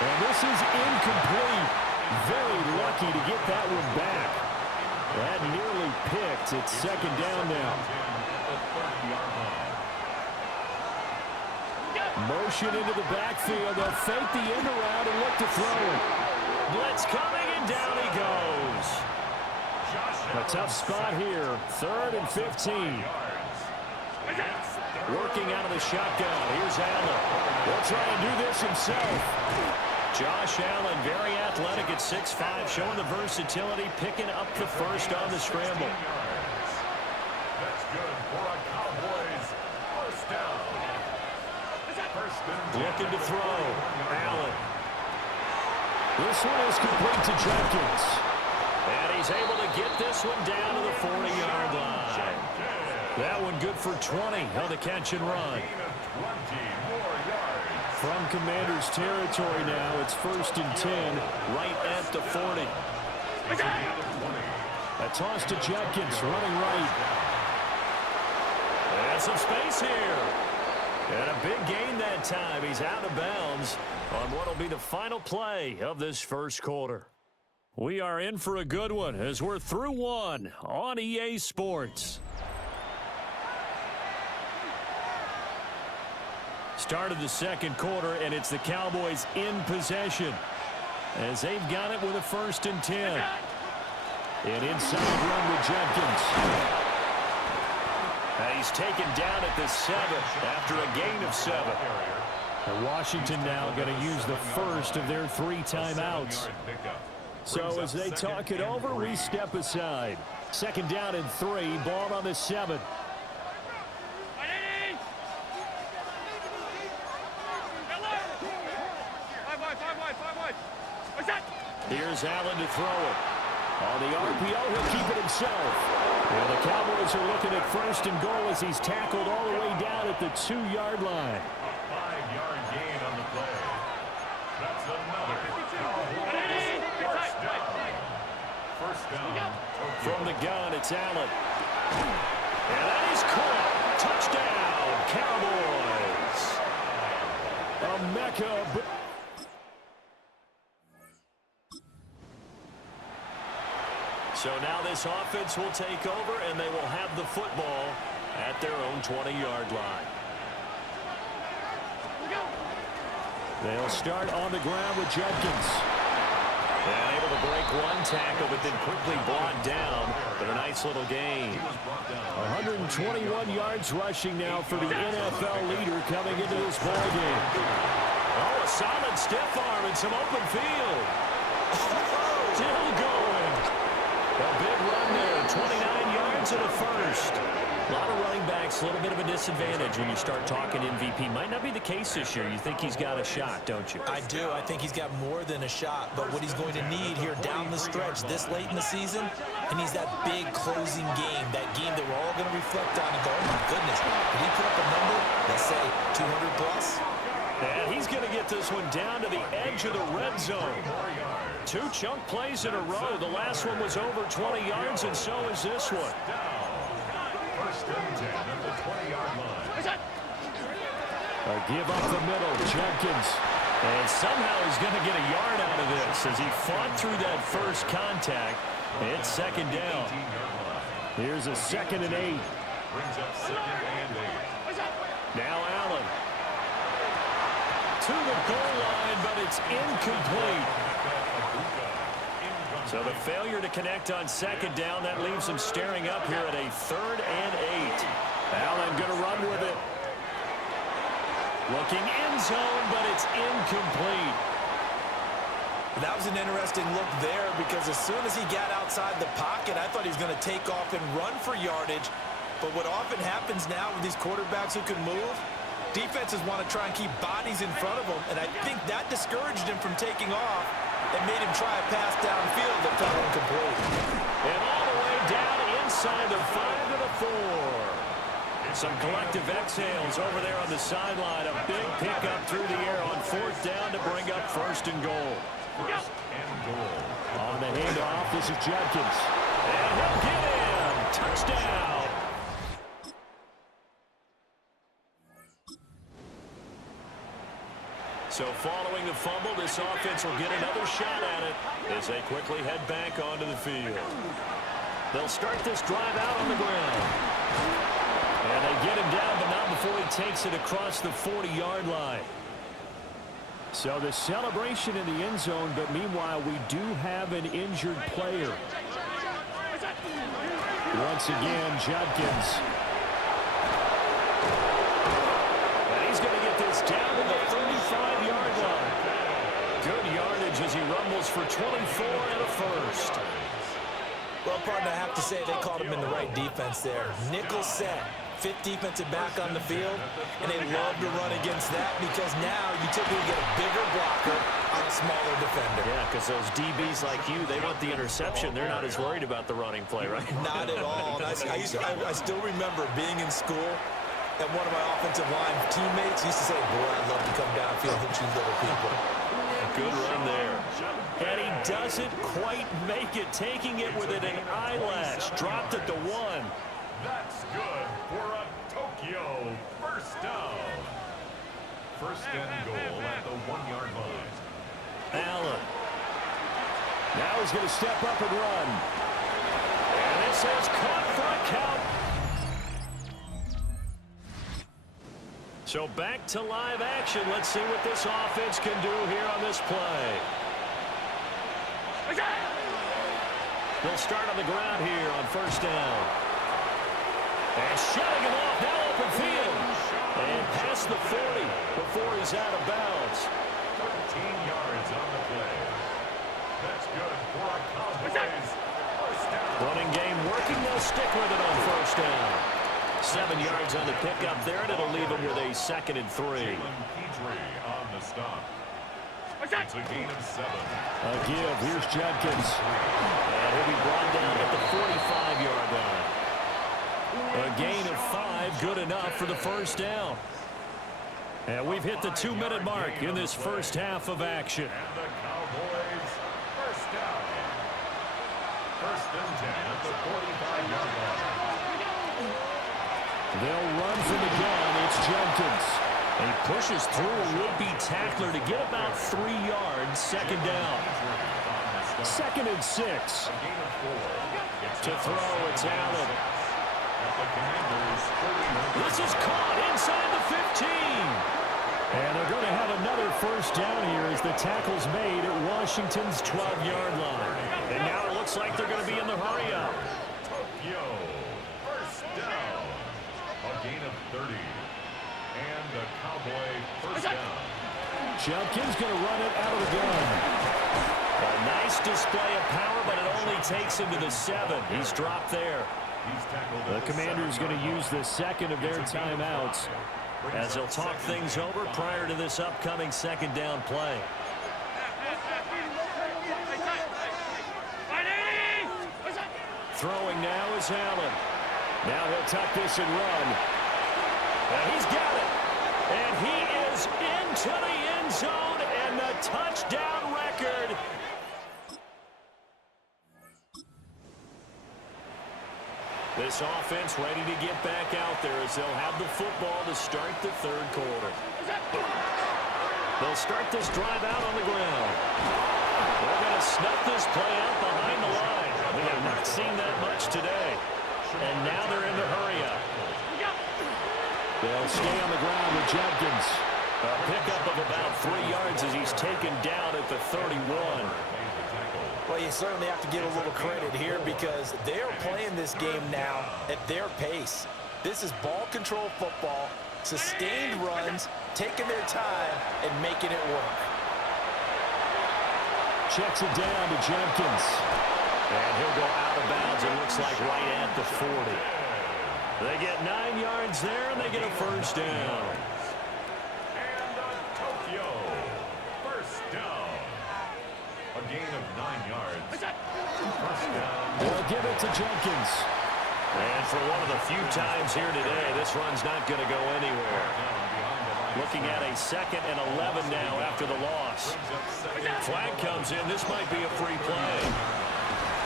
And this is incomplete. Very lucky to get that one back. That nearly picked. It's 2nd down now. Motion into the backfield. They'll fake the end around and look to throw it. Blitz coming, and down he goes. A tough spot here. 3rd and 15. Working out of the shotgun. Here's Allen. He'll try and do this himself. Josh Allen, very athletic at 6'5", showing the versatility, picking up the first on the scramble. That's good for a Cowboys first down. Looking to throw. Allen. This one is complete to Jenkins. And he's able to get this one down to the 40-yard line. That one good for 20 on the catch and run. From Commander's territory now, it's 1st and 10, right at the 40. A toss to Jenkins, running right. And some space here. And a big gain that time. He's out of bounds on what will be the final play of this first quarter. We are in for a good one as we're through one on EA Sports. Start of the second quarter, and it's the Cowboys in possession as they've got it with a 1st and 10. An inside run with Jenkins. And he's taken down at the 7 after a gain of 7. And Washington now going to use the first of their 3 timeouts. So as they talk it over, we step aside. 2nd down and 3, ball on the 7. Here's Allen to throw it. On the RPO, he'll keep it himself. And the Cowboys are looking at 1st and goal as he's tackled all the way down at the 2-yard line. A 5-yard gain on the play. That's another Cowboys first down. First down. From the gun, it's Allen. And that is caught. Touchdown, Cowboys. A mecca. So now this offense will take over, and they will have the football at their own 20-yard line. They'll start on the ground with Judkins. And able to break one tackle, but then quickly brought down. But a nice little gain. 121 yards rushing now for the NFL leader coming into this ballgame. Oh, a solid stiff arm and some open field. Still going. A big run there, 29 yards and a first. A lot of running backs, a little bit of a disadvantage when you start talking MVP. Might not be the case this year. You think he's got a shot, don't you? I do. I think he's got more than a shot. But what he's going to need here down the stretch this late in the season, he needs that big closing game, that game that we're all going to reflect on and go, oh, my goodness, did he put up a number, let's say, 200 plus? And he's going to get this one down to the edge of the red zone. 2 chunk plays in a row. The last one was over 20 yards, and so is this one. First and 10 at the 20-yard line. A give up the middle, Jenkins. And somehow he's going to get a yard out of this as he fought through that first contact. It's second down. Here's a 2nd and 8. Brings up 2nd and 8. Now Allen. To the goal line, but it's incomplete. So the failure to connect on 2nd down, that leaves him staring up here at a 3rd and 8. Allen going to run with it. Looking end zone, but it's incomplete. That was an interesting look there because as soon as he got outside the pocket, I thought he was going to take off and run for yardage. But what often happens now with these quarterbacks who can move, defenses want to try and keep bodies in front of them, and I think that discouraged him from taking off and made him try a pass downfield that fell incomplete. And all the way down inside the 5 to the 4. Some collective exhales over there on the sideline. A big pickup through the air on 4th down to bring up 1st and goal. First and goal. On the handoff, this is Jenkins. And he'll get in. Touchdown. So following the fumble, this offense will get another shot at it as they quickly head back onto the field. They'll start this drive out on the ground. And they get him down, but not before he takes it across the 40-yard line. So the celebration in the end zone, but meanwhile, we do have an injured player. Once again, Judkins. And he's going to get this down to the 35-yard line. Good yardage as he rumbles for 24 and a first. Well, partner, I have to say they called him in the right defense there. Nickel set. 5th defensive back on the field, and they love to run against that because now you typically get a bigger blocker on a smaller defender. Yeah, because those DBs like you, they want the interception. They're not as worried about the running play, right? Not at all. And I still remember being in school, and one of my offensive line teammates used to say, boy, I'd love to come downfield and hit you little people. Good run there. And he doesn't quite make it, taking it with an eyelash. Dropped at the 1. That's good for a Tokyo first down. First and goal at the 1-yard line. Allen. Now he's going to step up and run. And this is caught for a count. So back to live action. Let's see what this offense can do here on this play. They'll start on the ground here on 1st down. And shutting him off, now open field. And past the 40 before he's out of bounds. 13 yards on the play. That's good for a Cowboys first down. Running game working, they'll stick with it on 1st down. 7 yards on the pickup there, and it'll leave him with a 2nd and 3. Petrie on the stop. It's a gain of 7. A give, here's Jenkins. And he'll be brought down at the 45-yard line. A gain of 5, good enough for the 1st down. And we've hit the 2-minute mark in this first half of action. And the Cowboys first down. First and 10 at the 45-yard line. They'll run from the gun. It's Jenkins. And he pushes through a would-be tackler to get about 3 yards. 2nd down. 2nd and 6. To throw, it's Allen. This is caught inside the 15. And they're going to have another first down here as the tackle's made at Washington's 12-yard line. And now it looks like they're going to be in the hurry-up. Tokyo, first down. A gain of 30. And the Cowboy first down. Jenkins going to run it out of the gun. A nice display of power, but it only takes him to the 7. He's dropped there. The Commanders going to use the second of their timeouts as they'll talk things over prior to this upcoming second down play. Throwing now is Allen. Now he'll tuck this and run. And he's got it. And he is into the end zone and the touchdown record. This offense ready to get back out there as they'll have the football to start the third quarter. They'll start this drive out on the ground. They're going to snuff this play out behind the line. We have not seen that much today. And now they're in the hurry up. They'll stay on the ground with Jenkins. A pickup of about 3 yards as he's taken down at the 31. Well, you certainly have to give a little credit here because they're playing this game now at their pace. This is ball control football, sustained runs, taking their time, and making it work. Checks it down to Jenkins. And he'll go out of bounds, it looks like right at the 40. They get 9 yards there, and they get a first down. And Tokyo, first down. A gain of 9 yards. First down. They'll give it to Jenkins. And for one of the few times here today, this run's not going to go anywhere. Looking at a 2nd and 11 now after the loss. Flag comes in. This might be a free play.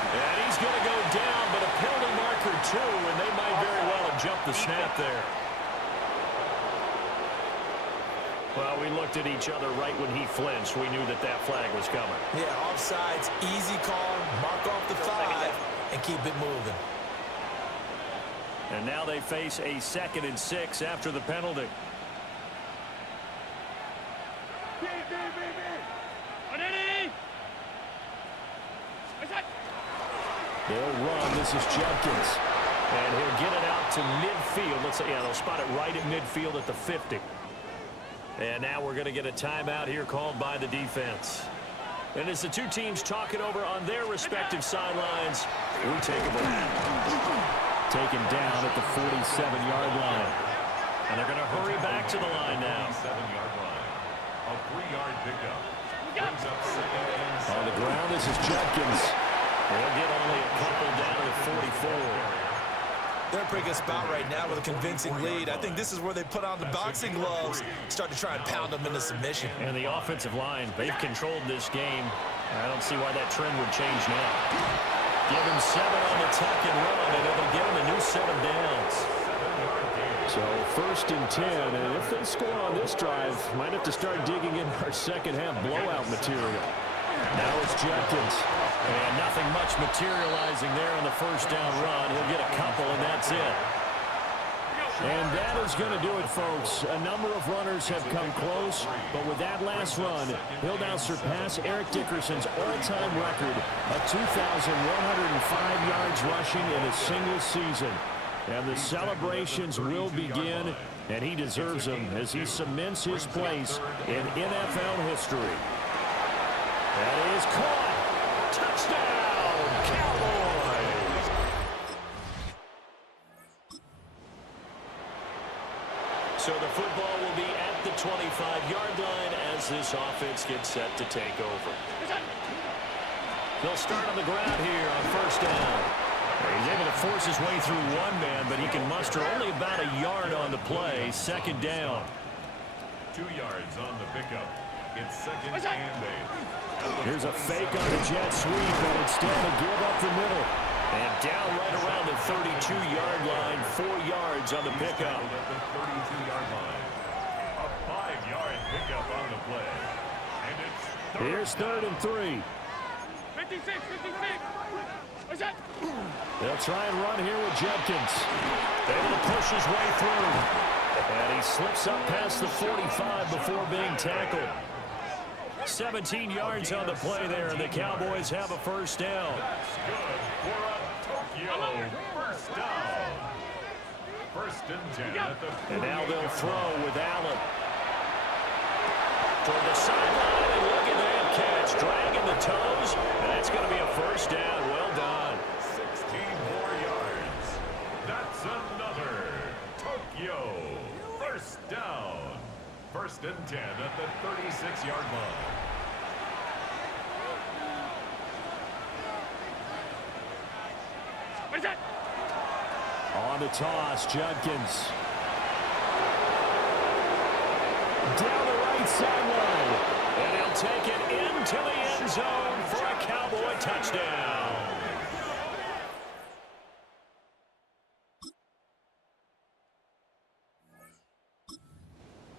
And he's going to go down, but a penalty marker too, and they might very well have jumped the snap there. Well, we looked at each other right when he flinched. We knew that that flag was coming. Yeah, offsides, easy call, mark off the 5, and keep it moving. And now they face a 2nd and 6 after the penalty. They'll run. This is Jenkins. And he'll get it out to midfield. They'll spot it right at midfield at the 50. And now we're going to get a timeout here called by the defense. And as the two teams talk it over on their respective sidelines, we take a break. Taken down at the 47-yard line. And they're going to hurry back to the line now. 7-yard line. A 3-yard pickup. Brings up 2nd and 7. On the ground, this is Jenkins. They'll get only a couple down to the 44. They're in a pretty good spot right now with a convincing lead. I think this is where they put on the boxing gloves, start to try and pound them into submission. And the offensive line, they've controlled this game. I don't see why that trend would change now. Give him 7 on the tuck and run, and it'll give him a new set of downs. So 1st and 10, and if they score on this drive, might have to start digging in our second-half blowout material. Now it's Jenkins. And nothing much materializing there on the first down run. He'll get a couple, and that's it. And that is going to do it, folks. A number of runners have come close, but with that last run, he'll now surpass Eric Dickerson's all-time record of 2,105 yards rushing in a single season. And the celebrations will begin, and he deserves them as he cements his place in NFL history. That is caught. Touchdown, Cowboys! So the football will be at the 25-yard line as this offense gets set to take over. They'll start on the ground here on first down. He's able to force his way through one man, but he can muster only about a yard on the play. 2nd down. 2 yards on the pickup. It's 2nd and 8. Here's a fake on the jet sweep, and instead a give up the middle. And down right around the 32-yard line, 4 yards on the pickup. At the 32-yard line. A 5-yard pickup on the play. And it's Here's 3rd and 3. 56. What's that? They'll try and run here with Jenkins. Able to push his way through. And he slips up past the 45 before being tackled. 17 yards on the play there, and the Cowboys have a first down. That's good for a Tokyo first down. 1st and 10 at the And now they'll throw with Allen. Toward the sideline, and look at that catch. It's dragging the toes, and that's going to be a first down. Well done. 16 more yards. That's another Tokyo first down. First and 10 at the 36-yard line. What is that? On the toss, Judkins. Down the right sideline. And he'll take it into the end zone for a Cowboy touchdown.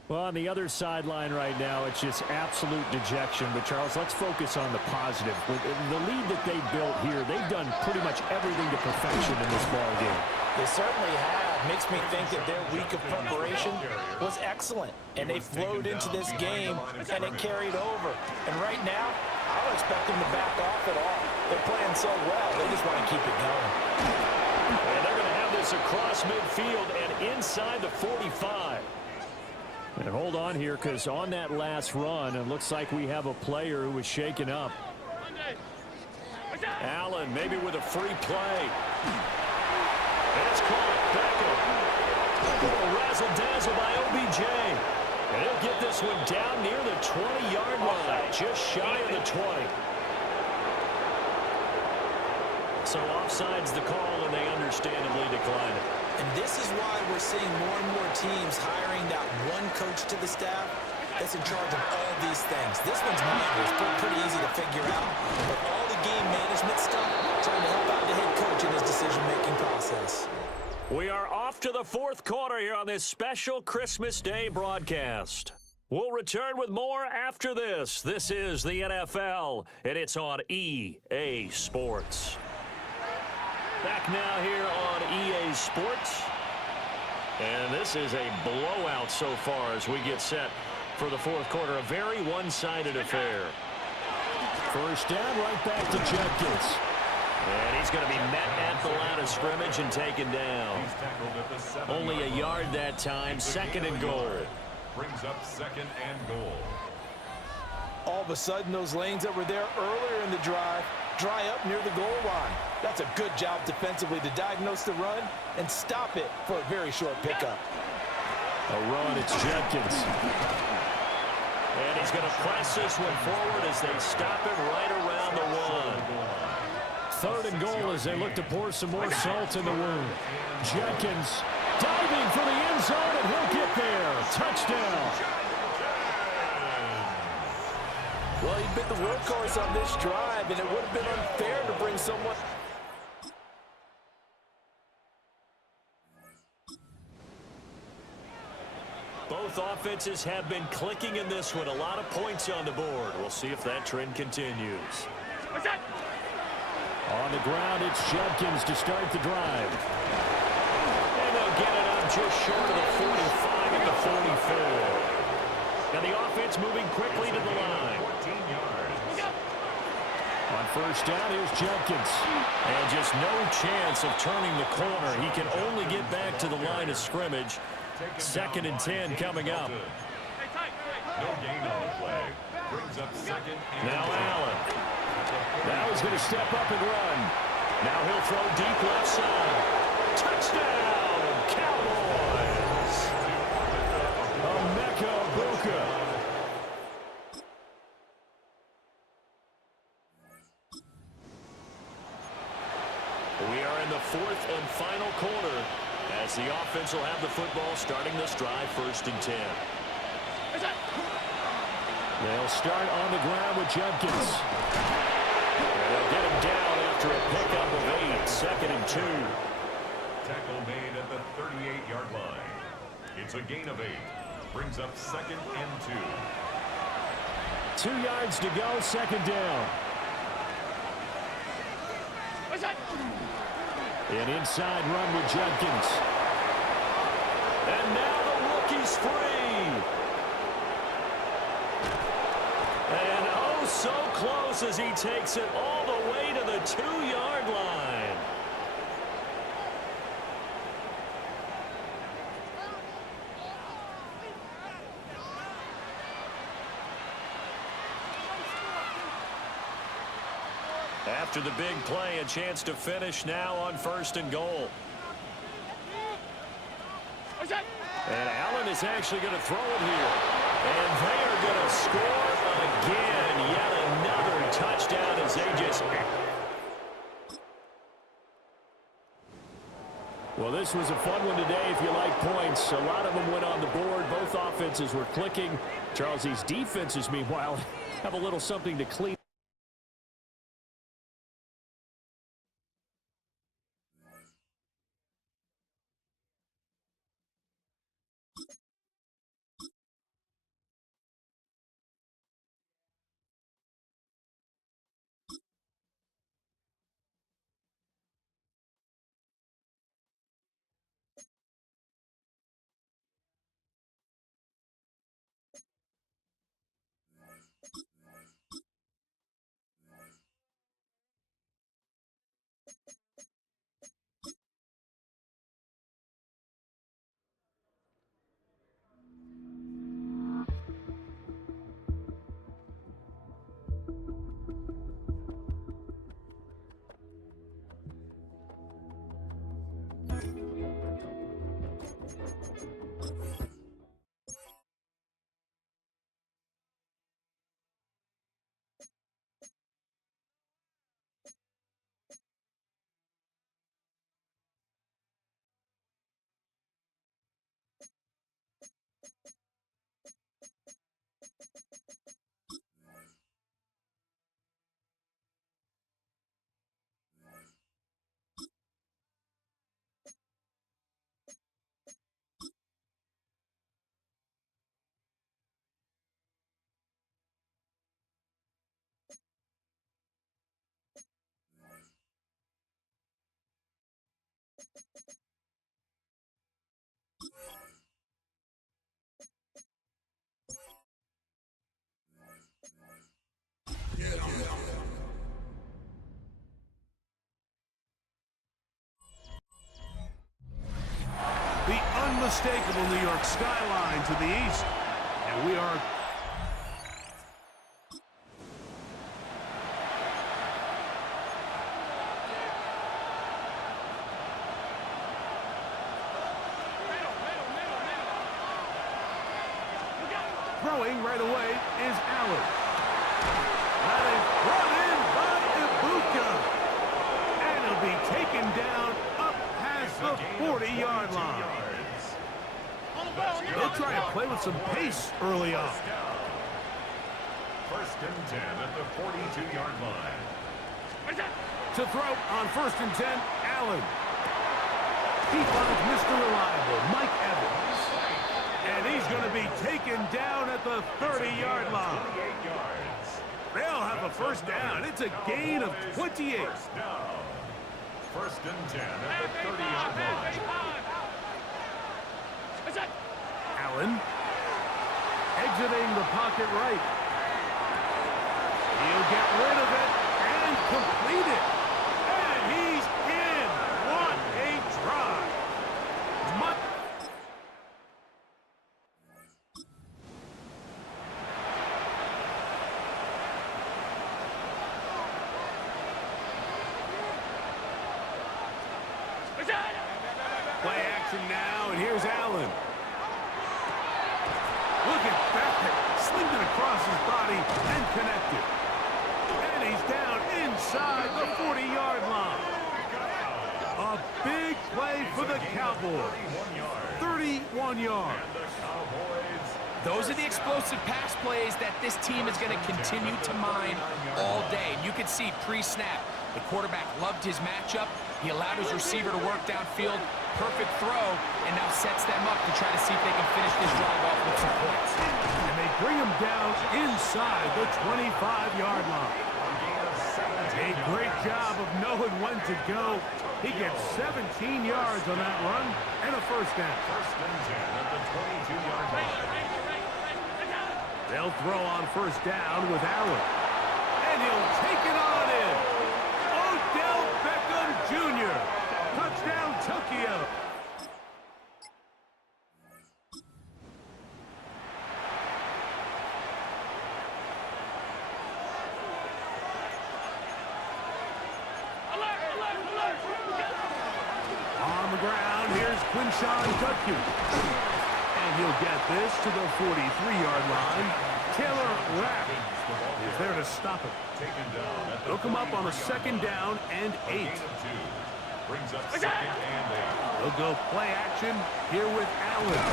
Well, on the other sideline right now, it's just absolute dejection. But, Charles, let's focus on the positive. With the lead that they built here, they've done pretty much everything to perfection in this ball game. They certainly have. Makes me think that their week of preparation was excellent. And they flowed into this game, and it carried over. And right now, I don't expect them to back off at all. They're playing so well, they just want to keep it going. And they're going to have this across midfield and inside the 45. And hold on here, because on that last run, it looks like we have a player who was shaken up. Allen, maybe with a free play. And it's caught. Beckham. A razzle-dazzle by OBJ. And he'll get this one down near the 20-yard line, just shy of the 20. So offside's the call, and they understandably decline it. And this is why we're seeing more and more teams hiring that one coach to the staff that's in charge of all these things. This one's minor. It's pretty easy to figure out. But all the game management stuff, trying to help out the head coach in his decision-making process. We are off to the fourth quarter here on this special Christmas Day broadcast. We'll return with more after this. This is the NFL, and it's on EA Sports. Back now here on EA Sports. And this is a blowout so far as we get set for the fourth quarter. A very one-sided affair. First down, right back to Judkins. And he's going to be met at the line of scrimmage and taken down. Only a yard that time, second and goal. Brings up second and goal. All of a sudden, those lanes that were there earlier in the drive dry up near the goal line. That's a good job defensively to diagnose the run and stop it for a very short pickup. A run, it's Judkins. And he's going to press this one forward as they stop it right around the one. Third and goal as they look to pour some more salt in the wound. Judkins diving for the end zone, and he'll get there. Touchdown. Well, he'd been the workhorse on this drive, and it would have been unfair to bring someone. Both offenses have been clicking in this one. A lot of points on the board. We'll see if that trend continues. What's that? On the ground, it's Judkins to start the drive. And they'll get it up just short of the 45 at the 44. Now the offense moving quickly to the line. 14 yards. On first down, here's Judkins. And just no chance of turning the corner. He can only get back to the line of scrimmage. Second and 10 coming up. No gain on the play. Brings up second and now Allen. Now he's going to step up and run. Now he'll throw deep left side. Touchdown, Cowboys. Emeka Egbuka. We are in the fourth and final quarter as the offense will have the football starting this drive, first and 10. They'll start on the ground with Judkins. They'll get him down after a pickup of 8, second and 2. Tackle made at the 38-yard line. It's a gain of 8. Brings up second and 2. 2 yards to go, second down. What's that? An inside run with Judkins. And now the rookie's free. And oh, so close as he takes it all the way to the 2-yard line. After the big play, a chance to finish now on 1st and goal. And Allen is actually going to throw it here. And they are going to score again. Yet another touchdown as they just... Well, this was a fun one today if you like points. A lot of them went on the board. Both offenses were clicking. Charles, these defenses, meanwhile, have a little something to clean. The unmistakable New York skyline to the east. And we are... Throwing right away is Allen. That is brought in by Ibuka. And he'll be taken down up past the 40-yard line. They'll try to play with some pace early on. 1st and 10 at the 42-yard line. To throw on 1st and 10, Allen. He finds Mr. Reliable, Mike Evans. And he's going to be taken down at the 30-yard line. They'll have a first down. It's a gain of 28. 1st and 10 at the 30-yard line. Allen exiting the pocket right. He'll get rid of it and complete it. And he's in. What a drive. Play action now, and here's Allen. Look at that. Slinged it across his body and connected. And he's down inside the 40-yard line. A big play for the Cowboys. 31 yards. Those are the explosive pass plays that this team is going to continue to mine all day. And you can see pre-snap, the quarterback loved his matchup. He allowed his receiver to work downfield. Perfect throw, and now sets them up to try to see if they can finish this drive off with some points. And they bring him down inside the 25-yard line. A great job of knowing when to go. He gets 17 yards on that run and a first down. 1st and 10 at the 22-yard line. They'll throw on first down with Allen. And he'll take it on in. Odell Beckham Jr. Touchdown, Tokyo. On the ground, here's Quinshawn Judkins. And he'll get this to the 43-yard line. Taylor Rapp is there to stop it. They'll come up on a 2nd down and 8. They'll go play action here with Allen.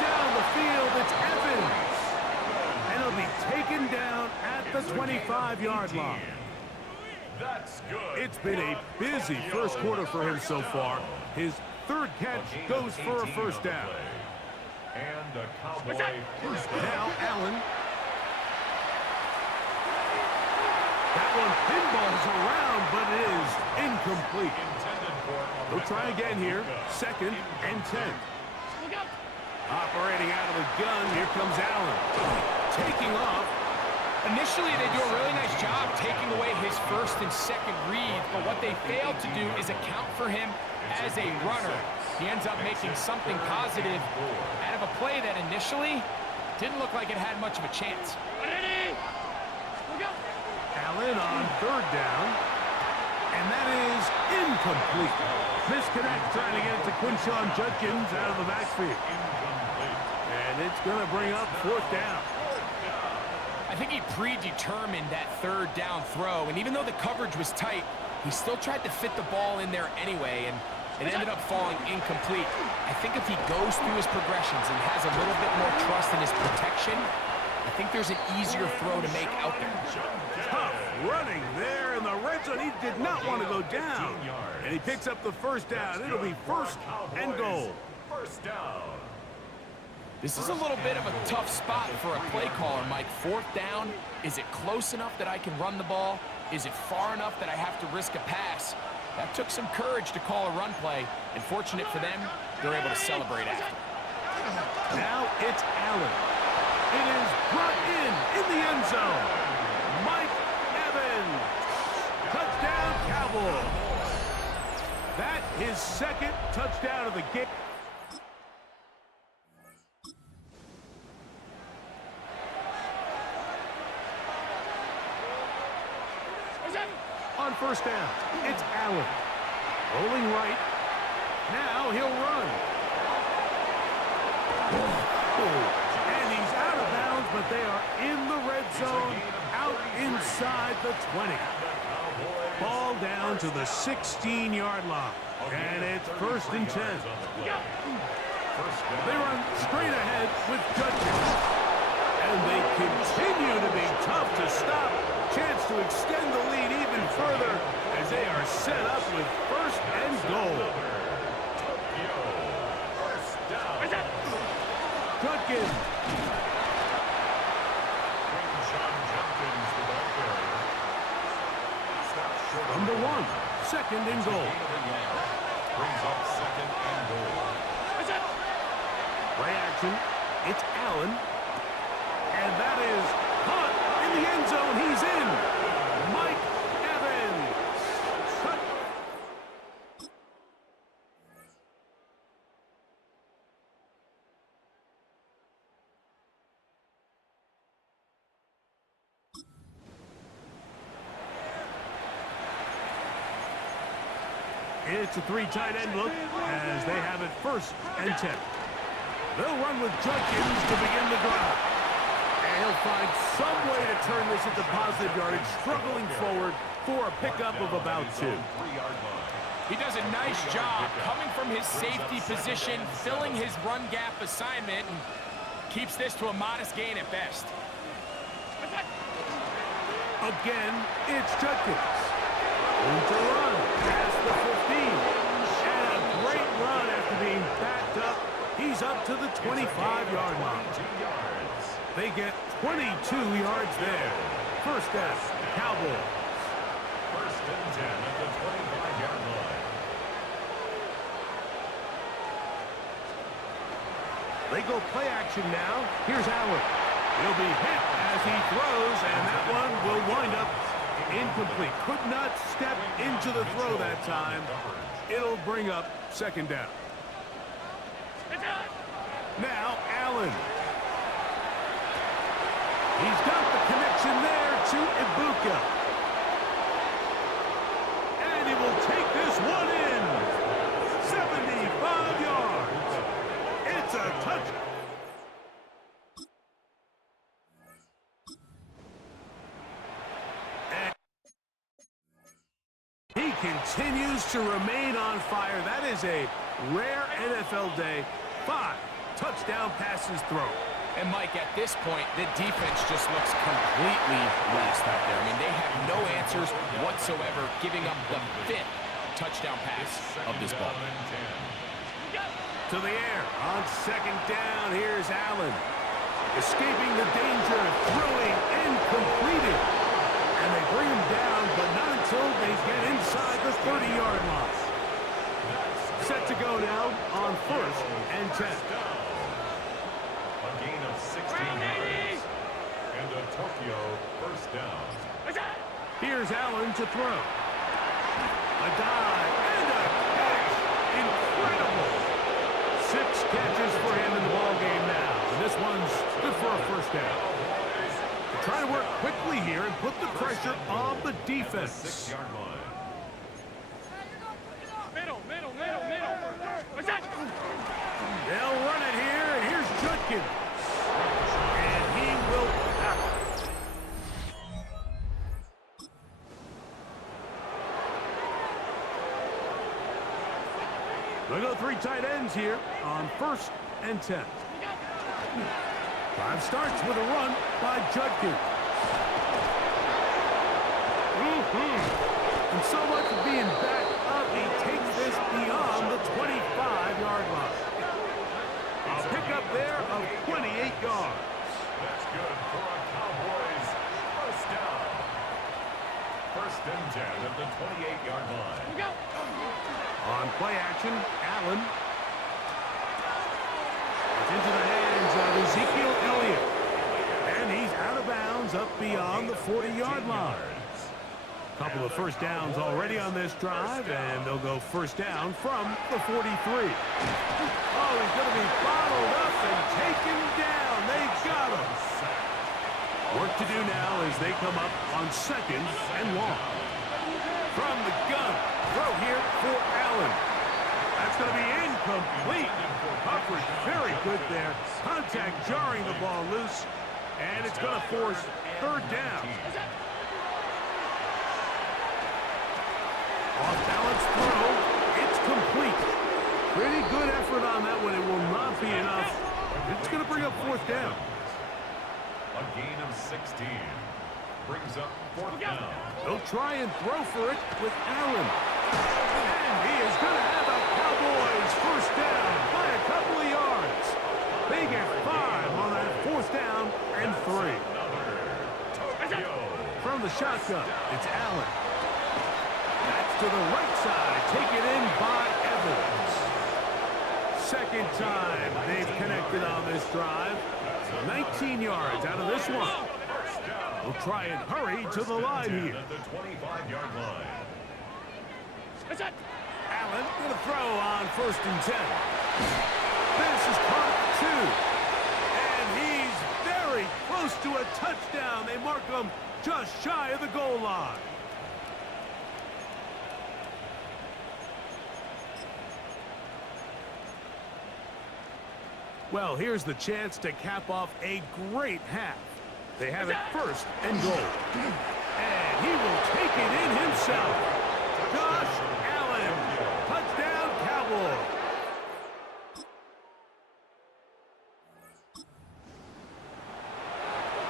Down the field, it's Evans. And he'll be taken down at the 25-yard line. It's been a busy first quarter for him so far. His 3rd catch goes for a 1st down. Now Allen. That one pinballs around, but it is incomplete. They'll try again here. 2nd and 10. Operating out of the gun, here comes Allen. Taking off. Initially, they do a really nice job taking away his 1st and 2nd read, but what they failed to do is account for him as a runner. He ends up making something positive out of a play that initially didn't look like it had much of a chance. Allen on 3rd down, and that is incomplete. Misconnect trying to get it to Quinshawn Judkins out of the backfield. And it's going to bring up 4th down. I think he predetermined that 3rd down throw, and even though the coverage was tight, he still tried to fit the ball in there anyway, and it ended up falling incomplete. I think if he goes through his progressions and has a little bit more trust in his protection, I think there's an easier throw to make out there. Tough running there in the red zone. He did not want to go down. And he picks up the 1st down. It'll be 1st and goal. This is a little bit of a tough spot for a play caller, Mike. 4th down, is it close enough that I can run the ball? Is it far enough that I have to risk a pass? That took some courage to call a run play, and fortunate for them, they're able to celebrate after. Now it's Allen. It is brought in the end zone. Mike Evans. Touchdown, Cowboys. That his 2nd touchdown of the game. On 1st down, it's Allen. Rolling right. Now he'll run. And he's out of bounds, but they are in the red zone, out inside the 20. Ball down to the 16-yard line. And it's 1st and 10. They run straight ahead with Judkins. And they continue to be tough to stop. Chance to extend the lead even further as they are set up with 1st and goal. Judkins. Number 1, 2nd and goal. Play action. It's Allen. And that is caught in the end zone. He's in. Mike Evans. It's a 3 tight end look as they have it 1st and 10. They'll run with Judkins to begin the drive. And he'll find some way to turn this into positive yardage, struggling forward for a pickup of about 2. He does a nice job coming from his safety position, filling his run gap assignment, and keeps this to a modest gain at best. Again, it's Judkins. Room to run past the 15. And a great run after being backed up. He's up to the 25-yard line. They get 22 yards there. 1st down, Cowboys. 1st and 10 at the 25-yard line. They go play action now. Here's Allen. He'll be hit as he throws, and that one will wind up incomplete. Could not step into the throw that time. It'll bring up 2nd down. Now Allen. He's got the connection there to Ibuka. And continues to remain on fire. That is a rare NFL day. 5 touchdown passes thrown. And, Mike, at this point, the defense just looks completely lost out there. I mean, they have no answers whatsoever, giving up the 5th touchdown pass of this ball. To the air on 2nd down. Here's Allen. Escaping the danger, throwing incompleted. And they bring him down, but not until they get inside the 30-yard line. Set to go now on 1st and 10. A gain of 16 yards. And a Tokyo first down. Here's Allen to throw. A dive and a catch. Incredible. 6 catches for him in the ballgame now. And this one's good for a first down. They're trying to work quickly here and put the pressure on the defense. 6-yard line. They'll run it here, and here's Judkins. And he will tackle. They'll go 3 tight ends here on 1st and 10. Drive starts with a run by Judkins. And so much for being back up, he takes this beyond the 25-yard line. A pickup there of 28 yards. That's good for a Cowboys first down. 1st and 10 at the 28-yard line. On play action, Allen. It's into the hands of Ezekiel Elliott. And he's out of bounds up beyond the 40-yard line. Couple of first downs already on this drive, and they'll go first down from the 43. Oh, he's going to be bottled up and taken down. They got him. Work to do now as they come up on 2nd and long. From the gun, throw here for Allen. That's going to be incomplete. Coverage very good there. Contact jarring the ball loose, and it's going to force 3rd down. Off-balance throw. It's complete. Pretty good effort on that one. It will not be enough. It's going to bring up 4th down. A gain of 16. Brings up 4th down. They'll try and throw for it with Allen. And he is going to have a Cowboys first down by a couple of yards. They get 5 on that 4th down and 3. From the shotgun, it's Allen. That's to the right side, taken in by Evans. 2nd time they've connected on this drive. 19 yards out of this one. We'll try and hurry to the line here. At the 25-yard line. Allen going to throw on 1st and 10. This is caught 2. And he's very close to a touchdown. They mark him just shy of the goal line. Well, here's the chance to cap off a great half. They have it 1st and goal. And he will take it in himself. Josh Allen, touchdown Cowboys.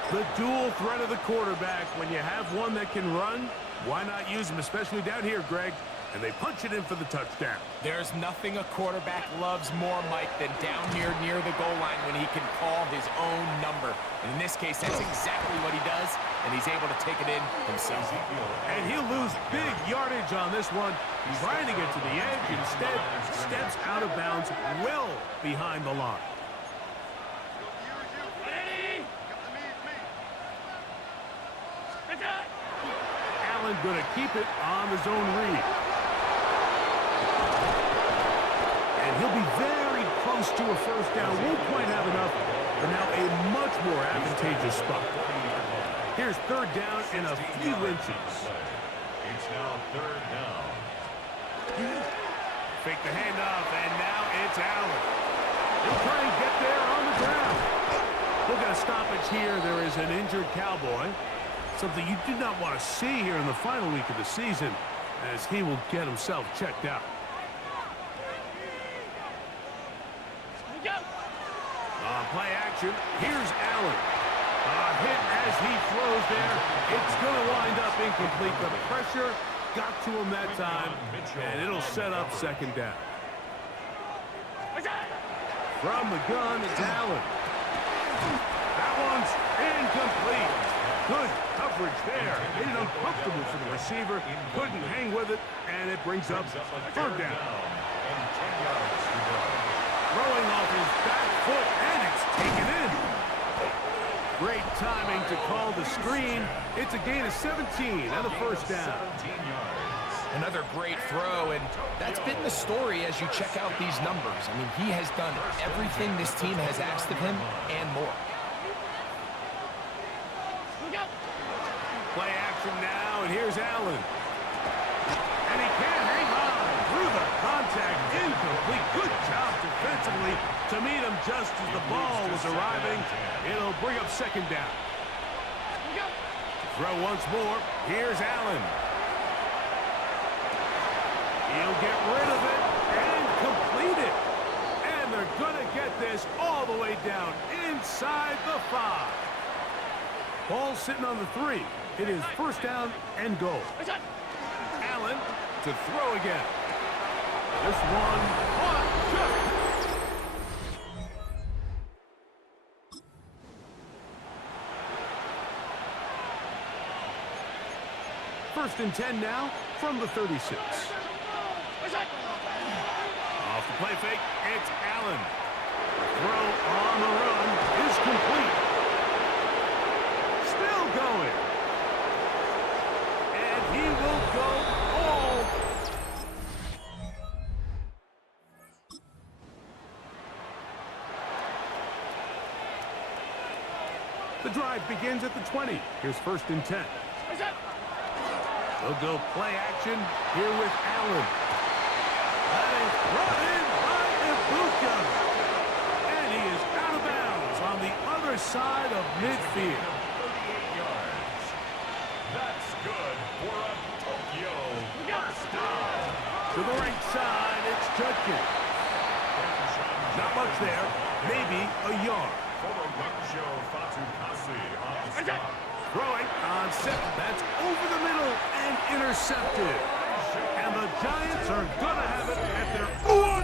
The dual threat of the quarterback. When you have one that can run, why not use him, especially down here, Greg? And they punch it in for the touchdown. There's nothing a quarterback loves more, Mike, than down here near the goal line when he can call his own number. And in this case, that's exactly what he does, and he's able to take it in himself. And he'll lose big yardage on this one. He's trying to get to the edge. Instead, steps out of bounds well behind the line. Allen going to keep it on the zone read. And he'll be very close to a first down. Won't quite have enough, but now a much more advantageous spot. Here's 3rd down in a few inches. It's now 3rd down. Fake the handoff, and now it's Allen. He'll try and get there on the ground. Look at a stoppage here. There is an injured Cowboy. Something you do not want to see here in the final week of the season. as he will get himself checked out. Play action. Here's Allen. Hit as he throws there. It's going to wind up incomplete. The pressure got to him that time, and it'll set up second down. From the gun, it's Allen. That one's incomplete. Good coverage there. Made it uncomfortable for the receiver. Couldn't hang with it, and it brings up third down. Throwing off his back foot, and it's taken in. Great timing to call the screen. It's a gain of 17 and a first down. Another great throw, and that's been the story as you check out these numbers. I mean, he has done everything this team has asked of him and more. Play action now, and here's Allen. And he can't hang on through the contact. Incomplete. Good job defensively to meet him just as the ball was arriving. It'll bring up second down. Throw once more. Here's Allen. He'll get rid of it and complete it. And they're going to get this all the way down inside the 5. Ball sitting on the 3. It is first down and goal. Allen to throw again. This one caught just. First and 10 now from the 36. Off the play fake, it's Allen. Throw on the run is complete. Still going. And he will go all. The drive begins at the 20. Here's first and 10. They'll go play action here with Allen. That is brought in by Ibuka. And he is out of bounds on the other side of midfield. 38 yards. That's good for a Tokyo first down. To the right side, it's Judkins. Not much there. Maybe a yard. Throwing on set. That's over the middle and intercepted. And the Giants are going to have it at their own.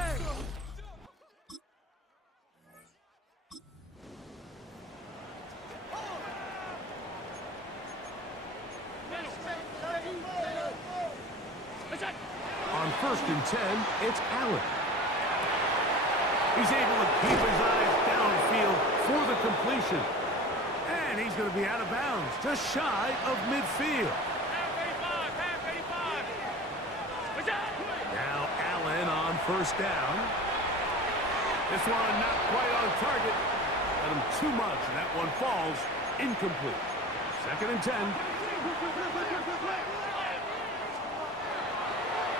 On first and 10, it's Allen. He's able to keep his eyes downfield for the completion. And he's going to be out of bounds, just shy of midfield. Now Allen on first down. This one not quite on target. Let him too much, and that one falls incomplete. Second and 10.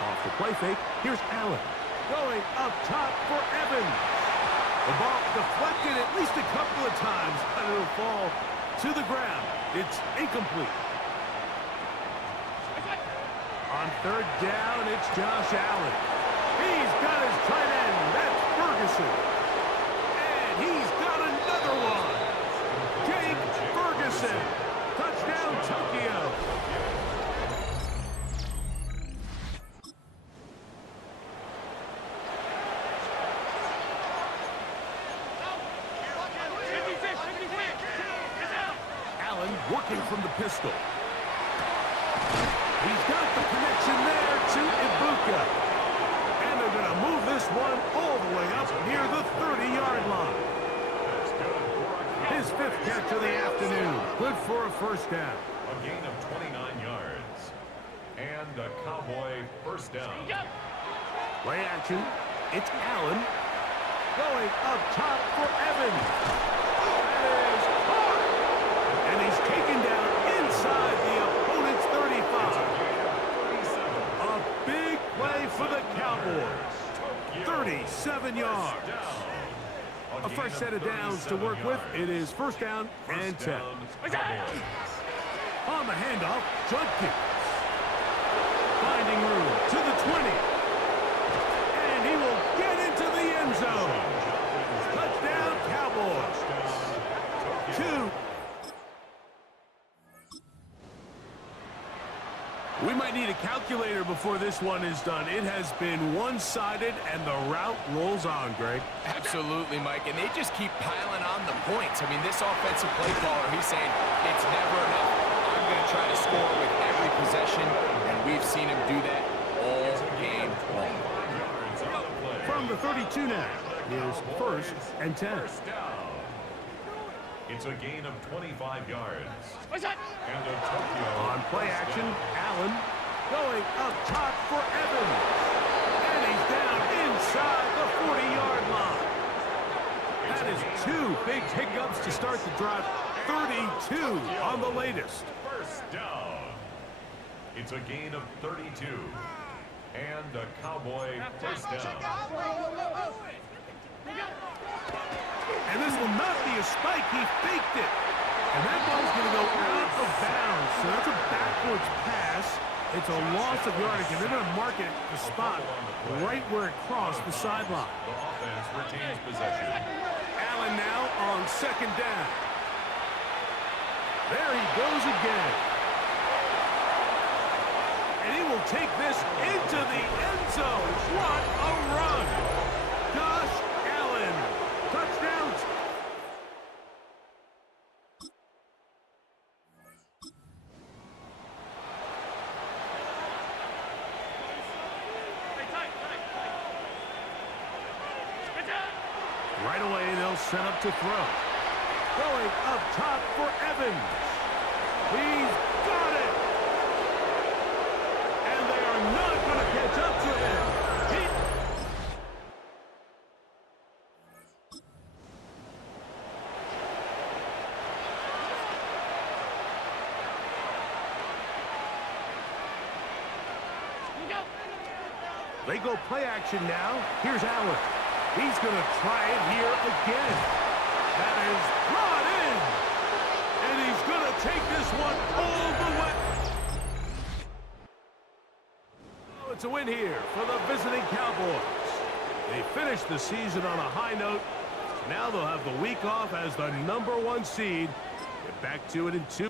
Off the play fake, here's Allen. Going up top for Evans. The ball deflected at least a couple of times, and it'll fall to the ground. It's incomplete. On third down, it's Josh Allen. He's got his tight end. That's Ferguson. And he's got another one. Jake Ferguson. Touchdown, Tokyo. Allen working from the pistol. He's got the connection there to Ibuka. And they're going to move this one all the way up near the 30-yard line. His 5th catch of the afternoon. Good for a first down. A gain of 29 yards. And a Cowboy first down. Play action. It's Allen. Going up top for Evans. That is hard. And he's taken down inside the opponent's 35. A big play for the Cowboys. 37 yards. A fresh set of downs to work with. It is first down and 10. On the handoff, Judkins. Finds standing room to the 20. And he will get into the end zone. Touchdown, Cowboys. 2. We might need a calculator before this one is done. It has been one-sided, and the route rolls on, Greg. Absolutely, Mike, and they just keep piling on the points. I mean, this offensive play caller, he's saying it's never enough. I'm going to try to score with every possession, and we've seen him do that all game long. From the 32 now, here's 1st and 10. It's a gain of 25 yards. And a Tokyo. On play action, Allen going up top for Evans. And he's down inside the 40-yard line. That is 2 big pickups to start the drive. 32 on the latest. First down. It's a gain of 32. And a Cowboy first down. And this will not be a spike. He faked it. And that ball's going to go out of bounds. So that's a backwards pass. It's a loss of yardage. And they're going to mark it the spot right where it crossed the sideline. The offense retains possession. Allen now on 2nd down. There he goes again. And he will take this into the end zone. What a run. Josh Allen. Touchdowns. Right away, they'll set up to throw. Going up top for Evans. He's got it. And they are not going to catch up to him. They go play action now. Here's Allen. He's going to try it here again. That is brought in. And he's going to take this one all the way. Oh, it's a win here for the visiting Cowboys. They finished the season on a high note. Now they'll have the week off as the #1 seed. Get back to it in 2.